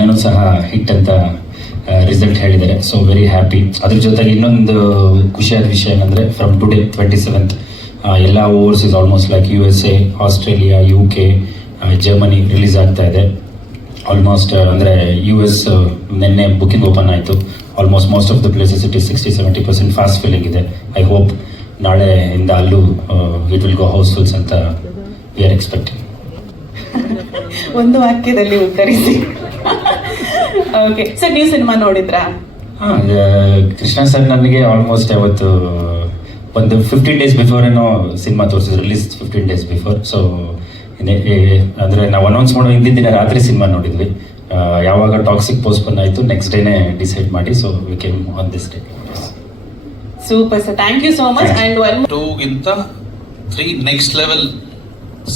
ದನಿನೂ ಸಹ ಹಿಟ್ ಅಂತ ರಿಸಲ್ಟ್ ಹೇಳಿದ್ದಾರೆ. So very happy. ಅದ್ರ ಜೊತೆಗೆ ಇನ್ನೊಂದು ಖುಷಿಯಾದ ವಿಷಯ ಏನಂದರೆ ಫ್ರಮ್ ಟುಡೇ 27th ಎಲ್ಲ overseas almost like USA, Australia, UK, Germany release ಆಗ್ತಾ ಇದೆ. ಆಲ್ಮೋಸ್ಟ್ ಅಂದರೆ US ನಿನ್ನೆ ಬುಕಿಂಗ್ ಓಪನ್ ಆಯಿತು. Almost most of the places it is 60-70% fast filling ಇದೆ. ಐ ಹೋಪ್ ನಾಳೆಯಿಂದ ಅಲ್ಲೂ ಇಟ್ ವಿಲ್ ಗೋ ಹೌಸ್ಫುಲ್ಸ್ ಅಂತ ವಿ ಆರ್ ಎಕ್ಸ್ಪೆಕ್ಟಿಂಗ್. ಒಂದು ವಾಕ್ಯದಲ್ಲಿ ಉತ್ತರಿಸಿ. ಓಕೆ ಸರ್, ನೀವು ಸಿನಿಮಾ ನೋಡಿದ್ರಾ? ಕೃಷ್ಣ ಸರ್ ನನಗೆ ಆಲ್ಮೋಸ್ಟ್ ಅವತ್ತು ಒಂದು 15 days ಬಿಫೋರ್ ಏನೋ ಸಿನಿಮಾ ತೋರಿಸಿದ್ರು, ರಿಲೀಸ್ 15 days ಬಿಫೋರ್. ಸೊ ಅಂದರೆ ನಾವು ಅನೌನ್ಸ್ ಮಾಡೋ ಹಿಂದಿನ ದಿನ ರಾತ್ರಿ ಸಿನಿಮಾ ನೋಡಿದ್ವಿ. ಯಾವಾಗ ಟಾಕ್ಸಿಕ್ ಪೋಸ್ಟ್ಪೋನ್ ಆಯಿತು ನೆಕ್ಸ್ಟ್ ಡೇನೇ ಡಿಸೈಡ್ ಮಾಡಿ, so we came on this day. Super sir, thank you so much. And 2ಗಿಂತ 3 ನೆಕ್ಸ್ಟ್ ಲೆವೆಲ್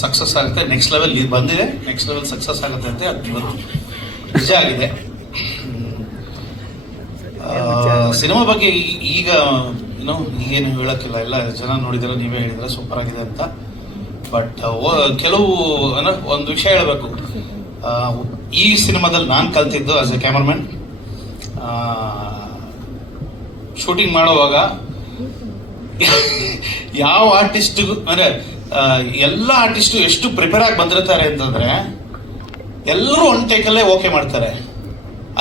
ಸಕ್ಸಸ್ ಆಗುತ್ತೆ. ನೆಕ್ಸ್ಟ್ ಲೆವೆಲ್ ಬಂದಿದೆ, ನೆಕ್ಸ್ಟ್ ಲೆವೆಲ್ ಸಕ್ಸಸ್ ಆಗುತ್ತೆ ಅಂತ ಅದು ನಿಜ ಆಗಿದೆ. ಸಿನಿಮಾ ಬಗ್ಗೆ ಈಗ ಏನು ಹೇಳೋಕ್ಕಿಲ್ಲ, ಎಲ್ಲ ಜನ ನೋಡಿದ್ರೆ ನೀವೇ ಹೇಳಿದ್ರೆ ಸೂಪರ್ ಆಗಿದೆ ಅಂತ. ಬಟ್ ಕೆಲವು ಒಂದು ವಿಷಯ ಹೇಳಬೇಕು. ಈ ಸಿನಿಮಾದಲ್ಲಿ ನಾನು ಕಲ್ತಿದ್ದು ಆಸ್ ಎ ಕ್ಯಾಮರಾಮನ್, ಶೂಟಿಂಗ್ ಮಾಡುವಾಗ ಯಾವ ಆರ್ಟಿಸ್ಟ್ಗೂ ಅಂದರೆ ಎಲ್ಲ ಆರ್ಟಿಸ್ಟು ಎಷ್ಟು ಪ್ರಿಪೇರ್ ಆಗಿ ಬಂದಿರ್ತಾರೆ ಅಂತಂದರೆ ಎಲ್ಲರೂ ಒನ್ ಟೇಕಲ್ಲೇ ಓಕೆ ಮಾಡ್ತಾರೆ.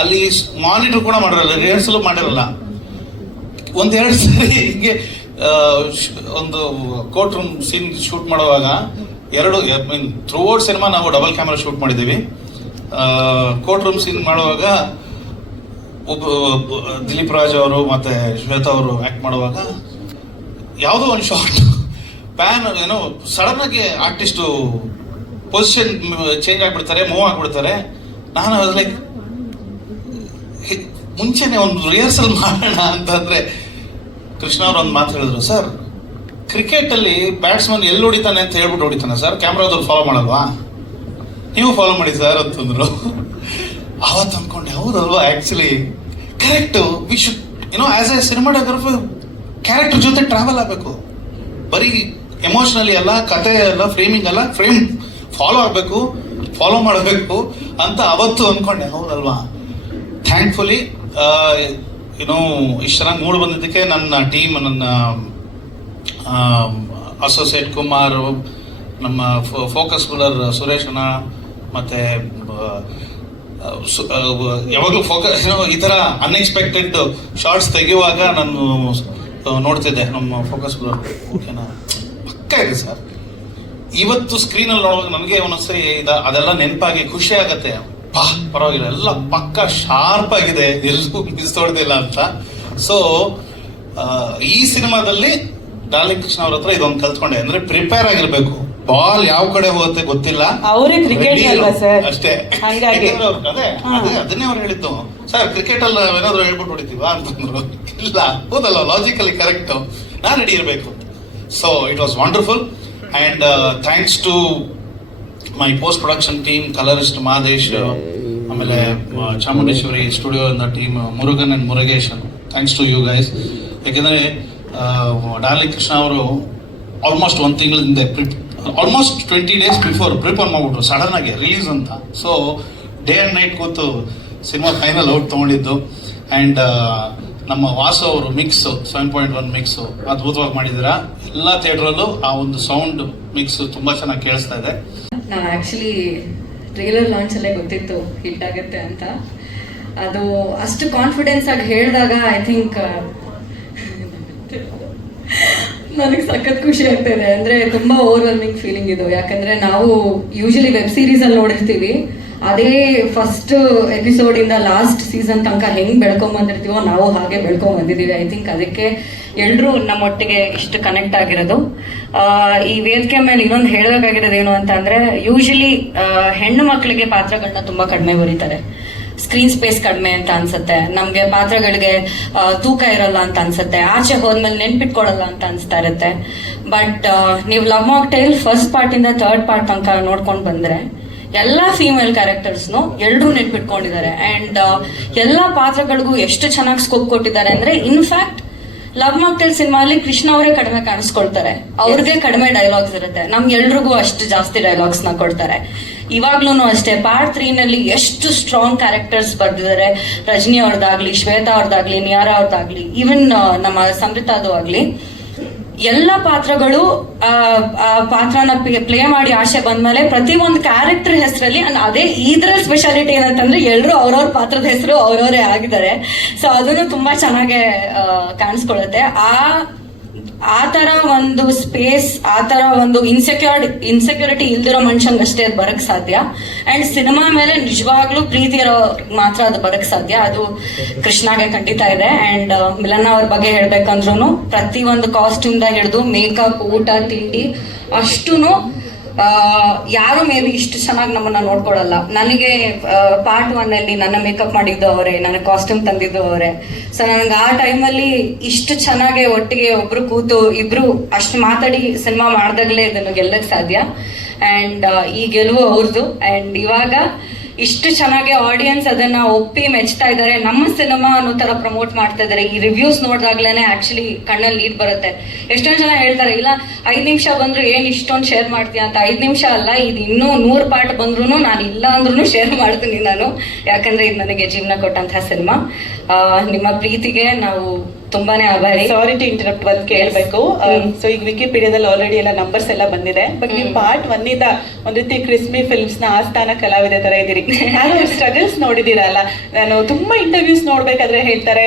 ಅಲ್ಲಿ ಮಾನಿಟರ್ ಕೂಡ ಮಾಡಿರಲ್ಲ, ರಿಹರ್ಸಲ್ ಮಾಡಿರಲ್ಲ. ಒಂದೆರಡು ಸರಿ ಹೀಗೆ ಒಂದು ಕೋರ್ಟ್ ರೂಮ್ ಸೀನ್ ಶೂಟ್ ಮಾಡುವಾಗ ಥ್ರೂ ಔಟ್ ಸಿನಿಮಾ ನಾವು ಡಬಲ್ ಕ್ಯಾಮ್ರಾ ಶೂಟ್ ಮಾಡಿದ್ದೀವಿ. ಕೋರ್ಟ್ ರೂಮ್ ಸೀನ್ ಮಾಡುವಾಗ ದಿಲೀಪ್ ರಾಜ್ ಅವರು ಮತ್ತು ಶ್ವೇತಾ ಅವರು ಆ್ಯಕ್ಟ್ ಮಾಡುವಾಗ ಯಾವುದೋ ಒಂದು ಶಾರ್ಟ್ ಪ್ಯಾನ್ ಸಡನ್ ಆಗಿ ಆರ್ಟಿಸ್ಟು ಪೊಸಿಷನ್ ಚೇಂಜ್ ಆಗಿಬಿಡ್ತಾರೆ, ಮೂವ್ ಆಗಿಬಿಡ್ತಾರೆ. ನಾನು ಲೈಕ್ ಮುಂಚೆನೆ ಒಂದು ರಿಹರ್ಸಲ್ ಮಾಡೋಣ ಅಂತಂದ್ರೆ ಕೃಷ್ಣ ಅವ್ರು ಒಂದು ಮಾತು ಹೇಳಿದ್ರು, ಸರ್ ಕ್ರಿಕೆಟಲ್ಲಿ ಬ್ಯಾಟ್ಸ್ಮನ್ ಎಲ್ಲಿ ಹೊಡಿತಾನೆ ಅಂತ ಹೇಳ್ಬಿಟ್ಟು ಹೊಡಿತಾನೆ ಸರ್, ಕ್ಯಾಮ್ರಾದವ್ರು ಫಾಲೋ ಮಾಡಲ್ವಾ, ನೀವು ಫಾಲೋ ಮಾಡಿ ಸರ್ ಅಂತಂದ್ರು. ಅವತ್ತು ಅಂದ್ಕೊಂಡೆ ಹೌದಲ್ವಾ, actually correct. We should as A cinematographer character ಜೊತೆ ಟ್ರಾವೆಲ್ ಆಗಬೇಕು. ಬರೀ ಎಮೋಷನಲಿ ಅಲ್ಲ, ಕತೆ ಅಲ್ಲ, ಫ್ರೇಮಿಂಗ್ ಅಲ್ಲ, ಫ್ರೇಮ್ ಫಾಲೋ ಆಗಬೇಕು, ಫಾಲೋ ಮಾಡಬೇಕು ಅಂತ ಅವತ್ತು ಅಂದ್ಕೊಂಡೆ. ಹೌದಲ್ವಾ. ಥ್ಯಾಂಕ್ಫುಲಿ ಇಷ್ಟು ಚೆನ್ನಾಗಿ ಮೂಡ್ ಬಂದಿದ್ದಕ್ಕೆ ನನ್ನ ಟೀಮ್, ನನ್ನ ಅಸೋಸಿಯೇಟ್ ಕುಮಾರ್, ನಮ್ಮ ಫೋಕಸ್ ಬುಲರ್ ಸುರೇಶ್ ಅಣ್ಣ, ಮತ್ತು ಯಾವಾಗಲೂ ಈ ಥರ ಅನ್ಎಕ್ಸ್ಪೆಕ್ಟೆಡ್ ಶಾರ್ಟ್ಸ್ ತೆಗೆಯುವಾಗ ನಾನು ನೋಡ್ತಿದ್ದೆ ನಮ್ಮ ಫೋಕಸ್ ಬುಲರ್. ಓಕೆನಾ, ಪಕ್ಕ ಇದೆ ಸರ್. ಇವತ್ತು ಸ್ಕ್ರೀನಲ್ಲಿ ನೋಡುವಾಗ ನನಗೆ ಒಂದೊಂದ್ಸರಿ ಅದೆಲ್ಲ ನೆನಪಾಗಿ ಖುಷಿ ಆಗತ್ತೆ. ಪರವಾಗಿಲ್ಲ, ಎಲ್ಲ ಪಕ್ಕ ಶಾರ್ಪ್ ಆಗಿದೆ, ಎಲ್ಲೂ ಮಿಸ್ ಹೊಡೆದಿಲ್ಲ ಅಂತ. ಸೊ ಈ ಸಿನಿಮಾದಲ್ಲಿ ಡಾರ್ಲಿಂಗ್ ಕೃಷ್ಣ ಅವ್ರ ಹತ್ರ ಇದೊಂದು ಕಲ್ತ್ಕೊಂಡೆ, ಅಂದ್ರೆ ಪ್ರಿಪೇರ್ ಆಗಿರ್ಬೇಕು. ಬಾಲ್ ಯಾವ ಕಡೆ ಹೋಗುತ್ತೆ ಗೊತ್ತಿಲ್ಲ, ಅಷ್ಟೇ. ಅದನ್ನೇ ಅವ್ರು ಹೇಳಿದ್ದು, ಸರ್ ಕ್ರಿಕೆಟ್ ಅಲ್ಲಿ ಏನಾದ್ರು ಹೇಳ್ಬಿಟ್ಟು ಹೊಡಿತೀವ ಅಂತಂದ್ರು. ಇಲ್ಲ, ಹೌದಲ್ಲ, ಲಾಜಿಕಲಿ ಕರೆಕ್ಟ್, ನಾನು ರೆಡಿ ಇರಬೇಕು. So it was wonderful. And thanks to my post production team, colourist Mahadesh, ಆಮೇಲೆ ಚಾಮುಂಡೇಶ್ವರಿ ಸ್ಟುಡಿಯೋ ಇಂದ team Murugan and Murugesh. Thanks to you guys. ಯಾಕೆಂದರೆ ಡಾರ್ಲಿಂಗ್ ಕೃಷ್ಣ ಅವರು ಆಲ್ಮೋಸ್ಟ್ ಒಂದು ತಿಂಗಳಿಂದ ಆಲ್ಮೋಸ್ಟ್ 20 days ಬಿಫೋರ್ ಪ್ರಿಪೇರ್ ಮಾಡಿಬಿಟ್ರು ಸಡನ್ ಆಗಿ ರಿಲೀಸ್ ಅಂತ. ಸೊ ಡೇ ಆ್ಯಂಡ್ ನೈಟ್ ಕೂತು ಸಿನಿಮಾ ಫೈನಲ್ ಔಟ್ ತೊಗೊಂಡಿದ್ದು. ಆ್ಯಂಡ್ ನಮ್ಮ ವಾಸು ಅವರು ಮಿಕ್ಸು 7.1 ಮಿಕ್ಸು ಅದ್ಭುತವಾಗಿ ಮಾಡಿದ್ದೀರಾ. ಎಲ್ಲ ಥಿಯೇಟ್ರಲ್ಲೂ ಆ ಒಂದು ಸೌಂಡ್ ಮಿಕ್ಸ್ ತುಂಬ ಚೆನ್ನಾಗಿ ಕೇಳಿಸ್ತಾ ಇದೆ. ನಾನು ಆ್ಯಕ್ಚುಲಿ ಟ್ರೇಲರ್ ಲಾಂಚಲ್ಲೇ ಗೊತ್ತಿತ್ತು ಹಿಟ್ ಆಗುತ್ತೆ ಅಂತ. ಅದು ಅಷ್ಟು ಕಾನ್ಫಿಡೆನ್ಸ್ ಆಗಿ ಹೇಳಿದಾಗ ಐ ಥಿಂಕ್ ನನಗೆ ಸಖತ್ ಖುಷಿ ಆಗ್ತಾಯಿದೆ. ಅಂದರೆ ತುಂಬ ಓವರ್ವೆಲ್ಮಿಂಗ್ ಫೀಲಿಂಗ್ ಇದು. ಯಾಕಂದರೆ ನಾವು ಯೂಶಲಿ ವೆಬ್ ಸೀರೀಸಲ್ಲಿ ನೋಡಿರ್ತೀವಿ, ಅದೇ ಫಸ್ಟ್ ಎಪಿಸೋಡಿಂದ ಲಾಸ್ಟ್ ಸೀಸನ್ ತನಕ ಹೆಂಗೆ ಬೆಳ್ಕೊಂಬಂದಿರ್ತೀವೋ ನಾವು ಹಾಗೆ ಬೆಳ್ಕೊಂಬಂದಿದ್ದೀವಿ. ಐ ಥಿಂಕ್ ಅದಕ್ಕೆ ಎಲ್ಲರೂ ನಮ್ಮೊಟ್ಟಿಗೆ ಇಷ್ಟು ಕನೆಕ್ಟ್ ಆಗಿರೋದು. ಈ ವೇದಿಕೆ ಮೇಲೆ ಇನ್ನೊಂದು ಹೇಳಬೇಕಾಗಿರೋದು ಏನು ಅಂತ ಅಂದರೆ, ಯೂಶಲಿ ಹೆಣ್ಣು ಮಕ್ಕಳಿಗೆ ಪಾತ್ರಗಳನ್ನ ತುಂಬ ಕಡಿಮೆ ಬರೀತಾರೆ. ಸ್ಕ್ರೀನ್ ಸ್ಪೇಸ್ ಕಡಿಮೆ ಅಂತ ಅನ್ಸುತ್ತೆ ನಮಗೆ, ಪಾತ್ರಗಳಿಗೆ ತೂಕ ಇರಲ್ಲ ಅಂತ ಅನ್ಸುತ್ತೆ, ಆಚೆ ಹೋದ್ಮೇಲೆ ನೆನ್ಪಿಟ್ಕೊಳ್ಳಲ್ಲ ಅಂತ ಅನಿಸ್ತಾ ಇರುತ್ತೆ. ಬಟ್ ನೀವು ಲವ್ ಮಾಕ್ಟೈಲ್ ಫಸ್ಟ್ ಪಾರ್ಟಿಂದ ಥರ್ಡ್ ಪಾರ್ಟ್ ತನಕ ನೋಡ್ಕೊಂಡು ಬಂದರೆ ಎಲ್ಲ ಫೀಮೇಲ್ ಕ್ಯಾರೆಕ್ಟರ್ಸ್ನು ಎಲ್ಲರೂ ನೆನ್ಪಿಟ್ಕೊಂಡಿದ್ದಾರೆ. ಆ್ಯಂಡ್ ಎಲ್ಲ ಪಾತ್ರಗಳಿಗೂ ಎಷ್ಟು ಚೆನ್ನಾಗಿ ಸ್ಕೋಪ್ ಕೊಟ್ಟಿದ್ದಾರೆ ಅಂದರೆ, ಇನ್ಫ್ಯಾಕ್ಟ್ ಲವ್ ಮಾಕ್ಟೈಲ್ ಸಿನಿಮಾಲಿ ಕೃಷ್ಣ ಅವರೇ ಕಡಿಮೆ ಕಾಣಿಸ್ಕೊಳ್ತಾರೆ, ಅವ್ರಿಗೆ ಕಡಿಮೆ ಡೈಲಾಗ್ಸ್ ಇರುತ್ತೆ, ನಮ್ಗೆಲ್ರಿಗೂ ಅಷ್ಟು ಜಾಸ್ತಿ ಡೈಲಾಗ್ಸ್ನ ಕೊಡ್ತಾರೆ. ಇವಾಗ್ಲೂ ಅಷ್ಟೇ ಪಾರ್ಟ್ 3ನಲ್ಲಿ ಎಷ್ಟು ಸ್ಟ್ರಾಂಗ್ ಕ್ಯಾರೆಕ್ಟರ್ಸ್ ಬರ್ದಿದ್ದಾರೆ. ರಜನಿ ಅವ್ರದ್ದಾಗ್ಲಿ, ಶ್ವೇತಾ ಅವ್ರದ್ದಾಗ್ಲಿ, ನಿಯಾರಾ ಅವ್ರದ್ದಾಗ್ಲಿ, ಈವನ್ ನಮ್ಮ ಸಮೃದ್ಧದು ಆಗ್ಲಿ, ಎಲ್ಲ ಪಾತ್ರಗಳು ಆ ಪಾತ್ರನ ಪ್ಲೇ ಮಾಡಿ ಆಸೆ ಬಂದ್ಮೇಲೆ ಪ್ರತಿ ಒಂದು ಕ್ಯಾರೆಕ್ಟರ್ ಹೆಸರಲ್ಲಿ ಅದೇ ಇದ್ರ ಸ್ಪೆಷಾಲಿಟಿ ಏನಂತಂದ್ರೆ ಎಲ್ಲರೂ ಅವ್ರವ್ರ ಪಾತ್ರದ ಹೆಸರು ಅವ್ರವರೇ ಆಗಿದ್ದಾರೆ. ಸೊ ಅದನ್ನು ತುಂಬಾ ಚೆನ್ನಾಗಿ ಕಾಣಿಸ್ಕೊಳ್ಳುತ್ತೆ. ಆ ತರ ಒಂದು ಸ್ಪೇಸ್, ಆ ತರ ಒಂದು ಇನ್ಸೆಕ್ಯೂರಿಟಿ ಇಲ್ದಿರೋ ಮನುಷ್ಯಂಗೆ ಅಷ್ಟೇ ಅದು ಬರಕ್ ಸಾಧ್ಯ. ಅಂಡ್ ಸಿನಿಮಾ ಮೇಲೆ ನಿಜವಾಗ್ಲೂ ಪ್ರೀತಿ ಇರೋ ಮಾತ್ರ ಅದು ಬರಕ್ ಸಾಧ್ಯ. ಅದು ಕೃಷ್ಣಾಗೆ ಖಂಡಿತ ಇದೆ. ಅಂಡ್ ಮಿಲನ ಅವ್ರ ಬಗ್ಗೆ ಹೇಳ್ಬೇಕಂದ್ರೂ ಪ್ರತಿ ಒಂದು ಕಾಸ್ಟ್ಯೂಮ್ದ ಹಿಡಿದು ಮೇಕಪ್, ಊಟ, ತಿಂಡಿ ಅಷ್ಟೂನು ಯಾರು ಮೇ ಬಿ ಇಷ್ಟು ಚೆನ್ನಾಗಿ ನಮ್ಮನ್ನ ನೋಡ್ಕೊಳಲ್ಲ. ನನಗೆ ಪಾರ್ಟ್ 1 ನನ್ನ ಮೇಕಪ್ ಮಾಡಿದ್ದು ಅವರೇ, ನನಗೆ ಕಾಸ್ಟ್ಯೂಮ್ ತಂದಿದ್ದು ಅವರೇ. ಸೊ ನನಗೆ ಆ ಟೈಮಲ್ಲಿ ಇಷ್ಟು ಚೆನ್ನಾಗಿ ಒಟ್ಟಿಗೆ ಒಬ್ರು ಕೂತು ಇಬ್ರು ಅಷ್ಟು ಮಾತಾಡಿ ಸಿನಿಮಾ ಮಾಡ್ದಾಗಲೇ ಇದನ್ನು ಗೆಲ್ಲಕ್ಕೆ ಸಾಧ್ಯ. ಆ್ಯಂಡ್ ಈ ಗೆಲುವು ಅವ್ರದ್ದು. ಆ್ಯಂಡ್ ಇವಾಗ ಇಷ್ಟು ಚೆನ್ನಾಗಿ ಆಡಿಯನ್ಸ್ ಅದನ್ನ ಒಪ್ಪಿ ಮೆಚ್ತಾ ಇದ್ದಾರೆ. ನಮ್ಮ ಸಿನಿಮಾ ಅನ್ನೋ ತರ ಪ್ರಮೋಟ್ ಮಾಡ್ತಾ ಇದ್ದಾರೆ. ಈ ರಿವ್ಯೂಸ್ ನೋಡಿದಾಗ್ಲೇನೆ ಆಕ್ಚುಲಿ ಕಣ್ಣಲ್ಲಿ ನೀರು ಬರುತ್ತೆ. ಎಷ್ಟೊಂದು ಜನ ಹೇಳ್ತಾರೆ, ಇಲ್ಲ 5 ನಿಮಿಷ ಬಂದ್ರು ಏನ್ ಇಷ್ಟೊಂದು ಶೇರ್ ಮಾಡ್ತೀಯ ಅಂತ. 5 ನಿಮಿಷ ಅಲ್ಲ, ಇದು ಇನ್ನೂ 100 ಪಾರ್ಟ್ ಬಂದ್ರು ನಾನು ಇಲ್ಲ ಅಂದ್ರೂ ಶೇರ್ ಮಾಡ್ತೀನಿ ನಾನು. ಯಾಕಂದ್ರೆ ಇದು ನನಗೆ ಜೀವನ ಕೊಟ್ಟಂತಹ ಸಿನಿಮಾ. ನಿಮ್ಮ ಪ್ರೀತಿಗೆ ನಾವು ತುಂಬಾನೇ ಆಭಾರಿ. ಸಾರಿ ಟು ಇಂಟರಪ್ಟ್, ಬಂದು ಕೇಳಬೇಕು. ಸೊ ಈಗ ವಿಕಿಪೀಡಿಯಾದಲ್ಲಿ ಆಲ್ರೆಡಿ ಎಲ್ಲ ನಂಬರ್ಸ್ ಎಲ್ಲ ಬಂದಿದೆ. ಬಟ್ ನೀವು ಪಾರ್ಟ್ 1 ಒಂದ್ ರೀತಿ ಕ್ರಿಸ್ಮಿ ಫಿಲ್ಮ್ಸ್ ನ ಆಸ್ಥಾನ ಕಲಾವಿದೆ ತರ ಇದ್ದೀರಿ. ನಾನು ಸ್ಟ್ರಗಲ್ಸ್ ನೋಡಿದ್ದೀರಲ್ಲ, ನಾನು ತುಂಬಾ ಇಂಟರ್ವ್ಯೂಸ್ ನೋಡ್ಬೇಕಾದ್ರೆ ಹೇಳ್ತಾರೆ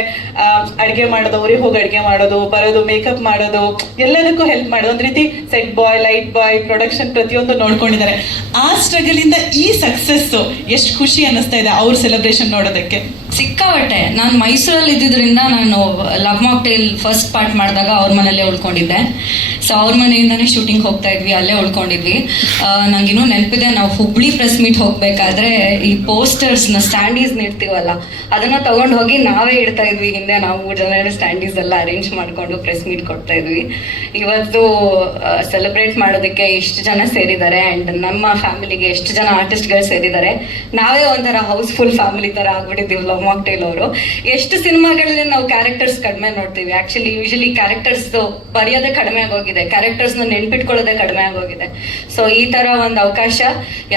ಅಡ್ಗೆ ಮಾಡೋದು, ಊರಿಗೆ ಹೋಗಿ ಅಡ್ಗೆ ಮಾಡೋದು, ಬರೋದು, ಮೇಕಪ್ ಮಾಡೋದು, ಎಲ್ಲದಕ್ಕೂ ಹೆಲ್ಪ್ ಮಾಡೋದು. ಒಂದ್ ರೀತಿ ಸೆಟ್ ಬಾಯ್, ಲೈಟ್ ಬಾಯ್, ಪ್ರೊಡಕ್ಷನ್ ಪ್ರತಿಯೊಂದು ನೋಡ್ಕೊಂಡಿದ್ದಾರೆ. ಆ ಸ್ಟ್ರಗಲ್ ಇಂದ ಈ ಸಕ್ಸಸ್ ಎಷ್ಟು ಖುಷಿ ಅನ್ನಿಸ್ತಾ ಇದೆ ಅವ್ರ ಸೆಲೆಬ್ರೇಷನ್ ನೋಡೋದಕ್ಕೆ. ಸಿಕ್ಕಾಬಟ್ಟೆ. ನಾನು ಮೈಸೂರಲ್ಲಿ ಇದ್ದಿದ್ರಿಂದ ನಾನು ಲವ್ ಮಾಕ್ಟೇಲ್ ಫಸ್ಟ್ ಪಾರ್ಟ್ ಮಾಡಿದಾಗ ಅವ್ರ ಮನೆಯಲ್ಲೇ ಉಳ್ಕೊಂಡಿದ್ದೆ. ಸೊ ಅವ್ರ ಮನೆಯಿಂದಾನೇ ಶೂಟಿಂಗ್ ಹೋಗ್ತಾ ಇದ್ವಿ, ಅಲ್ಲೇ ಉಳ್ಕೊಂಡಿದ್ವಿ. ನಂಗಿನ್ನೂ ನೆನಪಿದೆ, ನಾವು ಹುಬ್ಳಿ ಪ್ರೆಸ್ ಮೀಟ್ ಹೋಗ್ಬೇಕಾದ್ರೆ ಈ ಪೋಸ್ಟರ್ಸ್ನ ಸ್ಟ್ಯಾಂಡೀಸ್ ಇಡ್ತೀವಲ್ಲ, ಅದನ್ನ ತಗೊಂಡು ಹೋಗಿ ನಾವೇ ಇಡ್ತಾ ಇದ್ವಿ. ಹಿಂದೆ ನಾವು 3 ಜನ ಸ್ಟ್ಯಾಂಡೀಸ್ ಎಲ್ಲ ಅರೇಂಜ್ ಮಾಡ್ಕೊಂಡು ಪ್ರೆಸ್ ಮೀಟ್ ಕೊಡ್ತಾ ಇದ್ವಿ. ಇವತ್ತು ಸೆಲೆಬ್ರೇಟ್ ಮಾಡೋದಕ್ಕೆ ಇಷ್ಟು ಜನ ಸೇರಿದ್ದಾರೆ. ಆ್ಯಂಡ್ ನಮ್ಮ ಫ್ಯಾಮಿಲಿಗೆ ಎಷ್ಟು ಜನ ಆರ್ಟಿಸ್ಟ್ಗಳು ಸೇರಿದ್ದಾರೆ. ನಾವೇ ಒಂಥರ ಹೌಸ್ಫುಲ್ ಫ್ಯಾಮಿಲಿ ಥರ ಆಗ್ಬಿಟ್ಟಿದ್ದೀವಿ ಲವ್ ಮಾಕ್ಟೇಲ್ ಅವರು. ಎಷ್ಟು ಸಿನಿಮಾಗಳಲ್ಲಿ ನಾವು ಕ್ಯಾರೆಕ್ಟರ್ಸ್ ಕಡಿಮೆ ನೋಡ್ತೀವಿ. ಆಕ್ಚುಲಿ ಯೂಶಲಿ ಕ್ಯಾರೆಕ್ಟರ್ಸ್ ಬರೆಯೋದೇ ಕಡಿಮೆ ಆಗೋಗಿದೆ, ಕ್ಯಾರೆಕ್ಟರ್ಸ್ನ ನೆನ್ಪಿಟ್ಕೊಳ್ಳೋದೇ ಕಡಿಮೆ ಆಗೋಗಿದೆ. ಸೊ ಈ ತರ ಒಂದು ಅವಕಾಶ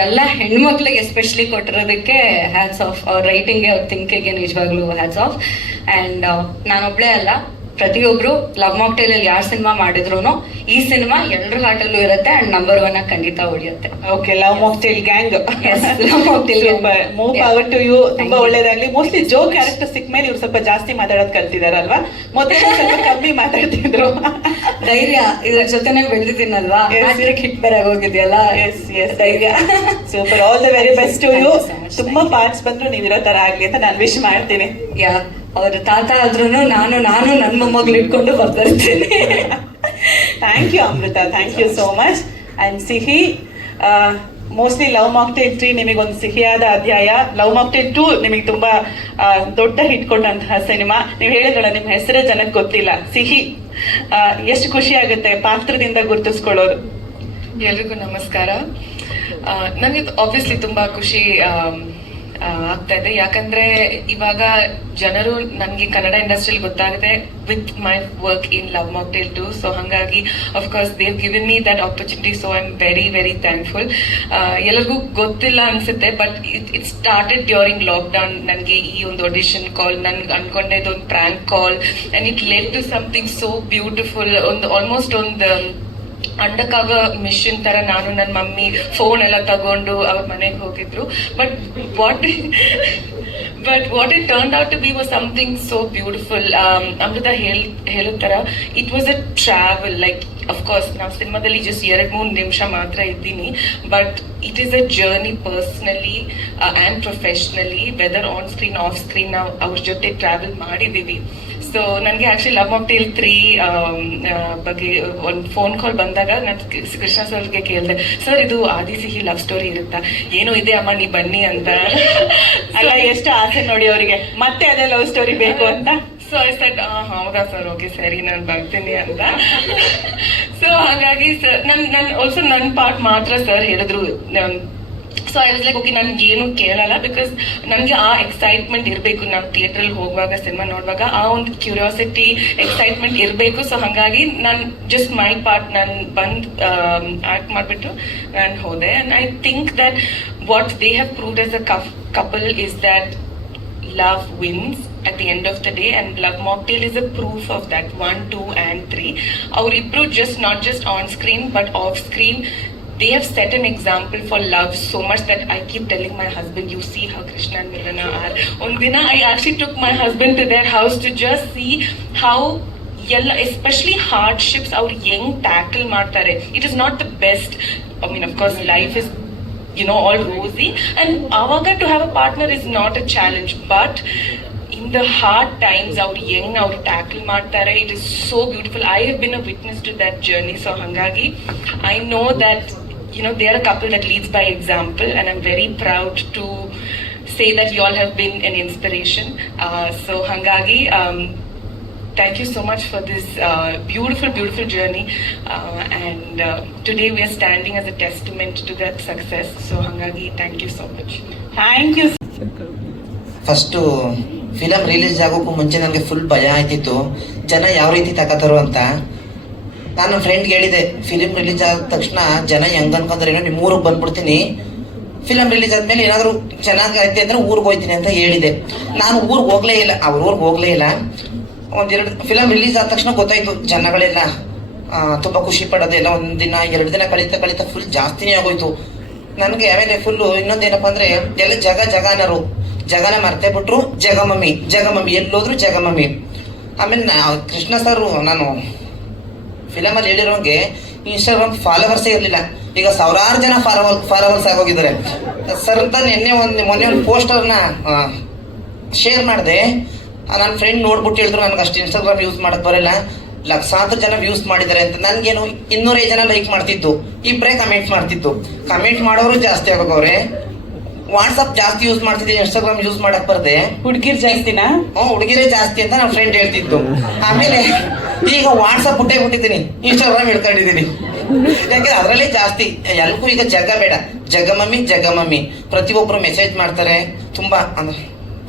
ಎಲ್ಲ ಹೆಣ್ಮಕ್ಳಿಗೆ ಎಸ್ಪೆಷಲಿ ಕೊಟ್ಟಿರೋದಕ್ಕೆ ಹ್ಯಾಟ್ಸ್ ಆಫ್. ಅವ್ರ ರೈಟಿಂಗ್ಗೆ, ಅವ್ರ ಥಿಂಕಿಂಗ್ಗೆ ನಿಜವಾಗ್ಲೂ ಹ್ಯಾಟ್ಸ್ ಆಫ್. ಆ್ಯಂಡ್ ನಾನೊಬ್ಳೇ ಅಲ್ಲ, ಪ್ರತಿಯೊಬ್ರು ಲವ್ ಮಾಕ್ಟೇಲ್ ಅಲ್ಲಿ ಯಾರು ಸಿನಿಮಾ ಮಾಡಿದ್ರು ಈ ಸಿನಿಮಾ ಎಲ್ಲರ ಹಾರ್ಟಲ್ಲೂ ಇರುತ್ತೆ. ಅಂಡ್ ನಂಬರ್ 1 ಖಂಡಿತ ಹೊಡಿಯುತ್ತೆ. Okay, Love Mocktail gang. Love Mocktail more power to you. ತುಂಬಾ ಒಳ್ಳೇದಾಗ್ಲಿ. ಮೋಸ್ಟ್ಲಿ ಜೋ ಕ್ಯಾರೆಕ್ಟರ್ ಸಿಕ್ಕ ಮೇಲೆ ಇವ್ರು ಸ್ವಲ್ಪ ಜಾಸ್ತಿ ಮಾತಾಡೋದು ಕಲ್ತಿದಾರಲ್ವಾ? ಮೊದಲೇ ಸ್ವಲ್ಪ ಕಮ್ಮಿ ಮಾತಾಡ್ತಿದ್ರು. ಧೈರ್ಯ, ಇದ್ರ ಜೊತೆನೆ ಬೆಳೆದಿದ್ದೀನಲ್ವಾ, ಹಿಟ್ ಬೇರೆ ಹೋಗಿದ್ಯಲ್ಲ. ಎಸ್ ಎಸ್, ಧೈರ್ಯ. Super. All the very best to you. ತುಂಬಾ ಪಾರ್ಟ್ಸ್ ಬಂದ್ರು ನೀವ್ ಇರೋ ತರ ಆಗ್ಲಿ ಅಂತ ನಾನು ವಿಶ್ ಮಾಡ್ತೀನಿ. ಯಾ, ಅವ್ರ ತಾತ ಆದ್ರೂ ನಾನು ನನ್ನ ಮೊಮ್ಮಗಳು ಇಟ್ಕೊಂಡು ಬರ್ತಾ ಇರ್ತೀನಿ. Thank you Amrita, thank you so much. And Sihi, mostly Love Mocktail 3 ನಿಮಗೊಂದು ಸಿಹಿಯಾದ ಅಧ್ಯಾಯ. ಲವ್ ಮಾಕ್ಟೇಲ್ 2 ನಿಮಗೆ ತುಂಬಾ ದೊಡ್ಡ ಹಿಟ್ ಕೊಟ್ಟಂತಹ ಸಿನಿಮಾ. ನೀವು ಹೇಳಿದ್ರಲ್ಲ, ನಿಮ್ಮ ಹೆಸರೇ ಜನಕ್ಕೆ ಗೊತ್ತಿಲ್ಲ. ಸಿಹಿ, ಎಷ್ಟು ಖುಷಿ ಆಗುತ್ತೆ ಪಾತ್ರದಿಂದ ಗುರುತಿಸ್ಕೊಳ್ಳೋದು. ಎಲ್ರಿಗೂ ನಮಸ್ಕಾರ. ನನಗೆ ಆಬ್ವಿಯಸ್ಲಿ ತುಂಬಾ ಖುಷಿ ಆಗ್ತಾ ಇದೆ. ಯಾಕಂದ್ರೆ ಇವಾಗ ಜನರು ನನಗೆ ಕನ್ನಡ ಇಂಡಸ್ಟ್ರಿಯಲ್ಲಿ ಗೊತ್ತಾಗಿದೆ with my work in Love Mocktail 2. So ಹಾಗಾಗಿ of course they've given me that opportunity. So I am very very thankful. ಎಲ್ಲರಿಗೂ ಗೊತ್ತಿಲ್ಲ ಅನ್ಸುತ್ತೆ, but it started during lockdown. ನನಗೆ ಈ ಒಂದು ಆಡಿಷನ್ ಕಾಲ್, ನನ್ಗೆ ಅನ್ಕೊಂಡೆ ಒಂದು prank call, and it led to something so beautiful. Almost ಒಂದು ಅಂಡರ್ ಕವರ್ ಮಿಷನ್ ತರ ನಾನು ನನ್ನ ಮಮ್ಮಿ ಫೋನ್ ಎಲ್ಲ ತಗೊಂಡು ಅವ್ರ ಮನೆಗೆ ಹೋಗಿದ್ರು. But what it turn out to be was something so beautiful. Amrutha ಹೇಳಿದ ತರ it was a travel. Like of course ನಾವು ಸಿನಿಮಾದಲ್ಲಿ ಜಸ್ಟ್ 2-3 ನಿಮಿಷ ಮಾತ್ರ ಇದ್ದೀನಿ, but it is a journey personally and professionally. Whether on screen, off screen, ನಾವು ಅವ್ರ ಜೊತೆ ಟ್ರಾವೆಲ್ ಮಾಡಿದ್ದೀವಿ. ಸೊ ನನಗೆ ಆಕ್ಚುಲಿ ಲವ್ ಮಾಕ್ಟೇಲ್ 3 ಬಗ್ಗೆ ಒಂದು ಫೋನ್ ಕಾಲ್ ಬಂದಾಗ ನಾನು ಕೃಷ್ಣ ಸರ್ಗೆ ಕೇಳಿದೆ, ಸರ್ ಇದು ಆದಿ ಸಿಹಿ ಲವ್ ಸ್ಟೋರಿ ಇರುತ್ತಾ? ಏನೋ ಇದೆ ಅಮ್ಮ, ನೀ ಬನ್ನಿ ಅಂತ. ಅಲ್ಲ, ಎಷ್ಟು ಆಸೆ ನೋಡಿ ಅವರಿಗೆ ಮತ್ತೆ ಅದೇ ಲವ್ ಸ್ಟೋರಿ ಬೇಕು ಅಂತ. ಸೊ ಐ ಸೆಡ್ ಹೌದಾ ಸರ್, ಓಕೆ ಸರಿ ನಾನು ಬರ್ತೀನಿ ಅಂತ. ಸೊ ಹಾಗಾಗಿ ಸರ್ ಆಲ್ಸೋ ನನ್ನ ಪಾರ್ಟ್ ಮಾತ್ರ ಸರ್ ಹೇಳಿದ್ರು. So I was like okay, ನನ್ಗೆ ಏನು ಕೇಳಲ್ಲ, ಬಿಕಾಸ್ ನನಗೆ ಆ ಎಕ್ಸೈಟ್ಮೆಂಟ್ ಇರಬೇಕು. ನಾವು ಥಿಯೇಟ್ರಲ್ಲಿ ಹೋಗುವಾಗ, ಸಿನಿಮಾ ನೋಡುವಾಗ ಆ ಒಂದು ಕ್ಯೂರಿಯಾಸಿಟಿ, ಎಕ್ಸೈಟ್ಮೆಂಟ್ ಇರಬೇಕು. ಸೊ ಹಾಗಾಗಿ ನಾನು ಜಸ್ಟ್ ಮೈ ಪಾರ್ಟ್ ನಾನು ಬಂದು ಆ್ಯಕ್ಟ್ ಮಾಡಿಬಿಟ್ಟು ನಾನು ಹೋದೆ. And I think that what they have proved as a couple is that love wins at the end of the day, and Love Mocktail is a proof of that. 1, 2 and 3 avribbru just not just on screen but off screen, they have set an example for love so much that I keep telling my husband, you see how Krishna and Milana are. Ondina I actually took my husband to their house to just see how especially hardships our young tackle ಮಾಡ್ತಾರೆ. It is not the best, I mean of course life is all rosy, and avaga to have a partner is not a challenge, but in the hard times our tackle ಮಾಡ್ತಾರೆ. It is so beautiful. I have been a witness to that journey, so hangagi I know that they are a couple that leads by example, and I'm very proud to say that you all have been an inspiration. So hangagi thank you so much for this beautiful journey, and today we are standing as a testament to that success. So hangagi thank you so much. Thank you. First film release ಆಗೋಕ್ಕೂ ಮುಂಚೆ ನನಗೆ full ಭಯ ಆಯ್ತಿತ್ತು, ಜನ ಯಾವ ರೀತಿ ತಗೋತಾರೋ ಅಂತ. ನಾನು ನನ್ನ ಫ್ರೆಂಡ್ಗೆ ಹೇಳಿದೆ, ಫಿಲಿಮ್ ರಿಲೀಸ್ ಆದ ತಕ್ಷಣ ಜನ ಹೆಂಗೆ ಅನ್ಕೊಂಡ್ರೇನೋ ನಿಮ್ಮ ಊರಿಗೆ ಬಂದ್ಬಿಡ್ತೀನಿ, ಫಿಲಮ್ ರಿಲೀಸ್ ಆದಮೇಲೆ ಏನಾದರೂ ಚೆನ್ನಾಗೈತೆ ಅಂದರೆ ಊರಿಗೆ ಹೋಗ್ತೀನಿ ಅಂತ ಹೇಳಿದೆ. ನಾನು ಊರಿಗೆ ಹೋಗಲೇ ಇಲ್ಲ, ಅವ್ರ ಊರಿಗೆ ಹೋಗಲೇ ಇಲ್ಲ. ಒಂದೆರಡು ಫಿಲಮ್ ರಿಲೀಸ್ ಆದ ತಕ್ಷಣ ಗೊತ್ತಾಯಿತು ಜನಗಳೆಲ್ಲ ತುಂಬ ಖುಷಿ ಪಡೋದು. ಎಲ್ಲ ಒಂದು ದಿನ 2 ದಿನ ಕಳೀತಾ ಫುಲ್ ಜಾಸ್ತಿನೇ ಆಗೋಯ್ತು ನನಗೆ. ಆಮೇಲೆ ಫುಲ್ಲು ಇನ್ನೊಂದೇನಪ್ಪ ಅಂದರೆ ಎಲ್ಲ ಜಗನರು ಜಗನ ಮರ್ತೇ ಬಿಟ್ರು, ಜಗಮಮ್ಮಿ ಎಲ್ಲೋದ್ರು ಜಗಮಮ್ಮಿ. ಆಮೇಲೆ ಕೃಷ್ಣ ಸರ್ ನಾನು ಫಿಲಮಲ್ಲಿ ಹೇಳಿರೋಂಗೆ ಇನ್ಸ್ಟಾಗ್ರಾಮ್ ಫಾಲೋವರ್ಸೇ ಇರಲಿಲ್ಲ, ಈಗ 1000 ಜನ ಫಾಲೋವರ್ಸ್ ಆಗೋಗಿದ್ದಾರೆ ಸರ್ ಅಂತ. ಮೊನ್ನೆ ಒಂದು ಪೋಸ್ಟರ್ನ ಶೇರ್ ಮಾಡಿದೆ, ನನ್ನ ಫ್ರೆಂಡ್ ನೋಡ್ಬಿಟ್ಟು ಹೇಳಿದ್ರು ನನಗೆ ಅಷ್ಟು ಇನ್ಸ್ಟಾಗ್ರಾಮ್ ಯೂಸ್ ಮಾಡೋಕ್ಕೆ ಬರೋಲ್ಲ, ಲಕ್ಷಾಂತರ ಜನ ವ್ಯೂಸ್ ಮಾಡಿದ್ದಾರೆ ಅಂತ. ನನಗೇನು 200 ಜನ ಲೈಕ್ ಮಾಡ್ತಿದ್ದು, 2 ಕಮೆಂಟ್ ಮಾಡ್ತಿದ್ದು. ಕಮೆಂಟ್ ಮಾಡೋರು ಜಾಸ್ತಿ ಆಗೋಗವ್ರೆ. ವಾಟ್ಸಪ್ ಜಾಸ್ತಿ ಯೂಸ್ ಮಾಡ್ತಿದ್ದೀನಿ, ಇನ್ಸ್ಟಾಗ್ರಾಮ್ ಯೂಸ್ ಮಾಡಕ್ ಬರ್ದೆ. ಹುಡುಗಿರ್ ಜಾಸ್ತಿನಾ? ಹುಡುಗಿರೇ ಜಾಸ್ತಿ ಅಂತ ನನ್ನ ಫ್ರೆಂಡ್ ಹೇಳ್ತಿದ್ದು. ಆಮೇಲೆ ಈಗ ವಾಟ್ಸಪ್ ಬಿಟ್ಟಿದ್ದೀನಿ, ಇನ್ಸ್ಟಾಗ್ರಾಮ್ ಹಿಡ್ಕೊಂಡಿದ್ದೀನಿ. ಯಾಕಂದ್ರೆ ಅದರಲ್ಲೇ ಜಾಸ್ತಿ ಎಲ್ಗೂ ಈಗ ಜಗ ಬೇಡ, ಜಗಮಮ್ಮಿ ಪ್ರತಿಯೊಬ್ಬರು ಮೆಸೇಜ್ ಮಾಡ್ತಾರೆ. ತುಂಬಾ ಅಂದ್ರೆ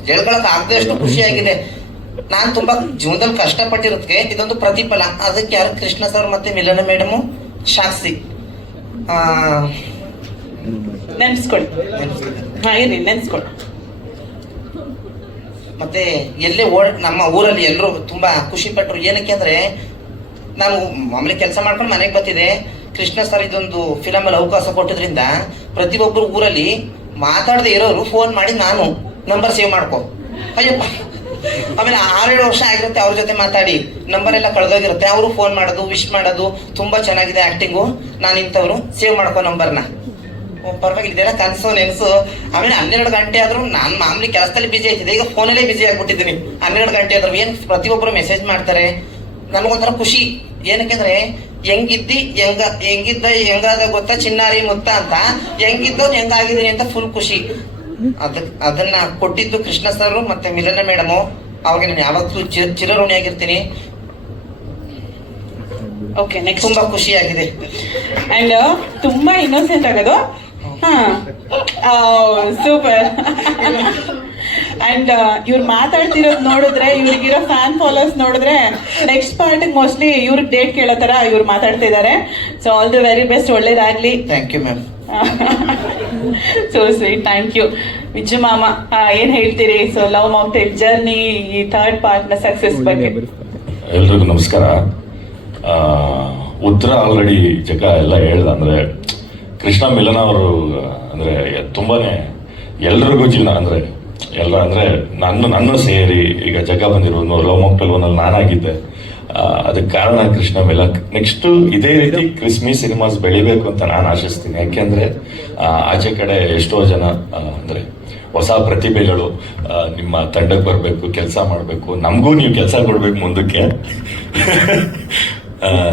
ಹೇಳ್ಕೊಳಕ್ ಆಗದಷ್ಟು ಖುಷಿಯಾಗಿದೆ. ನಾನು ತುಂಬಾ ಜೀವನದಲ್ಲಿ ಕಷ್ಟಪಟ್ಟಿರೋದಕ್ಕೆ ಇದೊಂದು ಪ್ರತಿಫಲ. ಅದಕ್ಕೆ ಯಾರು ಕೃಷ್ಣ ಸರ್ ಮತ್ತೆ ಮಿಲನ ಮೇಡಮು ಸಾಕ್ಷಿ. ನೆನ್ಸ್ಕೊಳ್ಳಿ. ನೆನ್ಸ್ಕೊಳ್ಳಿ. ಮತ್ತೆ ಎಲ್ಲೇ ನಮ್ಮ ಊರಲ್ಲಿ ಎಲ್ಲರೂ ತುಂಬಾ ಖುಷಿ ಪಟ್ಟರು. ಏನಕ್ಕೆ ಅಂದ್ರೆ ನಾನು ಮಾಮೂಲಿ ಕೆಲಸ ಮಾಡ್ಕೊಂಡು ಮನೆಗೆ ಬರ್ತಿದ್ದೆ, ಕೃಷ್ಣ ಸರ್ ಇದೊಂದು ಫಿಲಮ್ ಅಲ್ಲಿ ಅವಕಾಶ ಕೊಟ್ಟಿದ್ರಿಂದ ಪ್ರತಿಯೊಬ್ಬರು ಊರಲ್ಲಿ ಮಾತಾಡದೆ ಇರೋರು ಫೋನ್ ಮಾಡಿ ನಾನು ನಂಬರ್ ಸೇವ್ ಮಾಡ್ಕೊ, ಅಯ್ಯಪ್ಪ. ಆಮೇಲೆ 6-7 ವರ್ಷ ಆಗಿರುತ್ತೆ ಅವ್ರ ಜೊತೆ ಮಾತಾಡಿ, ನಂಬರ್ ಎಲ್ಲ ಕಳೆದೋಗಿರುತ್ತೆ. ಅವರು ಫೋನ್ ಮಾಡೋದು, ವಿಶ್ ಮಾಡೋದು, ತುಂಬಾ ಚೆನ್ನಾಗಿದೆ ಆಕ್ಟಿಂಗು, ನಾನು ಇಂಥವ್ರು ಸೇವ್ ಮಾಡ್ಕೊ ನಂಬರ್ನ. ಪರವಾಗಿಲ್ಲ, ಇದೆಲ್ಲ ಕನಸು ನೆನಸು. ಆಮೇಲೆ 12 ಗಂಟೆ ಆದ್ರೂ ನಾನು ಮಾಮೂಲಿ ಕೆಲಸದಲ್ಲಿ ಬಿಜಿ ಆಯ್ತಿದ್ದೆ, ಈಗ ಫೋನಲ್ಲೇ ಬಿಜಿ ಆಗ್ಬಿಟ್ಟಿದ್ದೀನಿ. 12 ಗಂಟೆ ಆದ್ರೂ ಏನ್ ಪ್ರತಿಯೊಬ್ಬರು ಮೆಸೇಜ್ ಮಾಡ್ತಾರೆ. ನನಗೊಂಥರ ಖುಷಿ. ಏನಕ್ಕೆಂದ್ರೆ ಹೆಂಗಾದ ಗೊತ್ತಾ ಚಿನ್ನಾರಿ ಮುತ್ತ ಅಂತ, ಹೆಂಗಿದ್ದವ್ ಹೆಂಗಾಗಿದ್ದೀನಿ ಅಂತ ಫುಲ್ ಖುಷಿ. ಅದನ್ನ ಕೊಟ್ಟಿದ್ದು ಕೃಷ್ಣ ಸರ್ ಮತ್ತೆ ಮಿಲನ ಮೇಡಮು, ಅವ್ರಿಗೆ ನಾನು ಯಾವತ್ತೂ ಚಿರಋಣಿಯಾಗಿರ್ತೀನಿ. Okay, next. ತುಂಬಾ ಖುಷಿಯಾಗಿದೆ. ಅಂಡ್ ತುಂಬಾ ಇನ್ನೋಸೆಂಟ್ ಆಗೋದು. ಸೂಪರ್. ಅಂಡ್ ಇವ್ರು ಮಾತಾಡ್ತಿರೋದು ನೋಡಿದ್ರೆ, ಇವ್ರಿಗಿರೋ ಫ್ಯಾನ್ ಫಾಲೋವರ್ಸ್ ನೋಡಿದ್ರೆ ನೆಕ್ಸ್ಟ್ ಪಾರ್ಟ್ ಮೋಸ್ಟ್ಲಿ ಇವ್ರಿಗೆ ಡೇಟ್ ಕೇಳೋ ತರ ಇವ್ರು ಮಾತಾಡ್ತಾ ಇದ್ದಾರೆ. So all the very best, ಒಳ್ಳೇದಾಗ್ಲಿ. Thank you ma'am. So sweet, thank you. Vijju ಮಾಮ ಏನ್ ಹೇಳ್ತೀರಿ? ಸೊ ಲವ್ ಮಾಕ್ಟೇಲ್ ಜರ್ನಿ, ಈ 3rd ಪಾರ್ಟ್ ನ ಸಕ್ಸಸ್ ಬಗ್ಗೆ. ಎಲ್ರಿಗೂ ನಮಸ್ಕಾರ. ಉತ್ತರ ಆಲ್ರೆಡಿ ಜಗ ಎಲ್ಲ ಹೇಳ್ದ. ಅಂದ್ರೆ ಕೃಷ್ಣ ಮಿಲನ ಅವರು ಅಂದ್ರೆ ತುಂಬಾನೇ ಎಲ್ರಿಗೂ ಜೀವನ ಅಂದ್ರೆ ಎಲ್ಲ ಅಂದ್ರೆ ನನ್ನ ಸೇರಿ ಈಗ ಜಗ ಬಂದಿರೋದು ಲವ್ ಮಾಕ್ಟೇಲ್ 1 ನಾನಾಗಿದ್ದೆ. ಅದಕ್ಕೆ ಕಾರಣ ಕೃಷ್ಣ ಮಿಲನ್. ನೆಕ್ಸ್ಟ್ ಇದೇ ರೀತಿ ಕ್ರಿಸ್ಮಿ ಸಿನಿಮಾಸ್ ಬೆಳಿಬೇಕು ಅಂತ ನಾನು ಆಶಿಸ್ತೀನಿ. ಯಾಕೆಂದ್ರೆ ಆಚೆ ಕಡೆ ಎಷ್ಟೋ ಜನ ಅಂದ್ರೆ ಹೊಸ ಪ್ರತಿಭೆಗಳು ನಿಮ್ಮ ತಂಡಕ್ಕೆ ಬರಬೇಕು, ಕೆಲಸ ಮಾಡಬೇಕು, ನಮಗೂ ನೀವು ಕೆಲಸ ಕೊಡ್ಬೇಕು ಮುಂದಕ್ಕೆ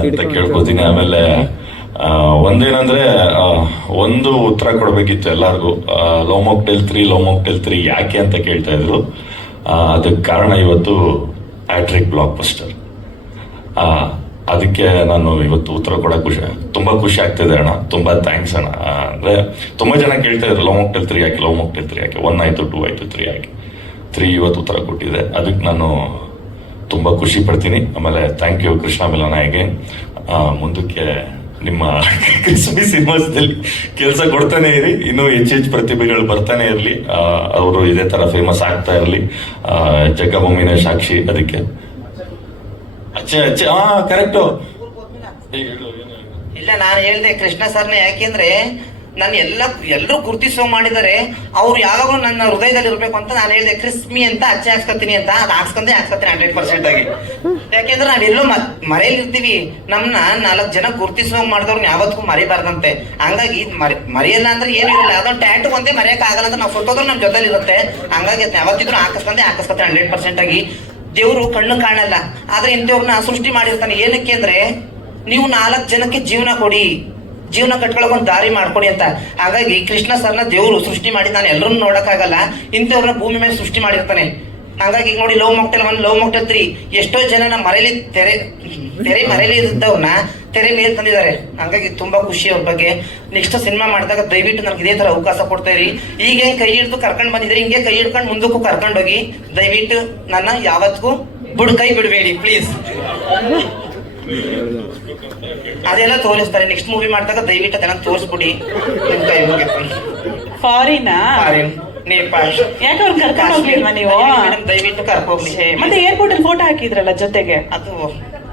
ಅಂತ ಕೇಳ್ಕೊತೀನಿ. ಆಮೇಲೆ ಒಂದೇನಂದ್ರೆ ಒಂದು ಉತ್ತರ ಕೊಡ್ಬೇಕಿತ್ತು ಎಲ್ಲರಿಗೂ. ಲವ್ ಮಾಕ್ಟೇಲ್ 3 ಯಾಕೆ ಅಂತ ಕೇಳ್ತಾ ಇದ್ರು. ಅದಕ್ಕೆ ಕಾರಣ ಇವತ್ತು ಹ್ಯಾಟ್ರಿಕ್ ಬ್ಲಾಕ್ ಬಸ್ಟರ್. ಅದಕ್ಕೆ ನಾನು ಇವತ್ತು ಉತ್ತರ ಕೊಡಕ್ಕೆ ತುಂಬಾ ಖುಷಿ ಆಗ್ತಿದೆ ಅಣ್ಣ. ತುಂಬಾ ಥ್ಯಾಂಕ್ಸ್ ಅಣ್ಣ. ಅಂದ್ರೆ ತುಂಬಾ ಜನ ಕೇಳ್ತಾ ಇದ್ರು ಲವ್ ಮಾಕ್ಟೇಲ್ 3 ಯಾಕೆ, 1 ಆಯ್ತು, 2 ಆಯ್ತು, 3 ಯಾಕೆ. 3 ಇವತ್ತು ಉತ್ತರ ಕೊಟ್ಟಿದೆ. ಅದಕ್ಕೆ ನಾನು ತುಂಬಾ ಖುಷಿ ಪಡ್ತೀನಿ. ಆಮೇಲೆ ಥ್ಯಾಂಕ್ ಯು ಕೃಷ್ಣ ಮಿಲನ. ಹೇಗೆ ಮುಂದಕ್ಕೆ ನಿಮ್ಮ ಕ್ರಿಸ್ಮಸ್ ಸಿನಿಮಾಸ್ದಲ್ಲಿ ಕೆಲಸ ಕೊಡ್ತಾನೆ ಇರಿ, ಇನ್ನೂ ಹೆಚ್ಚು ಪ್ರತಿಭೆಗಳು ಬರ್ತಾನೆ ಇರಲಿ, ಅವರು ಇದೇ ತರ ಫೇಮಸ್ ಆಗ್ತಾ ಇರಲಿ. ಜಗ್ಗಮಮ್ಮಿನ ಸಾಕ್ಷಿ ಅದಕ್ಕೆ. ಹಾ ಕರೆಕ್ಟು. ಇಲ್ಲ, ನಾನು ಹೇಳ್ದೆ ಕೃಷ್ಣ ಸರ್ನ, ಯಾಕೆಂದ್ರೆ ನಾನು ಎಲ್ಲರೂ ಗುರುತಿಸೋ ಮಾಡಿದರೆ ಅವ್ರು ಯಾವಾಗಲೂ ನನ್ನ ಹೃದಯದಲ್ಲಿ ಇರ್ಬೇಕು ಅಂತ ನಾನು ಹೇಳ್ದೆ. ಕ್ರಿಸ್ಮಿ ಅಂತ ಅಚ್ಚೆ ಹಾಕ್ಸ್ಕೊತೀನಿ ಅಂತ, ಅದು ಹಾಕ್ಸ್ಕೊಂಡೆ 100% ಆಗಿ. ಯಾಕೆಂದ್ರೆ ನಾವೆಲ್ಲೋ ಮರೆಯಲ್ಲಿರ್ತೀವಿ, ನಮ್ನ 4 ಜನ ಗುರುತಿಸೋ ಮಾಡಿದವ್ರನ್ನ ಯಾವತ್ತಿಗೂ ಮರಿಬಾರ್ದಂತೆ. ಹಂಗಾಗಿ ಮರೆಯಲ್ಲ ಅಂದ್ರೆ ಏನು ಇರಲ್ಲ, ಅದೊಂದು ಟ್ಯಾಟು ಒಂದೇ ಮರೆಯಕ್ ಆಗಲ್ಲ ಅಂತ ನಾವು ಫೋಟೋದ್ರು ನಮ್ಮ ಜೊತೆಲಿ ಇರುತ್ತೆ. ಹಂಗಾಗಿ ಯಾವತ್ತಿದ್ರು ಹಾಕಿಸ್ಕೊಂಡೆ 100% ಆಗಿ. ದೇವ್ರು ಕಣ್ಣು ಕಾಣಲ್ಲ, ಆದ್ರೆ ಇಂಥವ್ರನ್ನ ಸೃಷ್ಟಿ ಮಾಡಿರ್ತಾನೆ. ಏನಕ್ಕೆ ಅಂದ್ರೆ ನೀವು 4 ಜನಕ್ಕೆ ಜೀವನ ಕಟ್ಕೊಳಕ್ ಒಂದು ದಾರಿ ಮಾಡ್ಕೊಡಿ ಅಂತ. ಹಾಗಾಗಿ ಕೃಷ್ಣ ಸರ್ನ ದೇವ್ರು ಸೃಷ್ಟಿ ಮಾಡಿ, ನಾನು ಎಲ್ಲರನ್ನು ನೋಡಕ್ಕಾಗಲ್ಲ, ಇಂಥವ್ರನ್ನ ಭೂಮಿ ಮೇಲೆ ಸೃಷ್ಟಿ ಮಾಡಿರ್ತಾನೆ. ಹಂಗಾಗಿ ಈಗ ನೋಡಿ, ಲವ್ ಮಾಕ್ಟೇಲ್ 1, ಲವ್ ಮಾಕ್ಟೇಲ್ 3 ಎಷ್ಟೋ ಜನ ಮರೆಯಲ್ಲಿ ತೆರೆ ಮರೆಯಲ್ಲಿ ಇದ್ದವ್ರನ್ನ ತೆರೆ ಮೇಲೆ ತಂದಿದ್ದಾರೆ. ಹಂಗಾಗಿ ತುಂಬಾ ಖುಷಿ ಅವ್ರ ಬಗ್ಗೆ. ನೆಕ್ಸ್ಟ್ ಸಿನಿಮಾ ಮಾಡಿದಾಗ ದಯವಿಟ್ಟು ನನಗೆ ಇದೇ ತರ ಅವಕಾಶ ಕೊಡ್ತಾ ಇರಿ. ಈಗ ಹೆಂಗ್ ಕೈ ಹಿಡಿದು ಕರ್ಕೊಂಡ್ ಬಂದಿದ್ರಿ, ಹಿಂಗೆ ಕೈ ಹಿಡ್ಕೊಂಡು ಮುಂದಕ್ಕೂ ಕರ್ಕೊಂಡೋಗಿ. ದಯವಿಟ್ಟು ನನ್ನ ಯಾವತ್ತಿಗೂ ಕೈ ಬಿಡಬೇಡಿ ಪ್ಲೀಸ್. ಅದೆಲ್ಲ ತೋರಿಸ್ತಾರೆ. ನೆಕ್ಸ್ಟ್ ಮೂವಿ ಮಾಡಿದಾಗ ದಯವಿಟ್ಟು ಅದನ್ನ ತೋರಿಸ್ಬಿಡಿ. ನಿಮ್ ಕೈ ಮುಗಿತು. ಫಾರಿನ್ ನೇಪಾಳ್ ಯಾಕೆ ಅವ್ರು ಕರ್ಕೊಂಡು ಹೋಗ್ಲಿಲ್ವಾ ನೀವು? ದಯವಿಟ್ಟು ಕರ್ಕೋಗ್ಲಿ. ಮತ್ತೆ ಏರ್ಪೋರ್ಟ್ ಅಲ್ಲಿ ಫೋಟೋ ಹಾಕಿದ್ರಲ್ಲ ಜೊತೆಗೆ, ಅದು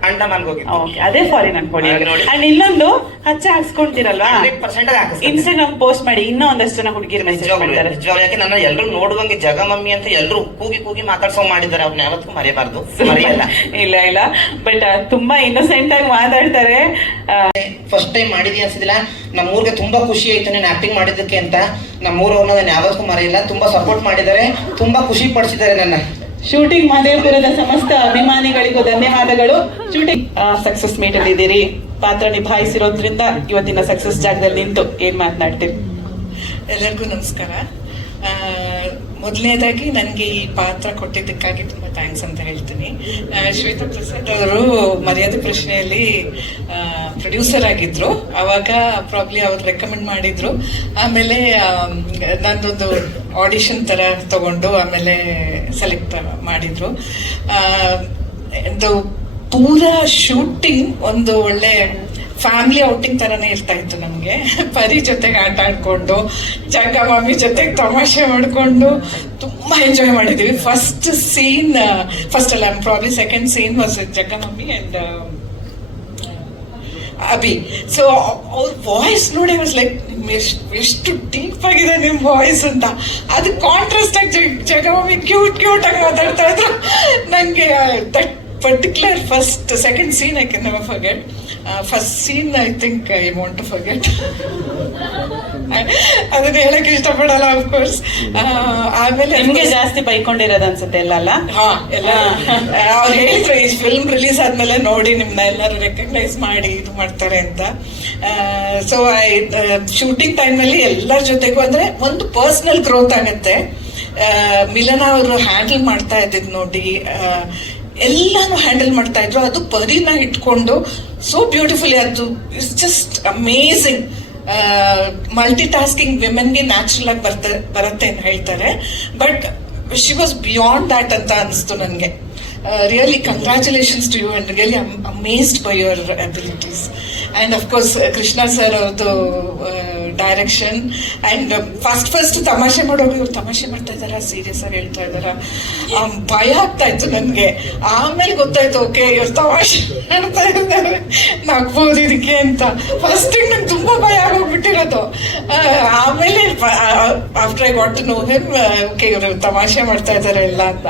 ಅಂಡಮಾನ್ಗೆ ಹೋಗಿ. ಅದೇ ಫಾರಿನ್ ಅನ್ಕೊಳ್ಳಿ. ಅಂಡ್ ಇನ್ನೊಂದು ಹಚ್ಚ ಹಾಕ್ಸ್ಕೊಂತೀರಲ್ವಾ, 100% ಇನ್ಸ್ಟಾಗ್ರಾಮ್ ಪೋಸ್ಟ್ ಮಾಡಿ ಇನ್ನೂ ಒಂದಷ್ಟು ಜನ ಹುಡುಗಿರು ಮೆಸೇಜ್ ಮಾಡ್ತಾರೆ. ಯಾಕೆ ನನ್ನ ಎಲ್ಲರೂ ನೋಡುವಂಗೆ ಜಗಮಮ್ಮಿ ಅಂತ ಎಲ್ಲರೂ ಕೂಗಿ ಮಾತಾಡ್ಸೋ ಮಾಡಿದ್ದಾರೆ. ಅವ್ರನ್ನ ಯಾವತ್ತೂ ಮರೆಯಬಾರ್ದು, ಮರೆಯಲ್ಲ. ಇಲ್ಲ ಬಟ್ ತುಂಬಾ ಇನ್ನೋಸೆಂಟ್ ಆಗಿ ಮಾತಾಡ್ತಾರೆ. ಫಸ್ಟ್ ಟೈಮ್ ಮಾಡಿದ್ವಿ ಅನ್ಸಿದಿಲ್ಲ. ನಮ್ಮೂರ್ಗೆ ತುಂಬಾ ಖುಷಿ ಆಯ್ತು ನೀನು ಆಕ್ಟಿಂಗ್ ಮಾಡಿದ್ದಕ್ಕೆ ಅಂತ. ನಮ್ಮೂರವ್ರನ್ನ ನಾನು ಯಾವತ್ತೂ ಮರೆಯಿಲ್ಲ. ತುಂಬಾ ಸಪೋರ್ಟ್ ಮಾಡಿದ್ದಾರೆ, ತುಂಬಾ ಖುಷಿ ಪಡಿಸಿದ್ದಾರೆ ನನ್ನ. ಶೂಟಿಂಗ್ ಮಹದೇವಪುರದ ಸಮಸ್ತ ಅಭಿಮಾನಿಗಳಿಗೂ ಧನ್ಯವಾದಗಳು. ಶೂಟಿಂಗ್ ಸಕ್ಸಸ್ ಮೀಟ್ ಅಲ್ಲಿ ಇದ್ದೀರಿ, ಪಾತ್ರ ನಿಭಾಯಿಸಿರೋದ್ರಿಂದ ಇವತ್ತಿನ ಸಕ್ಸಸ್ ಜಾಗದಲ್ಲಿ ನಿಂತು ಏನ್ ಮಾತನಾಡ್ತೀರಿ? ಎಲ್ಲರಿಗೂ ನಮಸ್ಕಾರ. ಮೊದಲನೇದಾಗಿ ನನಗೆ ಈ ಪಾತ್ರ ಕೊಟ್ಟಿದ್ದಕ್ಕಾಗಿ ತುಂಬ ಥ್ಯಾಂಕ್ಸ್ ಅಂತ ಹೇಳ್ತೀನಿ. ಶ್ವೇತಾ ಪ್ರಸಾದ್ ಅವರು ಮರ್ಯಾದೆ ಪ್ರಶ್ನೆಯಲ್ಲಿ ಪ್ರೊಡ್ಯೂಸರ್ ಆಗಿದ್ರು. ಆವಾಗ ಪ್ರಾಬ್ಲಿ ಅವ್ರು ರೆಕಮೆಂಡ್ ಮಾಡಿದ್ರು. ಆಮೇಲೆ ನಂದೊಂದು ಆಡಿಷನ್ ಥರ ತಗೊಂಡು ಆಮೇಲೆ ಸೆಲೆಕ್ಟ್ ಮಾಡಿದ್ರು. ಪೂರಾ ಶೂಟಿಂಗ್ ಒಂದು ಒಳ್ಳೆ ಫ್ಯಾಮಿಲಿ ಔಟಿಂಗ್ ತರನೇ ಇರ್ತಾ ಇತ್ತು ನಮಗೆ. ಪರಿ ಜೊತೆಗೆ ಆಟ ಆಡ್ಕೊಂಡು, ಜಗ್ಗಮಮ್ಮಿ ಜೊತೆಗೆ ತಮಾಷೆ ಮಾಡ್ಕೊಂಡು ತುಂಬಾ ಎಂಜಾಯ್ ಮಾಡಿದೀವಿ. ಫಸ್ಟ್ ಅಲ್ಲ, ಪ್ರಾಬ್ಲಿ ಸೆಕೆಂಡ್ ಸೀನ್ ವಾಸ್ ಜಗ್ಗಮಮ್ಮಿ ಅಂಡ್ ಅಭಿ. ಸೊ ಅವ್ರ ವಾಯ್ಸ್ ನೋಡಿ ವಾಸ್ ಲೈಕ್, ಎಷ್ಟು ಡೀಪ್ ಆಗಿದೆ ನಿಮ್ ವಾಯ್ಸ್ ಅಂತ. ಅದು ಕಾಂಟ್ರಾಸ್ಟ್ ಆಗಿ ಜಗ್ಗಮಮ್ಮಿ ಕ್ಯೂಟ್ ಆಗಿ ಮಾತಾಡ್ತಾ ಇದ್ರು. ನಂಗೆ that particular second scene I can never forget. First scene I think I want to forget. ಅದನ್ನ ಹೇಳಕ್ ಇಷ್ಟಪಡಲ್ಲ ಆಫ್ ಕೋರ್ಸ್. ಆಮೇಲೆ ನಿಮ್ಗೆ ಜಾಸ್ತಿ ಬೈಕೊಂಡಿರೋದು ಅನ್ಸುತ್ತೆ ಎಲ್ಲ ಅಲ್ಲ? ಹಾ, ಎಲ್ಲ ಅವ್ರು ಹೇಳಿದ್ರು ಈ ಫಿಲ್ಮ್ ರಿಲೀಸ್ ಆದ್ಮೇಲೆ ನೋಡಿ ನಿಮ್ನ ಎಲ್ಲರೂ ರೆಕಗ್ನೈಸ್ ಮಾಡಿ ಇದು ಮಾಡ್ತಾರೆ ಅಂತ. ಸೊ ಶೂಟಿಂಗ್ ಟೈಮಲ್ಲಿ ಎಲ್ಲರ ಜೊತೆಗೂ ಅಂದ್ರೆ ಒಂದು ಪರ್ಸನಲ್ ಗ್ರೋತ್ ಆಗತ್ತೆ. ಮಿಲನ ಅವರು ಹ್ಯಾಂಡಲ್ ಮಾಡ್ತಾ ಇದ್ದಿದ್ ನೋಡಿ, ಎಲ್ಲಾನು ಹ್ಯಾಂಡಲ್ ಮಾಡ್ತಾ ಇದ್ರು. ಅದು ಪರಿನ ಇಟ್ಕೊಂಡು ಸೋ ಬ್ಯೂಟಿಫುಲಿ, ಅದು it's just amazing. Multitasking ವಿಮೆನ್ಗೆ ನ್ಯಾಚುರಲ್ ಆಗಿ ಬರುತ್ತೆ ಅಂತ ಹೇಳ್ತಾರೆ, but she was beyond that ಅಂತ ಅನಿಸ್ತು ನನಗೆ. Really congratulations to you and really amazed by your abilities. And of course Krishna sir ಅವ್ರದ್ದು ಡೈರೆಕ್ಷನ್. ಅಂಡ್ ಫಸ್ಟ್ ತಮಾಷೆ ಮಾಡೋರು, ಇವ್ರು ತಮಾಷೆ ಮಾಡ್ತಾ ಇದಾರ, ಸೀರಿಯಸ್ ಆಗಿ ಹೇಳ್ತಾ ಇದಾರ, ಭಯ ಆಗ್ತಾ ಇತ್ತು ನನ್ಗೆ. ಆಮೇಲೆ ಗೊತ್ತಾಯ್ತು, ಓಕೆ ಇವ್ರು ತಮಾಷೆ ಮಾಡ್ತಾ ಇದ್ದಾರೆ, ನಗ್ಬೋದು ಇದಕ್ಕೆ ಅಂತ. ಫಸ್ಟಿಗೆ ನಂಗೆ ತುಂಬಾ ಭಯ ಆಗೋಗ್ಬಿಟ್ಟಿರೋದು. ಆಮೇಲೆ after I got to know him, okay ಇವರು ತಮಾಷೆ ಮಾಡ್ತಾ ಇದಾರೆ ಎಲ್ಲ ಅಂತ.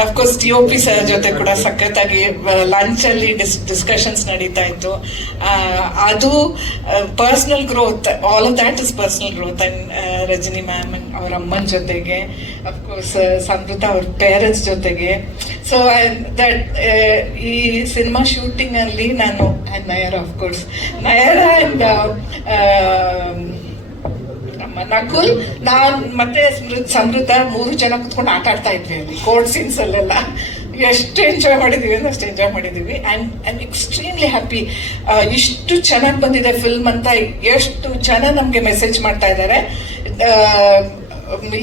ಅಫ್ಕೋರ್ಸ್ DOP ಸರ್ ಜೊತೆ ಕೂಡ ಸಖತ್ತಾಗಿ ಲಂಚ್ ಅಲ್ಲಿ ಡಿಸ್ಕಷನ್ಸ್ ನಡೀತಾ ಇತ್ತು. ಅದು personal growth, all of that is personal growth. And Rajani ma'am ಅವ್ರ ಅಮ್ಮನ ಜೊತೆಗೆ, ಅಫ್ಕೋರ್ಸ್ ಸಮೃದ್ಧ ಅವ್ರ ಪೇರೆಂಟ್ಸ್ ಜೊತೆಗೆ. ಸೊ ದಟ್ ಈ ಸಿನಿಮಾ ಶೂಟಿಂಗ್ ಅಲ್ಲಿ ನಾನು ನಯರ, ಅಫ್ಕೋರ್ಸ್ ನಯರ ಅಂಡ್ ನಕುಲ್, ನಾನ್ ಮತ್ತೆ ಸಮೃದ್ಧ 3 ಜನ ಕುತ್ಕೊಂಡು ಆಟ ಆಡ್ತಾ ಇದ್ವಿ ಅಲ್ಲಿ ಕೋರ್ಟ್ ಸೀನ್ಸ್ ಅಲ್ಲೆಲ್ಲ. ಎಷ್ಟು ಎಂಜಾಯ್ ಮಾಡಿದೀವಿ ಅಂದ್ರೆ ಅಷ್ಟು ಎಂಜಾಯ್ ಮಾಡಿದೀವಿ. And I am extremely happy. ಇಷ್ಟು ಚೆನ್ನಾಗಿ ಬಂದಿದೆ ಫಿಲ್ಮ್ ಅಂತ ಎಷ್ಟು ಜನ ನಮ್ಗೆ ಮೆಸೇಜ್ ಮಾಡ್ತಾ ಇದ್ದಾರೆ.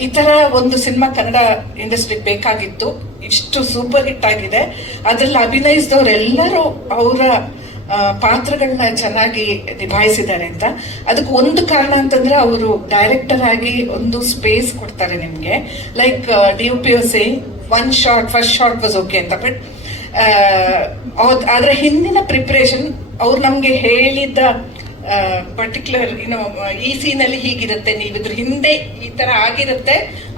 ಈ ತರ ಒಂದು ಸಿನಿಮಾ ಕನ್ನಡ ಇಂಡಸ್ಟ್ರಿಗೆ ಬೇಕಾಗಿತ್ತು. ಇಷ್ಟು ಸೂಪರ್ ಹಿಟ್ ಆಗಿದೆ. ಅದ್ರಲ್ಲಿ ಅಭಿನಯಿಸಿದವ್ರೆಲ್ಲರೂ ಅವರ ಪಾತ್ರಗಳನ್ನ ಚೆನ್ನಾಗಿ ನಿಭಾಯಿಸಿದ್ದಾರೆ ಅಂತ. ಅದಕ್ಕೆ ಒಂದು ಕಾರಣ ಅಂತಂದ್ರೆ ಅವರು ಡೈರೆಕ್ಟರ್ ಆಗಿ ಒಂದು ಸ್ಪೇಸ್ ಕೊಡ್ತಾರೆ ನಿಮ್ಗೆ. Like DOP one short, first short was okay ಅಂತ, ಬಟ್ ಅದರ ಹಿಂದಿನ ಪ್ರಿಪ್ರೇಷನ್ ಅವ್ರು ನಮ್ಗೆ ಹೇಳಿದ ಪರ್ಟಿಕ್ಯುಲರ್ ಈ ಸೀನಲ್ಲಿ ಹೀಗಿರುತ್ತೆ, ನೀವು ಇದ್ರ ಹಿಂದೆ ಈ ತರ ಆಗಿರುತ್ತೆ,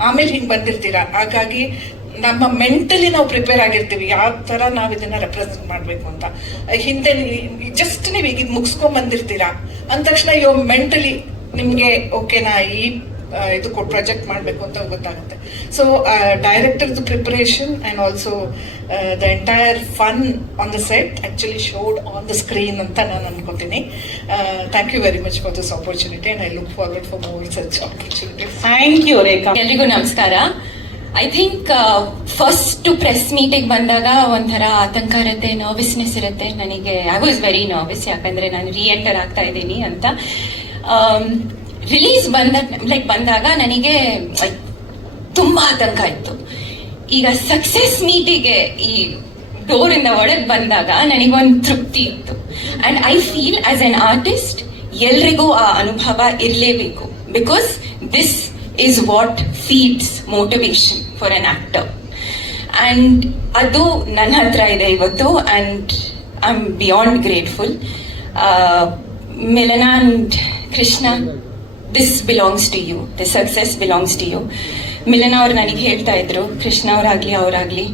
ಆಮೇಲೆ ಹಿಂಗೆ ಬಂದಿರ್ತೀರಾ. ಹಾಗಾಗಿ ನಮ್ಮ ಮೆಂಟಲಿ ನಾವು ಪ್ರಿಪೇರ್ ಆಗಿರ್ತೀವಿ ಯಾವ ತರ ನಾವು ಇದನ್ನ ರೆಪ್ರೆಸೆಂಟ್ ಮಾಡ್ಬೇಕು ಅಂತ. ಹಿಂದೆ ಜಸ್ಟ್ ನೀವು ಈಗ ಮುಗಿಸ್ಕೊಂಡ್ ಬಂದಿರ್ತೀರಾ ಅಂದ ತಕ್ಷಣ ಮೆಂಟಲಿ ನಿಮ್ಗೆ ಓಕೆನಾ ಈ ಇದು ಪ್ರಾಜೆಕ್ಟ್ ಮಾಡಬೇಕು ಅಂತ ಗೊತ್ತಾಗುತ್ತೆ. So directors preparation and also the entire fun on the set actually showed on the screen ಅಂತ ನಾನು ಅನ್ಕೋತೀನಿ. Thank you very much for this opportunity and I look forward for more such opportunities. Thank you Rekha. ಎಲ್ರಿಗೂ ನಮಸ್ಕಾರ. I think first press ಮೀಟಿಗೆ ಬಂದಾಗ ಒಂಥರ ಆತಂಕ ಇರುತ್ತೆ, ನರ್ವಸ್ನೆಸ್ ಇರುತ್ತೆ. ನನಗೆ ಐ ವಾಸ್ ವೆರಿ ನರ್ವಸ್, ಯಾಕಂದ್ರೆ ನಾನು ಎಂಟರ್ ಆಗ್ತಾ ಇದ್ದೀನಿ ಅಂತ. ರಿಲೀಸ್ ಬಂದಾಗ ನನಗೆ ತುಂಬಾ ಆತಂಕ ಇತ್ತು. ಈಗ ಸಕ್ಸಸ್ ಮೀಟಿಗೆ ಈ ಡೋರಿಂದ ಒಳಗೆ ಬಂದಾಗ ನನಗೊಂದು ತೃಪ್ತಿ ಇತ್ತು. And I feel as an artist ಎಲ್ರಿಗೂ ಆ ಅನುಭವ ಇರಲೇಬೇಕು, because this is what feeds motivation for an actor. And adu ನನ್ನ ಹತ್ರ ಇದೆ ಇವತ್ತು, and I'm beyond grateful. Milana and Krishna, this belongs to you, the success belongs to you. ಮಿಲನ ಅವ್ರು ನನಗೆ ಹೇಳ್ತಾ ಇದ್ರು, ಕೃಷ್ಣ ಅವರಾಗ್ಲಿ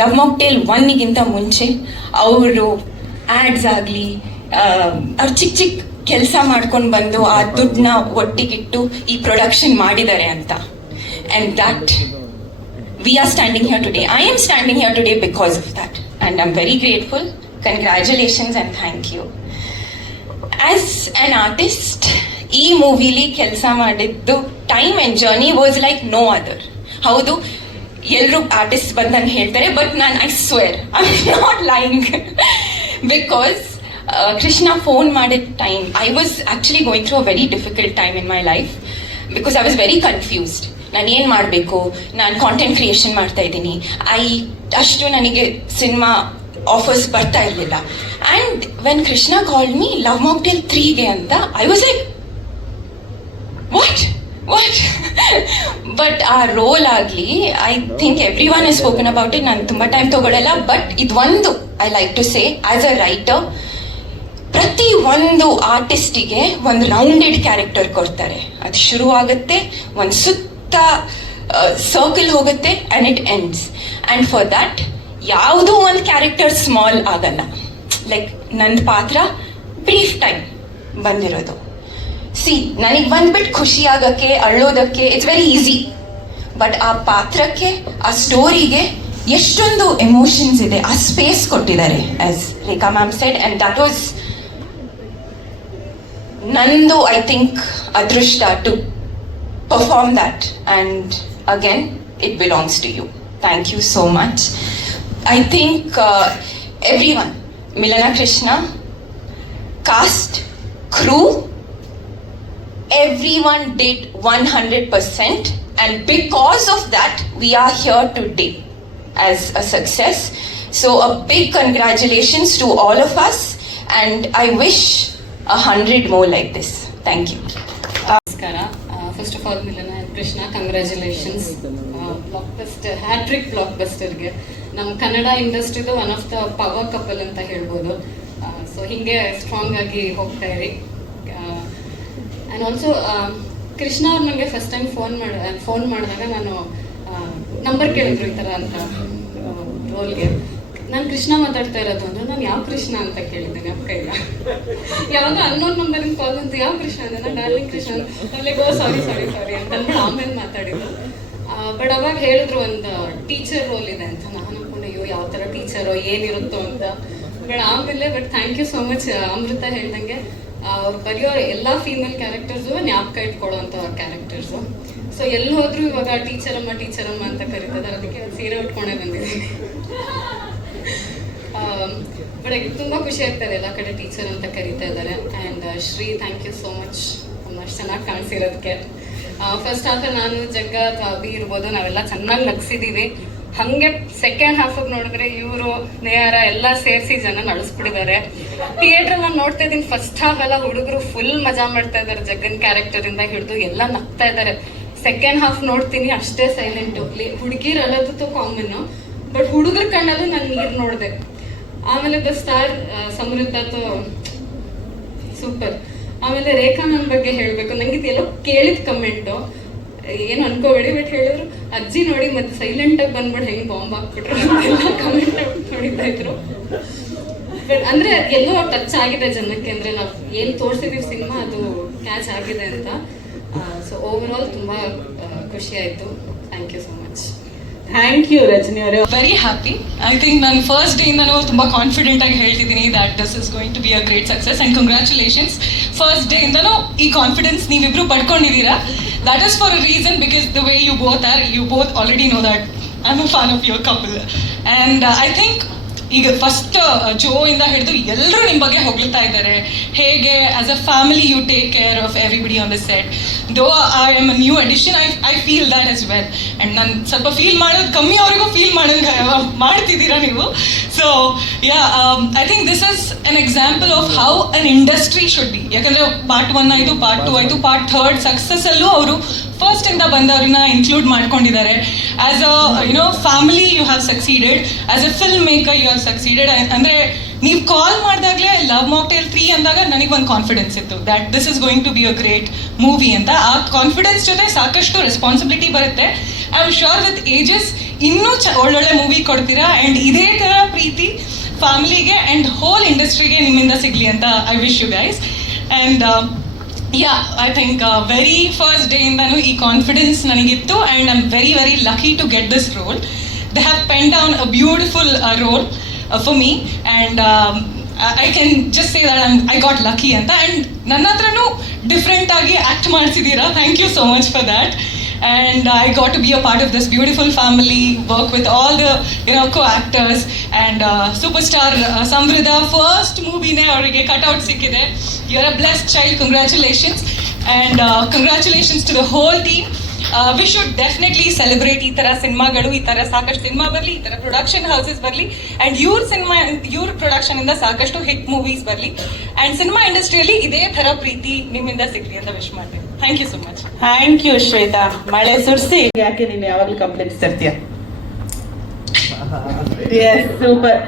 ಲವ್ ಮಾಕ್ಟೇಲ್ 1ಗಿಂತ ಮುಂಚೆ ಅವರು ಆಡ್ಸ್ ಆಗಲಿ ಅವ್ರು ಚಿಕ್ಕ ಕೆಲಸ ಮಾಡ್ಕೊಂಡು ಬಂದು ಆ ದುಡ್ಡನ್ನ ಒಟ್ಟಿಗಿಟ್ಟು ಈ ಪ್ರೊಡಕ್ಷನ್ ಮಾಡಿದ್ದಾರೆ ಅಂತ. And that we are standing here today. I am standing here today because of that, and I am very grateful. Congratulations and thank you. As an artist ಈ ಮೂವಿಲಿ ಕೆಲಸ ಮಾಡಿದ್ದು time and journey was like no other. ಹೌದು, ಎಲ್ಲರೂ artist ಬಂದಂಗೆ ಹೇಳ್ತಾರೆ, but ನಾನು I swear I am not lying. Because Krishna phone ಮಾಡಿದ time I was actually going through a very difficult time in my life because I was very confused. ನಾನು ಏನು ಮಾಡಬೇಕು, ನಾನು ಕಾಂಟೆಂಟ್ ಕ್ರಿಯೇಷನ್ ಮಾಡ್ತಾ ಇದ್ದೀನಿ, ಅಷ್ಟು ನನಗೆ ಸಿನಿಮಾ ಆಫರ್ಸ್ ಬರ್ತಾ ಇರಲಿಲ್ಲ. And when Krishna called me Love Mocktail 3ಗೆ ಅಂತ, I was like what but ಆ ರೋಲ್ ಆಗಲಿ, I think every one has spoken about it, ನಾನು ತುಂಬ ಟೈಮ್ ತೊಗೊಳ್ಳಲ್ಲ. ಬಟ್ ಇದೊಂದು I like to say as a writer, ಪ್ರತಿ ಒಂದು ಆರ್ಟಿಸ್ಟಿಗೆ ಒಂದು ರೌಂಡೆಡ್ ಕ್ಯಾರೆಕ್ಟರ್ ಕೊಡ್ತಾರೆ. ಅದು ಶುರು ಆಗುತ್ತೆ, ಒಂದು ಸುತ್ತ ಸರ್ಕಲ್ ಹೋಗುತ್ತೆ and it ends. And for that ಯಾವುದೋ ಒಂದು ಕ್ಯಾರೆಕ್ಟರ್ ಸ್ಮಾಲ್ ಆಗಲ್ಲ. ಲೈಕ್ ನನ್ನ ಪಾತ್ರ ಬ್ರೀಫ್ ಟೈಮ್ ಬಂದಿರೋದು. ನನಗೆ ಬಂದ್ಬಿಟ್ಟು ಖುಷಿ ಆಗಕ್ಕೆ, ಅಳ್ಳೋದಕ್ಕೆ ಇಟ್ಸ್ ವೆರಿ ಈಸಿ. ಬಟ್ ಆ ಪಾತ್ರಕ್ಕೆ, ಆ ಸ್ಟೋರಿಗೆ ಎಷ್ಟೊಂದು ಎಮೋಷನ್ಸ್ ಇದೆ, ಆ ಸ್ಪೇಸ್ ಕೊಟ್ಟಿದ್ದಾರೆ as Rekha ma'am said. And that was ನಂದು ಐ ಥಿಂಕ್ ಅದೃಷ್ಟ to perform that. And again it belongs to you. Thank you so much. I think every one, Milana, Krishna, cast, crew, everyone did 100%, and because of that we are here today as a success. So a big congratulations to all of us, and I wish 100 more like this. Thank you. ನಮಸ್ಕಾರ. First of all Milana and Krishna, congratulations. Blockbuster, hat trick ಬ್ಲಾಕ್ಬಸ್ಟರ್ಗೆ ನಮ್ಮ ಕನ್ನಡ ಇಂಡಸ್ಟ್ರಿದು one of the power couple ಅಂತ ಹೇಳ್ಬೋದು. So ಹೀಗೆ strong ಆಗಿ ಹೋಗ್ತಾ ಇರಿ. ಆ್ಯಂಡ್ ಆಲ್ಸೋ ಕೃಷ್ಣ ಅವ್ರು ನನಗೆ ಫಸ್ಟ್ ಟೈಮ್ ಫೋನ್ ಮಾಡಿದಾಗ ನಾನು ನಂಬರ್ ಕೇಳಿದ್ರು ಈ ಥರ ಅಂತ ರೋಲ್ಗೆ. ನಾನು ಕೃಷ್ಣ ಮಾತಾಡ್ತಾ ಇರೋದು ಅಂದ್ರೆ ನಾನು ಯಾವ ಕೃಷ್ಣ ಅಂತ ಕೇಳಿದ್ದೇನೆ. ಅಪ್ಪ ಇಲ್ಲ, ಯಾವಾಗ ಅನ್ನೋನ್ ನಂಬರಿಂದ ಕಾಲ್ ಅಂತ ಯಾವ ಕೃಷ್ಣ ಅಂದ್ರೆ ನಾನು ಡಾರ್ಲಿಂಗ್ ಕೃಷ್ಣ ಅಲ್ಲಿ ಗೋ ಸಾರಿ ಅಂತ ಅಂದ್ಬಿಟ್ಟು ಆಮೇಲೆ ಮಾತಾಡಿದ್ರು. ಬಟ್ ಅವಾಗ ಹೇಳಿದ್ರು ಒಂದು ಟೀಚರ್ ರೋಲ್ ಇದೆ ಅಂತ. ನಾನು ಅನ್ಕೊಂಡೆ ಅಯ್ಯೋ ಯಾವ ಥರ ಟೀಚರೋ ಏನಿರುತ್ತೋ ಅಂತ. But thank you so much. Amrutha ಹೇಳ್ದಂಗೆ ಅವ್ರು ಬರೆಯೋ ಎಲ್ಲ ಫೀಮೇಲ್ ಕ್ಯಾರೆಕ್ಟರ್ಸು ಜ್ಞಾಪಕ ಇಟ್ಕೊಳ್ಳೋವಂಥ ಕ್ಯಾರೆಕ್ಟರ್ಸು. ಸೊ ಎಲ್ಲಿ ಹೋದ್ರು ಇವಾಗ ಟೀಚರಮ್ಮ ಅಂತ ಕರೀತಿದ್ದಾರೆ. ಅದಕ್ಕೆ ಒಂದು ಸೀರೆ ಉಟ್ಕೊಂಡೇ ಬಂದಿದ್ದೀನಿ. ಬಟ್ ತುಂಬ ಖುಷಿ ಆಗ್ತದೆ, ಎಲ್ಲ ಕಡೆ ಟೀಚರ್ ಅಂತ ಕರೀತಾ ಇದ್ದಾರೆ. And Shri, thank you so much ಅಷ್ಟು ಚೆನ್ನಾಗಿ ಕಾಣಿಸಿರೋದಕ್ಕೆ. ಫಸ್ಟ್ ಹಾಫಲ್ಲಿ ನಾನು ಜಗ್ಗ ಅಥವಾ ಅಭಿ ಇರ್ಬೋದು, ನಾವೆಲ್ಲ ಚೆನ್ನಾಗಿ ನಗಿಸಿದ್ದೀವಿ. ಹಂಗೆ ಸೆಕೆಂಡ್ ಹಾಫ್ ನೋಡಿದ್ರೆ ಇವರು ನೇಹಾರ ಎಲ್ಲ ಸೇರಿಸಿ ಜನ ನಡೆಸ್ಬಿಟ್ಟಿದ್ದಾರೆ. ಥಿಯೇಟರ್ ನಾನು ನೋಡ್ತಾ ಇದ್ದೀನಿ, ಫಸ್ಟ್ ಹಾಫ್ ಎಲ್ಲ ಹುಡುಗರು ಫುಲ್ ಮಜಾ ಮಾಡ್ತಾ ಇದ್ದಾರೆ, ಜಗನ್ ಕ್ಯಾರೆಕ್ಟರ್ ಇಂದ ಹಿಡಿದು ಎಲ್ಲ ನಗ್ತಾ ಇದ್ದಾರೆ. ಸೆಕೆಂಡ್ ಹಾಫ್ ನೋಡ್ತೀನಿ ಅಷ್ಟೇ ಸೈಲೆಂಟ್. ಹುಡುಗಿರ್ ಅಲ್ಲದ್ದು ಕಾಮನ್, ಬಟ್ ಹುಡುಗರ ಕಣ್ಣಲ್ಲೂ ನಾನು ನೀರು ನೋಡಿದೆ. ಆಮೇಲೆ ದ ಸ್ಟಾರ್ ಸಮೃದ್ಧತ್ತು ಸೂಪರ್. ಆಮೇಲೆ ರೇಖಾ ನನ್ನ ಬಗ್ಗೆ ಹೇಳಬೇಕು, ನಂಗೆ ಇದೆಲ್ಲೋ ಕೇಳಿದ ಕಮೆಂಟು, ಏನು ಅನ್ಕೋಬೇಡಿ, ಬಟ್ ಹೇಳಿದ್ರು ಅಜ್ಜಿ ನೋಡಿ ಮತ್ತೆ ಸೈಲೆಂಟ್ ಆಗಿ ಬಂದ್ಬಿಟ್ಟು ಹೆಂಗ್ ಬಾಂಬ್ ಹಾಕ್ಬಿಟ್ರು ಎಲ್ಲ ಕಮೆಂಟ್ ನೋಡಿತಾ ಇದ್ರು. ಬಟ್ ಅಂದ್ರೆ ಎಲ್ಲೋ ಟಚ್ ಆಗಿದೆ ಜನಕ್ಕೆ, ಅಂದ್ರೆ ನಾವು ಏನ್ ತೋರಿಸಿದೀವಿ ಸಿನಿಮಾ ಅದು ಕ್ಯಾಚ್ ಆಗಿದೆ ಅಂತ. ಸೊ ಓವರ್ ಆಲ್ ತುಂಬಾ ಖುಷಿ ಆಯ್ತು. Thank you so much. Thank you Rajini ಅವರೇ. Very happy. ಐ ಥಿಂಕ್ ನಾನು ಫಸ್ಟ್ ಡೇ ಇಂದನೂ ತುಂಬ ಕಾನ್ಫಿಡೆಂಟ್ ಆಗಿ ಹೇಳ್ತಿದ್ದೀನಿ that this is going to be a great success and congratulations. First day ಇಂದನೂ ಈ ಕಾನ್ಫಿಡೆನ್ಸ್ ನೀವಿಬ್ರು ಪಡ್ಕೊಂಡಿದ್ದೀರಾ. That is for a reason, because the way you both already know that I am a fan of your couple. And I think ಈಗ first show ಇಂದ ಹಿಡಿದು ಎಲ್ಲರೂ ನಿಮ್ಮ ಬಗ್ಗೆ ಹೊಗಳ್ತಾ ಇದ್ದಾರೆ. ಹೇಗೆ as a family you take care of everybody on the set. Though I am a new addition, I feel that as well. And ನಾನು ಸ್ವಲ್ಪ ಫೀಲ್ ಮಾಡೋದು ಕಮ್ಮಿ, ಅವರಿಗೂ ಫೀಲ್ ಮಾಡೋಂಗೆ ಮಾಡ್ತಿದ್ದೀರಾ ನೀವು. So yeah, I think this is an example of how an industry should be. ಯಾಕಂದರೆ part 1 ಆಯಿತು, part 2 ಆಯಿತು, ಪಾರ್ಟ್ 3 ಸಕ್ಸಸ್ಸಲ್ಲೂ ಅವರು ಫಸ್ಟ್ ಇಂದ ಬಂದವ್ರನ್ನ ಇನ್ಕ್ಲೂಡ್ ಮಾಡ್ಕೊಂಡಿದ್ದಾರೆ. As a family you have succeeded, as a film maker you have succeeded. ಅಂದರೆ ನೀವು ಕಾಲ್ ಮಾಡಿದಾಗಲೇ love Mocktail 3 ಅಂದಾಗ ನನಗೆ ಒಂದು ಕಾನ್ಫಿಡೆನ್ಸ್ ಇತ್ತು that this is going to be a great movie ಅಂತ. ಆ ಕಾನ್ಫಿಡೆನ್ಸ್ ಜೊತೆ ಸಾಕಷ್ಟು ರೆಸ್ಪಾನ್ಸಿಬಿಲಿಟಿ ಬರುತ್ತೆ. I am sure with ages ಇನ್ನೂ ಒಳ್ಳೊಳ್ಳೆ ಮೂವಿ ಕೊಡ್ತೀರಾ. ಆ್ಯಂಡ್ ಇದೇ ಥರ ಪ್ರೀತಿ ಫ್ಯಾಮಿಲಿಗೆ ಆ್ಯಂಡ್ ಹೋಲ್ ಇಂಡಸ್ಟ್ರಿಗೆ ನಿಮ್ಮಿಂದ ಸಿಗಲಿ ಅಂತ I wish you guys. And yeah, I think very first day ಇಂದನೂ ಈ ಕಾನ್ಫಿಡೆನ್ಸ್ ನನಗಿತ್ತು. And I am very very lucky to get this role. They have pen down a beautiful role for me, and I can just say that I got lucky anta. And ನನ್ನ ಹತ್ರನೂ different ಆಗಿ act ಮಾಡಿಸಿದ್ದೀರಾ. Thank you so much for that. And I got to be a part of this beautiful family, work with all the co-actors, and superstar Samvrida first movie ne avrige cutout sikkide. You're a blessed child, congratulations. And congratulations to the whole team. We should definitely celebrate ಈ ಥರ ಸಿನಿಮಾಗಳು, ಈ ಥರ ಸಾಕಷ್ಟು cinema ಬರಲಿ, ಈ ಥರ production houses ಬರಲಿ, ಆ್ಯಂಡ್ ಇವ್ರ ಪ್ರೊಡಕ್ಷನಿಂದ ಸಾಕಷ್ಟು ಹಿಟ್ ಮೂವೀಸ್ ಬರಲಿ, ಆ್ಯಂಡ್ ಸಿನಿಮಾ ಇಂಡಸ್ಟ್ರಿಯಲ್ಲಿ ಇದೇ ಥರ ಪ್ರೀತಿ ನಿಮ್ಮಿಂದ ಸಿಗಲಿ ಅಂತ ವಿಶ್ ಮಾಡ್ತೀನಿ. Thank you so much. Thank you Shweta. ಮಳೆ ಸುರಿಸಿ ಯಾಕೆ ನೀನು ಯಾವಾಗಲೂ ಕಂಪ್ಲೇಂಟ್ಸ್ ತರ್ತೀಯ? S, super.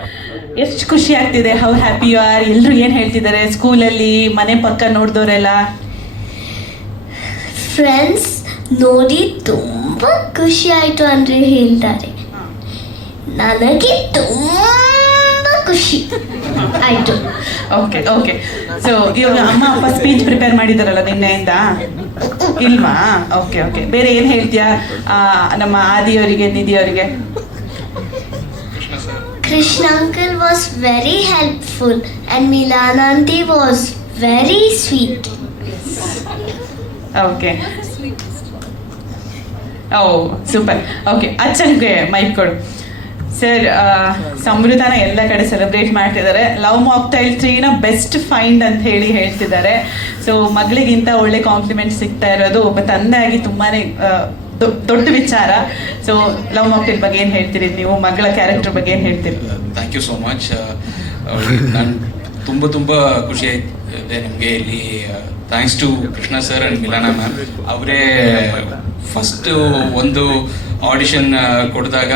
ಎಷ್ಟು ಖುಷಿ ಆಗ್ತಿದೆ. How happy you are. ಎಲ್ಲರೂ ಏನು ಹೇಳ್ತಿದ್ದಾರೆ ಸ್ಕೂಲಲ್ಲಿ, ಮನೆ ಪಕ್ಕ ನೋಡಿದವರೆಲ್ಲ? ಫ್ರೆಂಡ್ಸ್ ನೋಡಿ ತುಂಬ ಖುಷಿ ಆಯಿತು ಅಂದರೆ ಹೇಳ್ತಾರೆ. ನನಗೆ ತುಂಬ ಖುಷಿ ಆಯಿತು. Okay okay. ಸೊ ಇವಾಗ ಅಮ್ಮ ಅಪ್ಪ ಸ್ಪೀಚ್ ಪ್ರಿಪೇರ್ ಮಾಡಿದಾರಲ್ಲ ನಿನ್ನೆಯಿಂದ? ಇಲ್ವಾ? Okay okay. ಬೇರೆ ಏನು ಹೇಳ್ತೀಯಾ ನಮ್ಮ ಆದಿಯವರಿಗೆ, ನಿಧಿಯವರಿಗೆ? Krishna uncle was very helpful and Milana auntie was very sweet. Okay. Oh super. Okay, ಅಚ್ಚಂಗೆ ಮೈಕ್ ಕೊಡು. ಸರ್, ಸಮೃದ್ಧನ ಎಲ್ಲ ಕಡೆ ಸೆಲೆಬ್ರೇಟ್ ಮಾಡ್ತಿದ್ದಾರೆ. ಲವ್ ಮಾಕ್ಟೈಲ್ 3ನ ಬೆಸ್ಟ್ ಫೈಂಡ್ ಅಂತ ಹೇಳ್ತಿದ್ದಾರೆ. ಸೊ ಮಗಳಿಗಿಂತ ಒಳ್ಳೆ ಕಾಂಪ್ಲಿಮೆಂಟ್ ಸಿಗ್ತಾ ಇರೋದು ಒಬ್ಬ ತಂದೆಯಾಗಿ ತುಂಬಾ ದೊಡ್ಡ ವಿಚಾರ. ಸೊ ಲವ್ ಮಾಕ್ಟೈಲ್ ಬಗ್ಗೆ ಏನು ಹೇಳ್ತೀರಿ ನೀವು? ಮಗಳ ಕ್ಯಾರೆಕ್ಟರ್ ಬಗ್ಗೆ ಏನು ಹೇಳ್ತೀರಿ? Thank you so much. ನಾನು ತುಂಬ ಖುಷಿ ಇದೆ ನಿಮಗೆ ಇಲ್ಲಿ. Thanks to Krishna sir and Milana ma'am. ಅವರೇ ಫಸ್ಟ್ ಒಂದು ಆಡಿಷನ್ ಕೊಡಿದಾಗ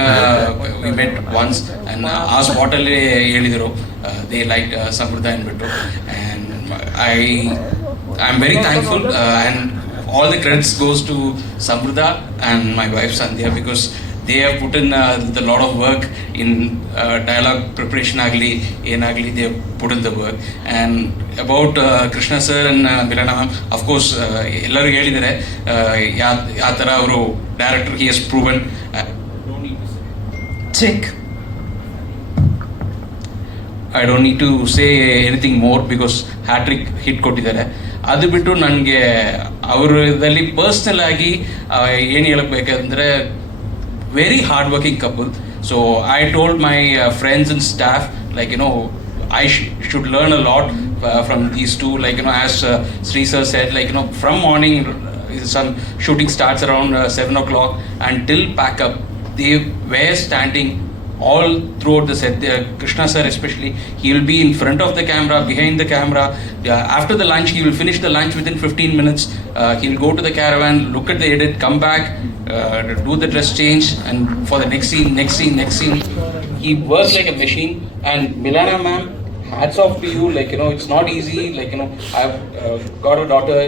ವಿ ಮೆಟ್ ಒನ್ಸ್ ಆ್ಯಂಡ್ ಆ ಸ್ಪಾಟಲ್ಲಿ ಹೇಳಿದರು ದೇ ಲೈಕ್ ಸಮೃದ್ಧ ಅಂದ್ಬಿಟ್ಟು. And I am very thankful and all the credits goes to Samruddha and my wife Sandhya, because they have put in the lot of work in dialogue preparation agli enagli, they have put in the work. And about Krishna sir and Milana ma'am, of course ellaru helidare ya tara avaru director, he has proven. Check. I don't need to say anything more because hat trick hit ಕೊಟ್ಟಿದ್ದಾರೆ. ಅದು ಬಿಟ್ಟು ನನಗೆ ಅವರದಲ್ಲಿ personal ಆಗಿ ಏನು ಹೇಳಬೇಕಂದ್ರೆ very hard working couple. So I told my friends and staff like I should learn a lot from these two, like as Sri sir said, like from morning some shooting starts around 7 o'clock until pack up they were standing all throughout the set. Krishna sir especially, he will be in front of the camera, behind the camera. After the lunch, he will finish the lunch within 15 minutes. He'll go to the caravan, look at the edit, come back, do the dress change, and for the next scene. He works like a machine. And Milana ma'am, hats off to you. Like, you know, it's not easy. Like, you know, I've got a daughter.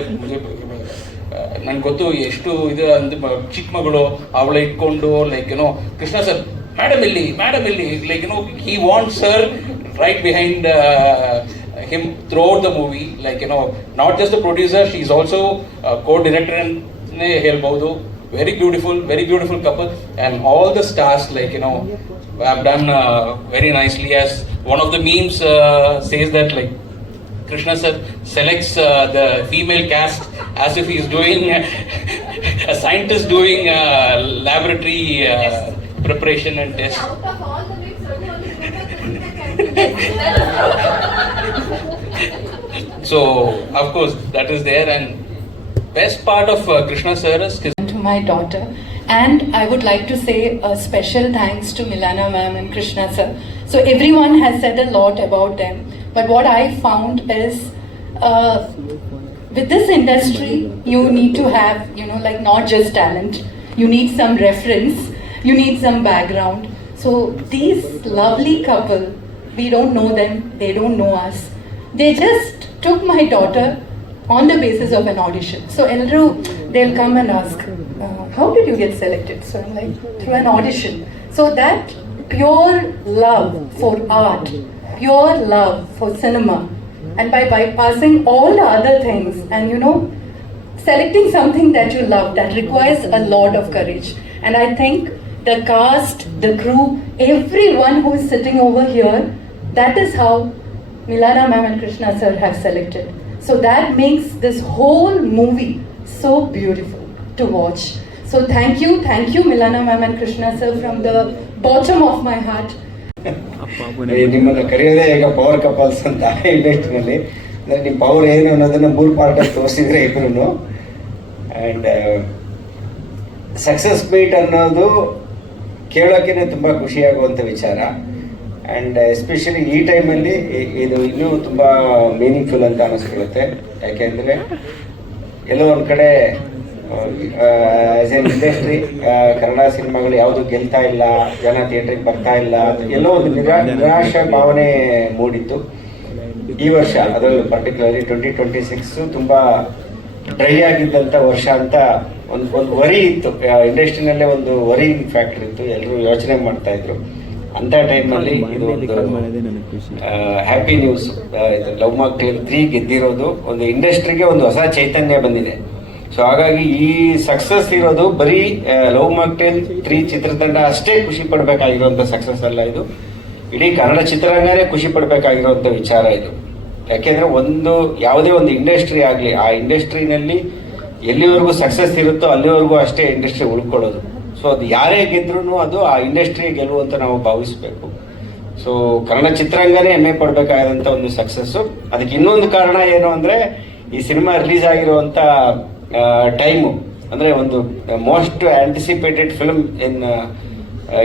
ನನಗೆ ಗೊತ್ತು ಎಷ್ಟು ಇದು ಅಂದ ಚಿಕ್ಕ ಮಗಳು ಅವಳ ಇಟ್ಕೊಂಡು like ಏನೋ Krishna sir madam illi, like, you know, he wants her right behind him throughout the movie, like, you know, not just the producer, she's also co-director and helbodu. Very beautiful couple, and all the stars, like, you know, have done very nicely. As one of the memes says that, like, Krishna sir selects the female cast as if he's doing a scientist doing laboratory preparation and test. So of course that is there, and best part of Krishna sir is to my daughter, and I would like to say a special thanks to Milana ma'am and Krishna sir. So everyone has said a lot about them, but what I found is with this industry you need to have, you know, like, not just talent, you need some reference, you need some background. So these lovely couple, we don't know them, they don't know us, they just took my daughter on the basis of an audition. So Elru, they'll come and ask, how did you get selected? So I'm like, through an audition. So that pure love for art, pure love for cinema, and by bypassing all the other things and, you know, selecting something that you love, that requires a lot of courage. And I think the cast, the crew, everyone who is sitting over here, that is how Milana ma'am and Krishna sir have selected. So that makes this whole movie so beautiful to watch. So thank you Milana ma'am and Krishna sir from the bottom of my heart. ನಿಮ್ಮನ್ನು ಕರೆಯೋದೇ ಈಗ power couples ಅಂತ ಇಂಡಸ್ಟ್ರಿನಲ್ಲಿ. ಅಂದರೆ ನಿಮ್ಮ power ಏನು ಅನ್ನೋದನ್ನು 3 ಪಾರ್ಟಲ್ಲಿ ತೋರಿಸಿದ್ರೆ ಇಬ್ಬರು. And success meet ಅನ್ನೋದು ಕೇಳೋಕ್ಕೇ ತುಂಬ ಖುಷಿಯಾಗುವಂಥ ವಿಚಾರ. ಆ್ಯಂಡ್ ಎಸ್ಪೆಷಲಿ ಈ ಟೈಮಲ್ಲಿ ಇದು ಇನ್ನೂ ತುಂಬ ಮೀನಿಂಗ್ಫುಲ್ ಅಂತ ಅನ್ನಿಸ್ಕೊಳ್ಳುತ್ತೆ. ಯಾಕೆಂದರೆ ಎಲ್ಲೋ ಒಂದು ಕಡೆ ಆ್ಯಸ್ ಎನ್ ಇಂಡಸ್ಟ್ರಿ ಕನ್ನಡ ಸಿನಿಮಾಗಳು ಯಾವುದು ಗೆಲ್ತಾ ಇಲ್ಲ, ಜನ ಥಿಯೇಟ್ರಿಗೆ ಬರ್ತಾ ಇಲ್ಲ, ಎಲ್ಲೋ ಒಂದು ನಿರಾಶೆ ಭಾವನೆ ಮೂಡಿತ್ತು ಈ ವರ್ಷ. ಅದರಲ್ಲೂ ಪರ್ಟಿಕ್ಯುಲರ್ಲಿ 2026 ತುಂಬ ಡ್ರೈ ಆಗಿದ್ದಂಥ ವರ್ಷ ಅಂತ ಒಂದು ವರಿ ಇತ್ತು ಇಂಡಸ್ಟ್ರಿನಲ್ಲೇ, ಒಂದು ವರಿ ಫ್ಯಾಕ್ಟರ್ ಇತ್ತು, ಎಲ್ಲರೂ ಯೋಚನೆ ಮಾಡ್ತಾ ಇದ್ರು. ಅಂಥ ಟೈಮಲ್ಲಿ ಇದು ಒಂದು ಹ್ಯಾಪಿ ನ್ಯೂಸ್. ಇದು ಲವ್ ಮಾಕ್ಟೇಲ್ 3 ಗೆದ್ದಿರೋದು ಒಂದು ಇಂಡಸ್ಟ್ರಿಗೆ ಒಂದು ಹೊಸ ಚೈತನ್ಯ ಬಂದಿದೆ. ಸೊ ಹಾಗಾಗಿ ಈ ಸಕ್ಸಸ್ ಇರೋದು ಬರೀ ಲವ್ ಮಾಕ್ಟೇಲ್ 3 ಚಿತ್ರತಂಡ ಅಷ್ಟೇ ಖುಷಿ ಪಡಬೇಕಾಗಿರುವಂಥ ಸಕ್ಸಸ್ ಅಲ್ಲ, ಇದು ಇಡೀ ಕನ್ನಡ ಚಿತ್ರರಂಗನೇ ಖುಷಿ ಪಡಬೇಕಾಗಿರುವಂಥ ವಿಚಾರ ಇದು. ಯಾಕೆಂದರೆ ಯಾವುದೇ ಒಂದು ಇಂಡಸ್ಟ್ರಿ ಆಗಲಿ, ಆ ಇಂಡಸ್ಟ್ರಿನಲ್ಲಿ ಎಲ್ಲಿವರೆಗೂ ಸಕ್ಸಸ್ ಇರುತ್ತೋ ಅಲ್ಲಿವರೆಗೂ ಅಷ್ಟೇ ಇಂಡಸ್ಟ್ರಿ ಉಳ್ಕೊಳ್ಳೋದು. ಸೊ ಅದು ಯಾರೇ ಗೆದ್ರೂ ಅದು ಆ ಇಂಡಸ್ಟ್ರಿ ಗೆಲ್ಲುವಂತ ನಾವು ಭಾವಿಸಬೇಕು. ಸೊ ಕನ್ನಡ ಚಿತ್ರರಂಗನೇ ಹೆಮ್ಮೆ ಪಡಬೇಕಾದಂಥ ಒಂದು ಸಕ್ಸಸ್ಸು. ಅದಕ್ಕೆ ಇನ್ನೊಂದು ಕಾರಣ ಏನು ಅಂದರೆ, ಈ ಸಿನಿಮಾ ರಿಲೀಸ್ ಆಗಿರುವಂಥ ಟೈಮು, ಅಂದರೆ ಒಂದು most anticipated film in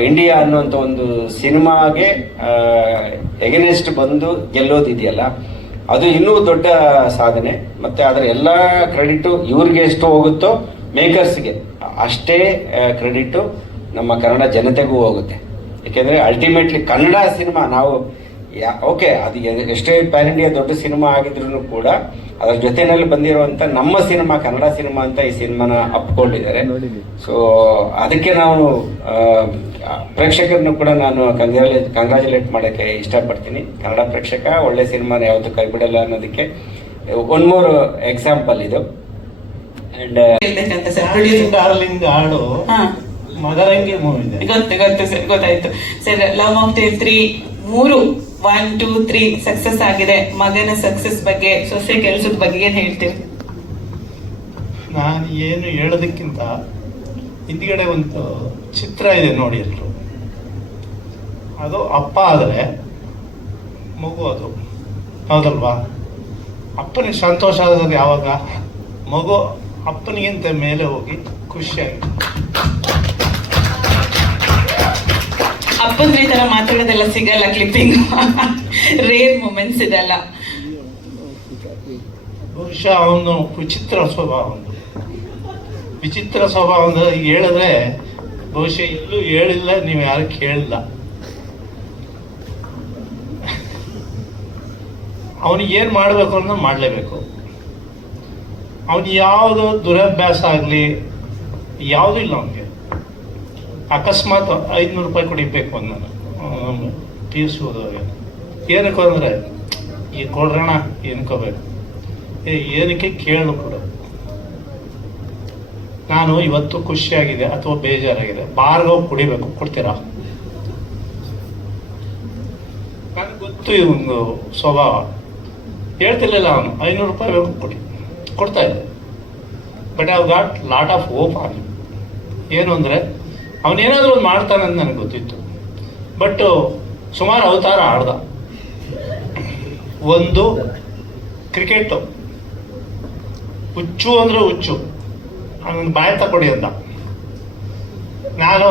India ಅನ್ನುವಂಥ ಒಂದು ಸಿನಿಮಾಗೆ ಎಗೇನೆಸ್ಟ್ ಬಂದು ಗೆಲ್ಲೋದಿದೆಯಲ್ಲ, ಅದು ಇನ್ನೂ ದೊಡ್ಡ ಸಾಧನೆ. ಮತ್ತು ಅದರ ಎಲ್ಲ ಕ್ರೆಡಿಟು ಇವ್ರಿಗೆ ಎಷ್ಟು ಹೋಗುತ್ತೋ ಮೇಕರ್ಸ್ಗೆ ಅಷ್ಟೇ ಕ್ರೆಡಿಟು ನಮ್ಮ ಕನ್ನಡ ಜನತೆಗೂ ಹೋಗುತ್ತೆ. ಏಕೆಂದರೆ ಅಲ್ಟಿಮೇಟ್ಲಿ ಕನ್ನಡ ಸಿನಿಮಾ ನಾವು ಓಕೆ, ಅದು ಎಷ್ಟೇ ಪ್ಯಾನ್ ಇಂಡಿಯಾ ದೊಡ್ಡ ಸಿನಿಮಾ ಆಗಿದ್ರು ಕೂಡ ಅದರ ಜೊತೆಯಲ್ಲಿ ಬಂದಿರುವಂಥ ನಮ್ಮ ಸಿನಿಮಾ ಕನ್ನಡ ಸಿನಿಮಾ ಅಂತ ಈ ಸಿನಿಮಾನ ಅಪ್ಕೊಂಡಿದ್ದಾರೆ. ಸೊ ಅದಕ್ಕೆ ನಾವು ಪ್ರೇಕ್ಷಕರನ್ನು ಕೂಡ ನಾನು ಕಂಗ್ರ್ಯಾಚುಲೇಟ್ ಮಾಡೋಕ್ಕೆ ಇಷ್ಟಪಡ್ತೀನಿ. ಕನ್ನಡ ಪ್ರೇಕ್ಷಕ ಒಳ್ಳೆ ಸಿನಿಮಾನ ಯಾವತ್ತೂ ಕೈ ಬಿಡಲ್ಲ ಅನ್ನೋದಕ್ಕೆ ಒನ್ ಮೋರ್ ಎಕ್ಸಾಂಪಲ್ ಇದು. ಅಂಡ್ ಡಾರ್ಲಿಂಗ್ ಹಾಡು ಮದರಂಗಿ ಮೂವಿ ಗೊತ್ತು ಸರ್, ಗೊತ್ತಾಯ್ತು ಸರ್. ಲವ್ ಮಾಕ್ಟೇಲ್ 3 1 2 3 ಸಕ್ಸಸ್ ಆಗಿದೆ. ಮಗನ ಸಕ್ಸಸ್ ಬಗ್ಗೆ, ಸೊಸೆ ಕೆಲಸದ ಬಗ್ಗೆ ಏನ್ ಹೇಳ್ತೀವಿ? ನಾನು ಏನು ಹೇಳೋದಕ್ಕಿಂತ ಹಿಂದ್ಗಡೆ ಒಂದು ಚಿತ್ರ ಇದೆ ನೋಡಿ ಎಲ್ರು. ಅದು ಅಪ್ಪ ಆದರೆ ಮಗು, ಅದು ಹೌದಲ್ವಾ? ಅಪ್ಪನಿಗೆ ಸಂತೋಷ ಆದಾಗ ಯಾವಾಗ ಮಗು ಅಪ್ಪನಿಗಿಂತ ಮೇಲೆ ಹೋಗಿ ಖುಷಿಯಾಗಿ ಅಪ್ಪಂದ್ರೆ ಈ ತರ ಮಾತಾಡೋದೆಲ್ಲ ಸಿಗಲ್ಲ, ಕ್ಲಿಪ್ಪಿಂಗ್ ರೇರ್ ಮೂಮೆಂಟ್ಸ್ ಇದೆಲ್ಲ. ಬಹುಶಃ ಅವನು ವಿಚಿತ್ರ ಸ್ವಭಾವ, ವಿಚಿತ್ರ ಸ್ವಭಾವ ಅಂದ್ರೆ ಈಗ ಹೇಳಿದ್ರೆ ಬಹುಶಃ ಇಲ್ಲೂ ಹೇಳಿಲ್ಲ, ನೀವು ಯಾರು ಕೇಳಿಲ್ಲ. ಅವನಿಗೆ ಏನು ಮಾಡಬೇಕು ಅನ್ನೋ ಮಾಡಲೇಬೇಕು. ಅವನು ಯಾವುದು ದುರಭ್ಯಾಸ ಆಗಲಿ ಯಾವುದೂ ಇಲ್ಲ ಅವನಿಗೆ. ಅಕಸ್ಮಾತ್ 500 ರೂಪಾಯಿ ಕೊಡಿಬೇಕು ಅಂದ ನಾನು PUC ಹೋದವಾಗ. ಏನಕ್ಕೆ ಅಂದರೆ ಈ ಕೊಡ್ರಣ ಏನಕೋಬೇಕು, ಏನಕ್ಕೆ ಕೇಳು ಕೊಡು. ನಾನು ಇವತ್ತು ಖುಷಿಯಾಗಿದೆ ಅಥವಾ ಬೇಜಾರಾಗಿದೆ, ಬಾರ್ಗೋಗಿ ಕುಡಿಬೇಕು, ಕೊಡ್ತೀರಾ? ನನಗೆ ಗೊತ್ತು ಇವೊಂದು ಸ್ವಭಾವ. ಹೇಳ್ತಿರ್ಲಿಲ್ಲ ಅವನು 500 ರೂಪಾಯಿ ಬೇಕು ಕೊಡ್ತಾ ಇದ್ದೆ. But I got lot of hope on. ಏನು ಅಂದರೆ ಅವನೇನಾದರೂ ಒಂದು ಮಾಡ್ತಾನೆ ಅಂತ ನನಗೆ ಗೊತ್ತಿತ್ತು. ಬಟ್ ಸುಮಾರು ಅವತಾರ ಆಡ್ದ. ಒಂದು ಕ್ರಿಕೆಟು ಹುಚ್ಚು ಅಂದರೆ ಹುಚ್ಚು, ಅವನಿಗೆ ಬಾಯ್ ತಗೊಡಿ ಅಂದ. ನಾನು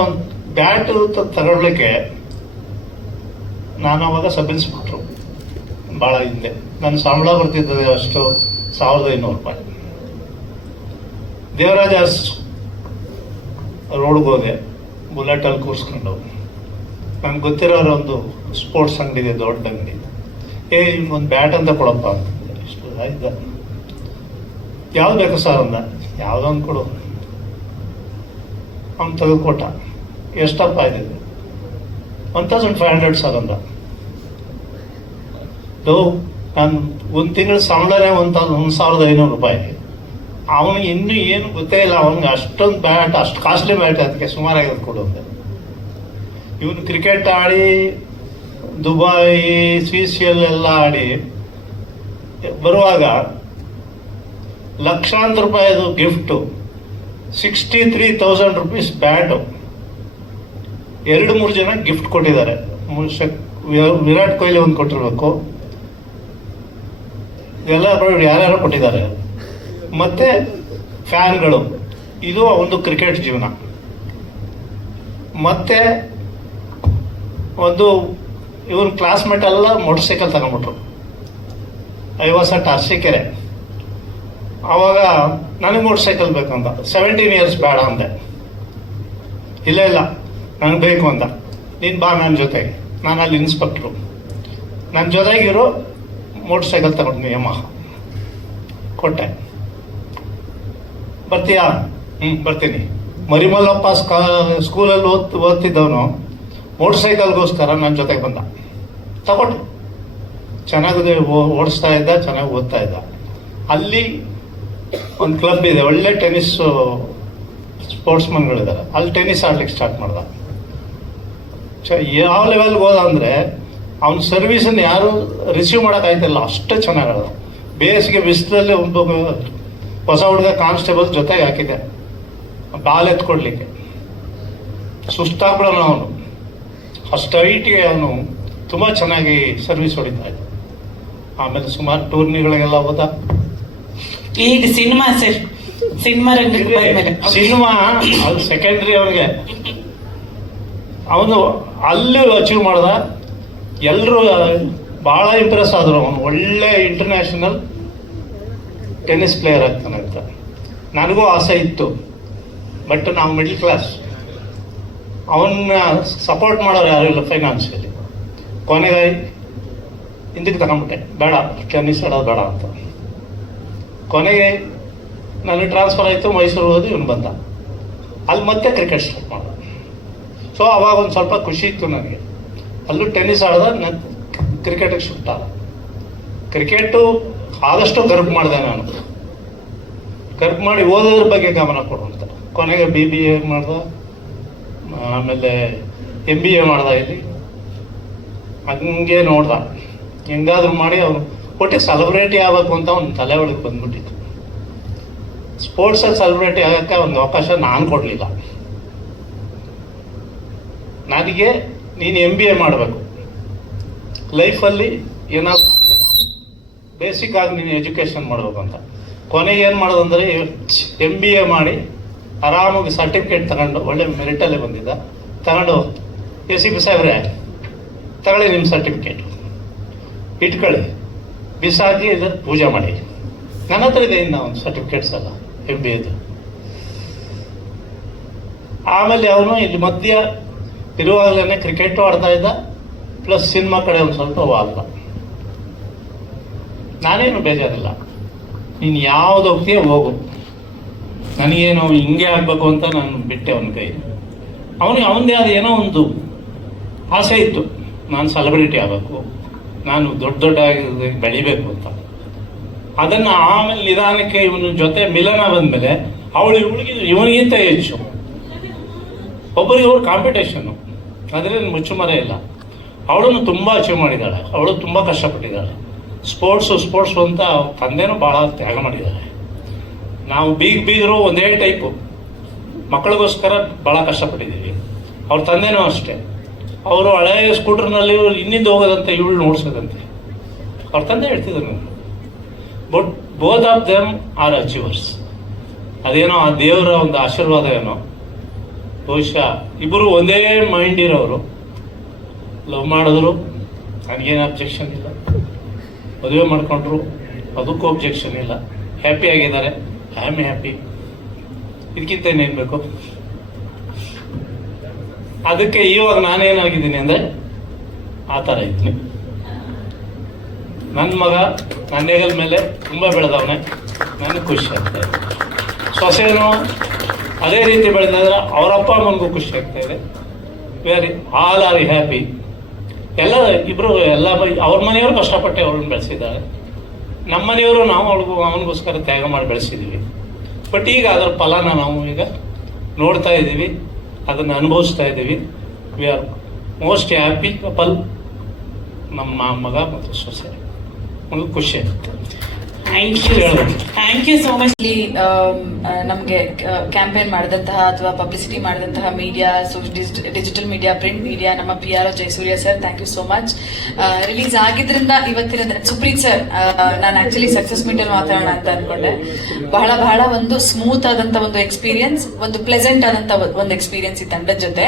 ಬ್ಯಾಟು ತಗೊಳ್ಲಿಕ್ಕೆ ನಾನು ಅವಾಗ ಸಬ್ ಇನ್ಸ್ಪೆಕ್ಟ್ರು, ಭಾಳ ಹಿಂದೆ. ನನ್ನ ಸಂಬಳ ಬರ್ತಿದ್ದದೆ ಅಷ್ಟು 1500 ರೂಪಾಯಿ. ದೇವರಾಜ ರೋಡ್ಗೆ ಹೋದೆ, ಬುಲೆಟಲ್ಲಿ ಕೂರಿಸ್ಕೊಂಡು. ನನಗೆ ಗೊತ್ತಿರೋರು ಒಂದು ಸ್ಪೋರ್ಟ್ಸ್ ಅಂಗಡಿ ಇದೆ, ದೊಡ್ಡ ಅಂಗಡಿ. ಒಂದು ಬ್ಯಾಟ್ ಅಂತ ಕೊಡಪ್ಪ ಅಂತಂದೆ. ಇಷ್ಟು ಆಯ್ತು, ಯಾವ್ದು ಬೇಕು ಸರ್ ಅಂದ. ಯಾವುದೋ ಒಂದು ಕೊಡು. ಅವ್ನು ತೆಗೆದುಕೊಟ್ಟ. ಎಷ್ಟಪ್ಪ ಇದೆ? 1500 ಸರ್ ಅಂದ. ನಾನು ಒಂದು ತಿಂಗಳ ಸಂಬಳನೇ 1500 ರೂಪಾಯಿ. ಅವನಿಗೆ ಇನ್ನೂ ಏನು ಗೊತ್ತೇ ಇಲ್ಲ. ಅವನಿಗೆ ಅಷ್ಟೊಂದು ಬ್ಯಾಟ್, ಅಷ್ಟು ಕಾಸ್ಟ್ಲಿ ಬ್ಯಾಟ್, ಅದಕ್ಕೆ ಸುಮಾರಾಗಿ ಕೊಡು ಅಂದೆ. ಇವನು ಕ್ರಿಕೆಟ್ ಆಡಿ ದುಬೈ, CCL ಎಲ್ಲ ಆಡಿ ಬರುವಾಗ ಲಕ್ಷಾಂತರ ರೂಪಾಯಿದು ಗಿಫ್ಟು, 63,000 ರೂಪೀಸ್ ಬ್ಯಾಟು. 2-3 ಜನ ಗಿಫ್ಟ್ ಕೊಟ್ಟಿದ್ದಾರೆ. ವಿರಾಟ್ ಕೊಹ್ಲಿ ಒಂದು ಕೊಟ್ಟಿರ್ಬೇಕು, ಎಲ್ಲ ಯಾರ್ಯಾರು ಕೊಟ್ಟಿದ್ದಾರೆ. ಮತ್ತೆ ಫ್ಯಾನ್ಗಳು. ಇದು ಒಂದು ಕ್ರಿಕೆಟ್ ಜೀವನ. ಮತ್ತೆ ಒಂದು ಇವನ್ ಕ್ಲಾಸ್ಮೇಟ್ ಎಲ್ಲ ಮೋಟರ್ ಸೈಕಲ್ ತಗೊಂಡ್ಬಿಟ್ರು. ಐವತ್ತು ಅರಸೀಕೆರೆ. ಆವಾಗ ನನಗೆ ಮೋಟರ್ ಸೈಕಲ್ ಬೇಕಂತ. 17 ಇಯರ್ಸ್ ಬೇಡ ಅಂದೆ. ಇಲ್ಲ ಇಲ್ಲ ನನಗೆ ಬೇಕು ಅಂದ. ನೀನು ಬಾ ನನ್ನ ಜೊತೆಗೆ. ನಾನು ಅಲ್ಲಿ ಇನ್ಸ್ಪೆಕ್ಟ್ರು. ನನ್ನ ಜೊತೆಗಿರೋ ಮೋಟರ್ ಸೈಕಲ್ ತಗೊಂಡು ಯಮಹ ಕೊಟ್ಟೆ. ಬರ್ತೀಯಾ? ಬರ್ತೀನಿ. ಮರಿಮಲ್ಲಪ್ಪ ಸ್ಕೂಲಲ್ಲಿ ಓದ್ತಿದ್ದವನು ಮೋಟರ್ ಸೈಕಲ್ಗೋಸ್ಕರ ನನ್ನ ಜೊತೆಗೆ ಬಂದ. ತಗೊಂಡು ಚೆನ್ನಾಗಿ ಓಡಿಸ್ತಾ ಇದ್ದ, ಚೆನ್ನಾಗಿ ಓದ್ತಾ ಇದ್ದ. ಅಲ್ಲಿ ಒಂದು ಕ್ಲಬ್ ಇದೆ, ಒಳ್ಳೆ ಟೆನ್ನಿಸ್ ಸ್ಪೋರ್ಟ್ಸ್ಮನ್ಗಳಿದ್ದಾರೆ. ಅಲ್ಲಿ ಟೆನ್ನಿಸ್ ಆಡ್ಲಿಕ್ಕೆ ಸ್ಟಾರ್ಟ್ ಮಾಡ್ದ. ಯಾವ ಲೆವೆಲ್ಗೆ ಹೋದ ಅಂದರೆ ಅವ್ನ ಸರ್ವಿಸನ್ನು ಯಾರು ರಿಸೀವ್ ಮಾಡೋಕ್ಕಾಯ್ತಿಲ್ಲ, ಅಷ್ಟೇ ಚೆನ್ನಾಗಿ ಆಡ್ದ. ಬೇಸಿಗೆ ಬಿಸಿಲಲ್ಲಿ ಒಂದು ಹೊಸ ಹುಡುಗ ಕಾನ್ಸ್ಟೇಬಲ್ ಜೊತೆಗೆ ಹಾಕಿದ್ದೆ ಬಾಲ್ ಎತ್ಕೊಡ್ಲಿಕ್ಕೆ. ಸುಸ್ತಾಗ್ಬಿಡೋಣ ಅವನು. ಅಷ್ಟು ಹೈಟಿಗೆ ಅವನು ತುಂಬ ಚೆನ್ನಾಗಿ ಸರ್ವಿಸ್ ಹೊಡಿತಾ ಇದ್ದ. ಆಮೇಲೆ ಸುಮಾರು ಟೂರ್ನಿಗಳಿಗೆಲ್ಲ ಹೋದ. ಈಗ ಸಿನಿಮಾ ಸರ್, ಸಿನಿಮಾ ಸಿನಿಮಾ ಅದು ಸೆಕೆಂಡ್ರಿ ಅವನಿಗೆ. ಅವನು ಅಲ್ಲಿ ಅಚೀವ್ ಮಾಡ್ದ. ಎಲ್ಲರೂ ಭಾಳ ಇಂಪ್ರೆಸ್ ಆದರು. ಅವನು ಒಳ್ಳೆ ಇಂಟರ್ನ್ಯಾಷನಲ್ ಟೆನ್ನಿಸ್ ಪ್ಲೇಯರ್ ಆಗ್ತಾನೆ ಅಂತ. ನನಗೂ ಆಸೆ ಇತ್ತು. ಬಟ್ ನಾವು ಮಿಡ್ಲ್ ಕ್ಲಾಸ್, ಅವನ್ನ ಸಪೋರ್ಟ್ ಮಾಡೋರು ಯಾರು ಇಲ್ಲ ಫೈನಾನ್ಷಿಯಲಿ. ಕೊನೆಗೆ ಹಿಂದಕ್ಕೆ ತಗೊಂಡ್ಬಿಟ್ಟೆ, ಬೇಡ ಟೆನ್ನಿಸ್ ಆಡೋದು ಬೇಡ ಅಂತ. ಕೊನೆಗೆ ನನಗೆ ಟ್ರಾನ್ಸ್ಫರ್ ಆಯಿತು, ಮೈಸೂರು ಹೋದು ಇವನು ಬಂದ. ಅಲ್ಲಿ ಮತ್ತೆ ಕ್ರಿಕೆಟ್ ಸ್ಟಾರ್ಟ್ ಮಾಡ್ದ. ಸೊ ಅವಾಗ ಒಂದು ಸ್ವಲ್ಪ ಖುಷಿ ಇತ್ತು ನನಗೆ. ಅಲ್ಲೂ ಟೆನ್ನಿಸ್ ಆಡ್ದ, ನಾನು ಕ್ರಿಕೆಟಿಗೆ ಶಿಫ್ಟ್ ಆದ. ಕ್ರಿಕೆಟು ಆದಷ್ಟು ಗರ್ಭ ಮಾಡಿದೆ ನಾನು. ಗರ್ಭ ಮಾಡಿ ಓದೋದ್ರ ಬಗ್ಗೆ ಗಮನ ಕೊಡುವಂತ. ಕೊನೆಗೆ BBA ಮಾಡ್ದ, ಆಮೇಲೆ MBA ಮಾಡ್ದ. ಇಲ್ಲಿ ಹಂಗೆ ನೋಡ್ದ, ಹೆಂಗಾದ್ರೂ ಮಾಡಿ ಅವನು ಒಟ್ಟಿಗೆ ಸೆಲೆಬ್ರಿಟಿ ಆಗಬೇಕು ಅಂತ ಅವ್ನು ತಲೆ ಒಳಗೆ ಬಂದ್ಬಿಟ್ಟಿತ್ತು. ಸ್ಪೋರ್ಟ್ಸಲ್ಲಿ ಸೆಲೆಬ್ರಿಟಿ ಆಗೋಕ್ಕೆ ಒಂದು ಅವಕಾಶ ನಾನು ಕೊಡಲಿಲ್ಲ. ನನಗೆ ನೀನು MBA ಮಾಡಬೇಕು, ಲೈಫಲ್ಲಿ ಏನಾದರೂ ಬೇಸಿಕ್ ಆಗಿ ನೀನು ಎಜುಕೇಷನ್ ಮಾಡಬೇಕು ಅಂತ. ಕೊನೆಗೆ ಏನು ಮಾಡೋದಂದರೆ MBA ಮಾಡಿ ಆರಾಮಾಗಿ ಸರ್ಟಿಫಿಕೇಟ್ ತಗೊಂಡು, ಒಳ್ಳೆ ಮೆರಿಟಲ್ಲೇ ಬಂದಿದ್ದ, ತಗೊಂಡು ACP ಸಾಹೇಬ್ರೆ ತಗೊಳ್ಳಿ ನಿಮ್ಮ ಸರ್ಟಿಫಿಕೇಟ್, ಇಟ್ಕೊಳ್ಳಿ, ಬಿಸಾಕಿ ಇದು ಪೂಜೆ ಮಾಡಿ. ನನ್ನ ಹತ್ರ ಇದೆ ಇನ್ನು ಒಂದು ಸರ್ಟಿಫಿಕೇಟ್ಸ್ ಎಲ್ಲ MBAದು. ಆಮೇಲೆ ಅವನು ಇಲ್ಲಿ ಮಧ್ಯ ಇರುವಾಗಲೇ ಕ್ರಿಕೆಟು ಆಡ್ತಾ ಇದ್ದ, ಪ್ಲಸ್ ಸಿನಿಮಾ ಕಡೆ ಒಂದು ಸ್ವಲ್ಪ ವಾದ. ನಾನೇನು ಬೇಜಾರಿಲ್ಲ, ನೀನು ಯಾವ್ದು ಹೋಗ್ತೀಯ ಹೋಗು, ನನಗೇನು ಹಿಂಗೆ ಆಗಬೇಕು ಅಂತ ನಾನು ಬಿಟ್ಟೆ ಅವನ ಕೈ. ಅವನಿಗೆ ಅವನದೇ ಆದ ಏನೋ ಒಂದು ಆಸೆ ಇತ್ತು, ನಾನು ಸೆಲೆಬ್ರಿಟಿ ಆಗಬೇಕು, ನಾನು ದೊಡ್ಡ ಬೆಳಿಬೇಕು ಅಂತ. ಅದನ್ನು ಆಮೇಲೆ ನಿಧಾನಕ್ಕೆ ಇವನ ಜೊತೆ ಮಿಲನ ಬಂದಮೇಲೆ ಅವಳು ಇವನಿಗಿಂತ ಹೆಚ್ಚು, ಒಬ್ಬರಿಗೆ ಅವ್ರ ಕಾಂಪಿಟೇಷನ್ನು, ಅದರಲ್ಲಿ ಮುಚ್ಚುಮರ ಇಲ್ಲ. ಅವಳನ್ನು ತುಂಬ ಅಚೀವ್ ಮಾಡಿದ್ದಾಳೆ, ಅವಳು ತುಂಬ ಕಷ್ಟಪಟ್ಟಿದ್ದಾಳೆ. ಸ್ಪೋರ್ಟ್ಸು ಅಂತ ತಂದೆನೂ ಭಾಳ ತ್ಯಾಗ ಮಾಡಿದ್ದಾರೆ. ನಾವು ಬೀಗರು ಒಂದೇ ಟೈಪು, ಮಕ್ಕಳಿಗೋಸ್ಕರ ಭಾಳ ಕಷ್ಟಪಟ್ಟಿದ್ದೀವಿ. ಅವ್ರ ತಂದೆನೂ ಅಷ್ಟೇ, ಅವರು ಹಳೆಯ ಸ್ಕೂಟರ್ನಲ್ಲಿ ಇನ್ನಿಂದ ಹೋಗೋದಂತೆ, ಇವಳು ನೋಡ್ಸೋದಂತೆ ಅವ್ರ ತಂದೆ ಹೇಳ್ತಿದ್ರು. But both of them are achievers. ಅದೇನೋ ಆ ದೇವರ ಒಂದು ಆಶೀರ್ವಾದ ಏನೋ, ಬಹುಶಃ ಇಬ್ಬರು ಒಂದೇ ಮೈಂಡ್ ಇರೋರು. ಲವ್ ಮಾಡಿದ್ರು, ನನಗೇನು ಅಬ್ಜೆಕ್ಷನ್ ಇಲ್ಲ. ಮದುವೆ ಮಾಡ್ಕೊಂಡ್ರು, ಅದಕ್ಕೂ ಅಬ್ಜೆಕ್ಷನ್ ಇಲ್ಲ. ಹ್ಯಾಪಿ ಆಗಿದ್ದಾರೆ, ಐ ಆಮ್ ಹ್ಯಾಪಿ. ಇದಕ್ಕಿಂತ ಏನೇನು ಬೇಕು? ಅದಕ್ಕೆ ಇವಾಗ ನಾನೇನಾಗಿದ್ದೀನಿ ಅಂದರೆ ಆ ಥರ ಇದ್ದೀನಿ. ನನ್ನ ಮಗ ನನ್ನ ಹೆಗಲ ಮೇಲೆ ತುಂಬ ಬೆಳೆದವನೇ, ನನಗೆ ಖುಷಿ ಆಗ್ತಾಯಿದೆ. ಸೊಸೆನೂ ಅದೇ ರೀತಿ ಬೆಳೆದಾದ್ರೆ ಅವ್ರ ಅಪ್ಪ ಅಮ್ಮನಿಗೂ ಖುಷಿ ಆಗ್ತಾಯಿದೆ. All are happy. ಎಲ್ಲ ಇಬ್ಬರು ಎಲ್ಲ ಅವ್ರ ಮನೆಯವರು ಕಷ್ಟಪಟ್ಟು ಅವ್ರನ್ನ ಬೆಳೆಸಿದ್ದಾರೆ. ನಮ್ಮ ಮನೆಯವರು ನಾವು ಅವನಿಗೋಸ್ಕರ ತ್ಯಾಗ ಮಾಡಿ ಬೆಳೆಸಿದ್ದೀವಿ. ಬಟ್ ಈಗ ಅದರ ಫಲನ ನಾವು ಈಗ ನೋಡ್ತಾ ಇದ್ದೀವಿ, ಅದನ್ನು ಅನುಭವಿಸ್ತಾ ಇದ್ದೀವಿ. We are most happy couple, ನಮ್ಮ ಮಗ ಮತ್ತು ಸೊಸೆ. ಒಂದು ಖುಷಿ ಆಗುತ್ತೆ. Thank you so much. ನಮಗೆ ಕ್ಯಾಂಪೇನ್ ಮಾಡಿದಂತಹ ಅಥವಾ ಪಬ್ಲಿಸಿಟಿ ಮಾಡಿದಂತಹ media, digital media, print media, ನಮ್ಮ PRO Jayasurya sir, thank you so much. Release ಆಗಿದ್ರಿಂದ ಇವತ್ತಿನ ಸುಪ್ರೀತ್ ಸರ್, ನಾನು ಆಕ್ಚುಲಿ ಸಕ್ಸಸ್ ಮೀಟಲ್ಲಿ ಮಾತಾಡೋಣ ಅಂತ ಅನ್ಕೊಂಡೆ. ಬಹಳ ಒಂದು ಸ್ಮೂತ್ ಆದಂತ ಒಂದು ಎಕ್ಸ್ಪೀರಿಯನ್ಸ್, ಒಂದು ಪ್ಲೆಸೆಂಟ್ ಆದಂತ ಒಂದು ಎಕ್ಸ್ಪೀರಿಯನ್ಸ್ ಈ ತಂಡದ ಜೊತೆ.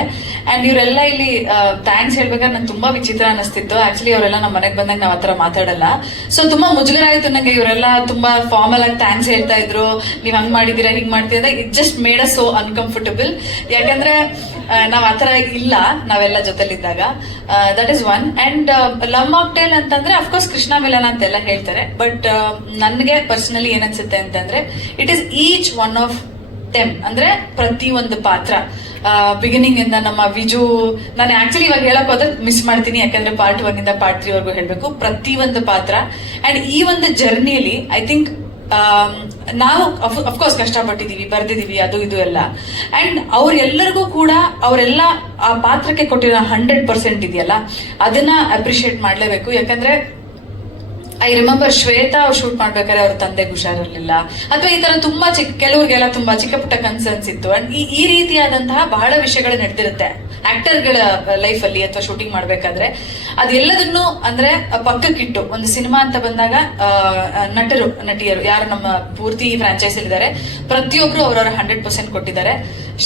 ಅಂಡ್ ಇವರೆಲ್ಲ ಇಲ್ಲಿ ಥ್ಯಾಂಕ್ಸ್ ಹೇಳ್ಬೇಕಾದ್ರೆ ನಂಗೆ ತುಂಬಾ ವಿಚಿತ್ರ ಅನಿಸ್ತಿತ್ತು. ಆಕ್ಚುಲಿ ಅವರೆಲ್ಲ ನಮ್ಮ ಮನೆಗೆ ಬಂದಾಗ ನಾವು ಆತರ ಮಾತಾಡಲ್ಲ, ಸೊ ತುಂಬಾ ಮುಜುಗರ ಆಯ್ತು ನಂಗೆ. ಇವರೆಲ್ಲ ತುಂಬಾ ಫಾರ್ಮಲ್ ಆಗಿ ಥ್ಯಾಂಕ್ಸ್ ಹೇಳ್ತಾ ಇದ್ರು, ನೀವ್ ಹಂಗ್ ಮಾಡಿದೀರಾ ಹಿಂಗ್ ಮಾಡ್ತಿದ್ರೆ. It just made us so uncomfortable. ಯಾಕಂದ್ರೆ ನಾವ್ ಆತರ ಇಲ್ಲ, ನಾವೆಲ್ಲ ಜೊತೆಲಿದ್ದಾಗ. That is one. And love mocktail ಅಂತಂದ್ರೆ ಅಫ್ಕೋರ್ಸ್ ಕೃಷ್ಣ ಮಿಲನ ಅಂತೆಲ್ಲ ಹೇಳ್ತಾರೆ, ಬಟ್ ನನ್ಗೆ ಪರ್ಸನಲಿ ಏನನ್ಸುತ್ತೆ ಅಂತಂದ್ರೆ it is each one of them. ಅಂದ್ರೆ ಪ್ರತಿ ಒಂದು ಪಾತ್ರ, ಬಿಗಿನಿಂಗ್ ಇಂದ ನಮ್ಮ ವಿಜು, ನಾನು ಆಕ್ಚುಲಿ ಇವಾಗ ಹೇಳಕ್ ಹೋದ್ರೆ ಮಿಸ್ ಮಾಡ್ತೀನಿ, ಯಾಕಂದ್ರೆ ಪಾರ್ಟ್ 1 ಇಂದ ಪಾರ್ಟ್ 3 ವರೆಗೂ ಹೇಳ್ಬೇಕು. ಪ್ರತಿ ಒಂದು ಪಾತ್ರ ಅಂಡ್ ಈ ಒಂದು ಜರ್ನಿಯಲ್ಲಿ ಐ ಥಿಂಕ್ ನಾವು ಅಫ್ಕೋರ್ಸ್ ಕಷ್ಟಪಟ್ಟಿದೀವಿ, ಬರ್ದಿದೀವಿ, ಅದು ಇದು ಎಲ್ಲ. ಅಂಡ್ ಅವ್ರೆಲ್ಲರಿಗೂ ಕೂಡ ಅವರೆಲ್ಲ ಆ ಪಾತ್ರಕ್ಕೆ ಕೊಟ್ಟಿರೋ 100% ಇದೆಯಲ್ಲ, ಅದನ್ನ ಅಪ್ರಿಶಿಯೇಟ್ ಮಾಡ್ಲೇಬೇಕು. ಯಾಕಂದ್ರೆ ಐ ರಿಮೆಂಬರ್ ಶ್ವೇತಾ ಅವ್ರು ಶೂಟ್ ಮಾಡ್ಬೇಕಾದ್ರೆ ಅವ್ರ ತಂದೆಗೆ ಹುಷಾರಿರ್ಲಿಲ್ಲ, ಅಥವಾ ಈ ತರ ತುಂಬಾ ಕೆಲವ್ರಿಗೆಲ್ಲ ತುಂಬಾ ಚಿಕ್ಕ ಪುಟ್ಟ ಕನ್ಸರ್ನ್ಸ್ ಇತ್ತು. ಅಂಡ್ ಈ ರೀತಿಯಾದಂತಹ ಬಹಳ ವಿಷಯಗಳು ನಡೆದಿರುತ್ತೆ ಆಕ್ಟರ್ಗಳ ಲೈಫ್ ಅಲ್ಲಿ ಅಥವಾ ಶೂಟಿಂಗ್ ಮಾಡ್ಬೇಕಾದ್ರೆ. ಅದೆಲ್ಲದನ್ನು ಅಂದ್ರೆ ಪಕ್ಕಕ್ಕಿಟ್ಟು ಒಂದು ಸಿನಿಮಾ ಅಂತ ಬಂದಾಗ ನಟರು ನಟಿಯರು ಯಾರು ನಮ್ಮ ಪೂರ್ತಿ ಫ್ರಾಂಚೈಸ್ ಇದ್ದಾರೆ, ಪ್ರತಿಯೊಬ್ರು ಅವ್ರವ್ರ 100% ಕೊಟ್ಟಿದ್ದಾರೆ.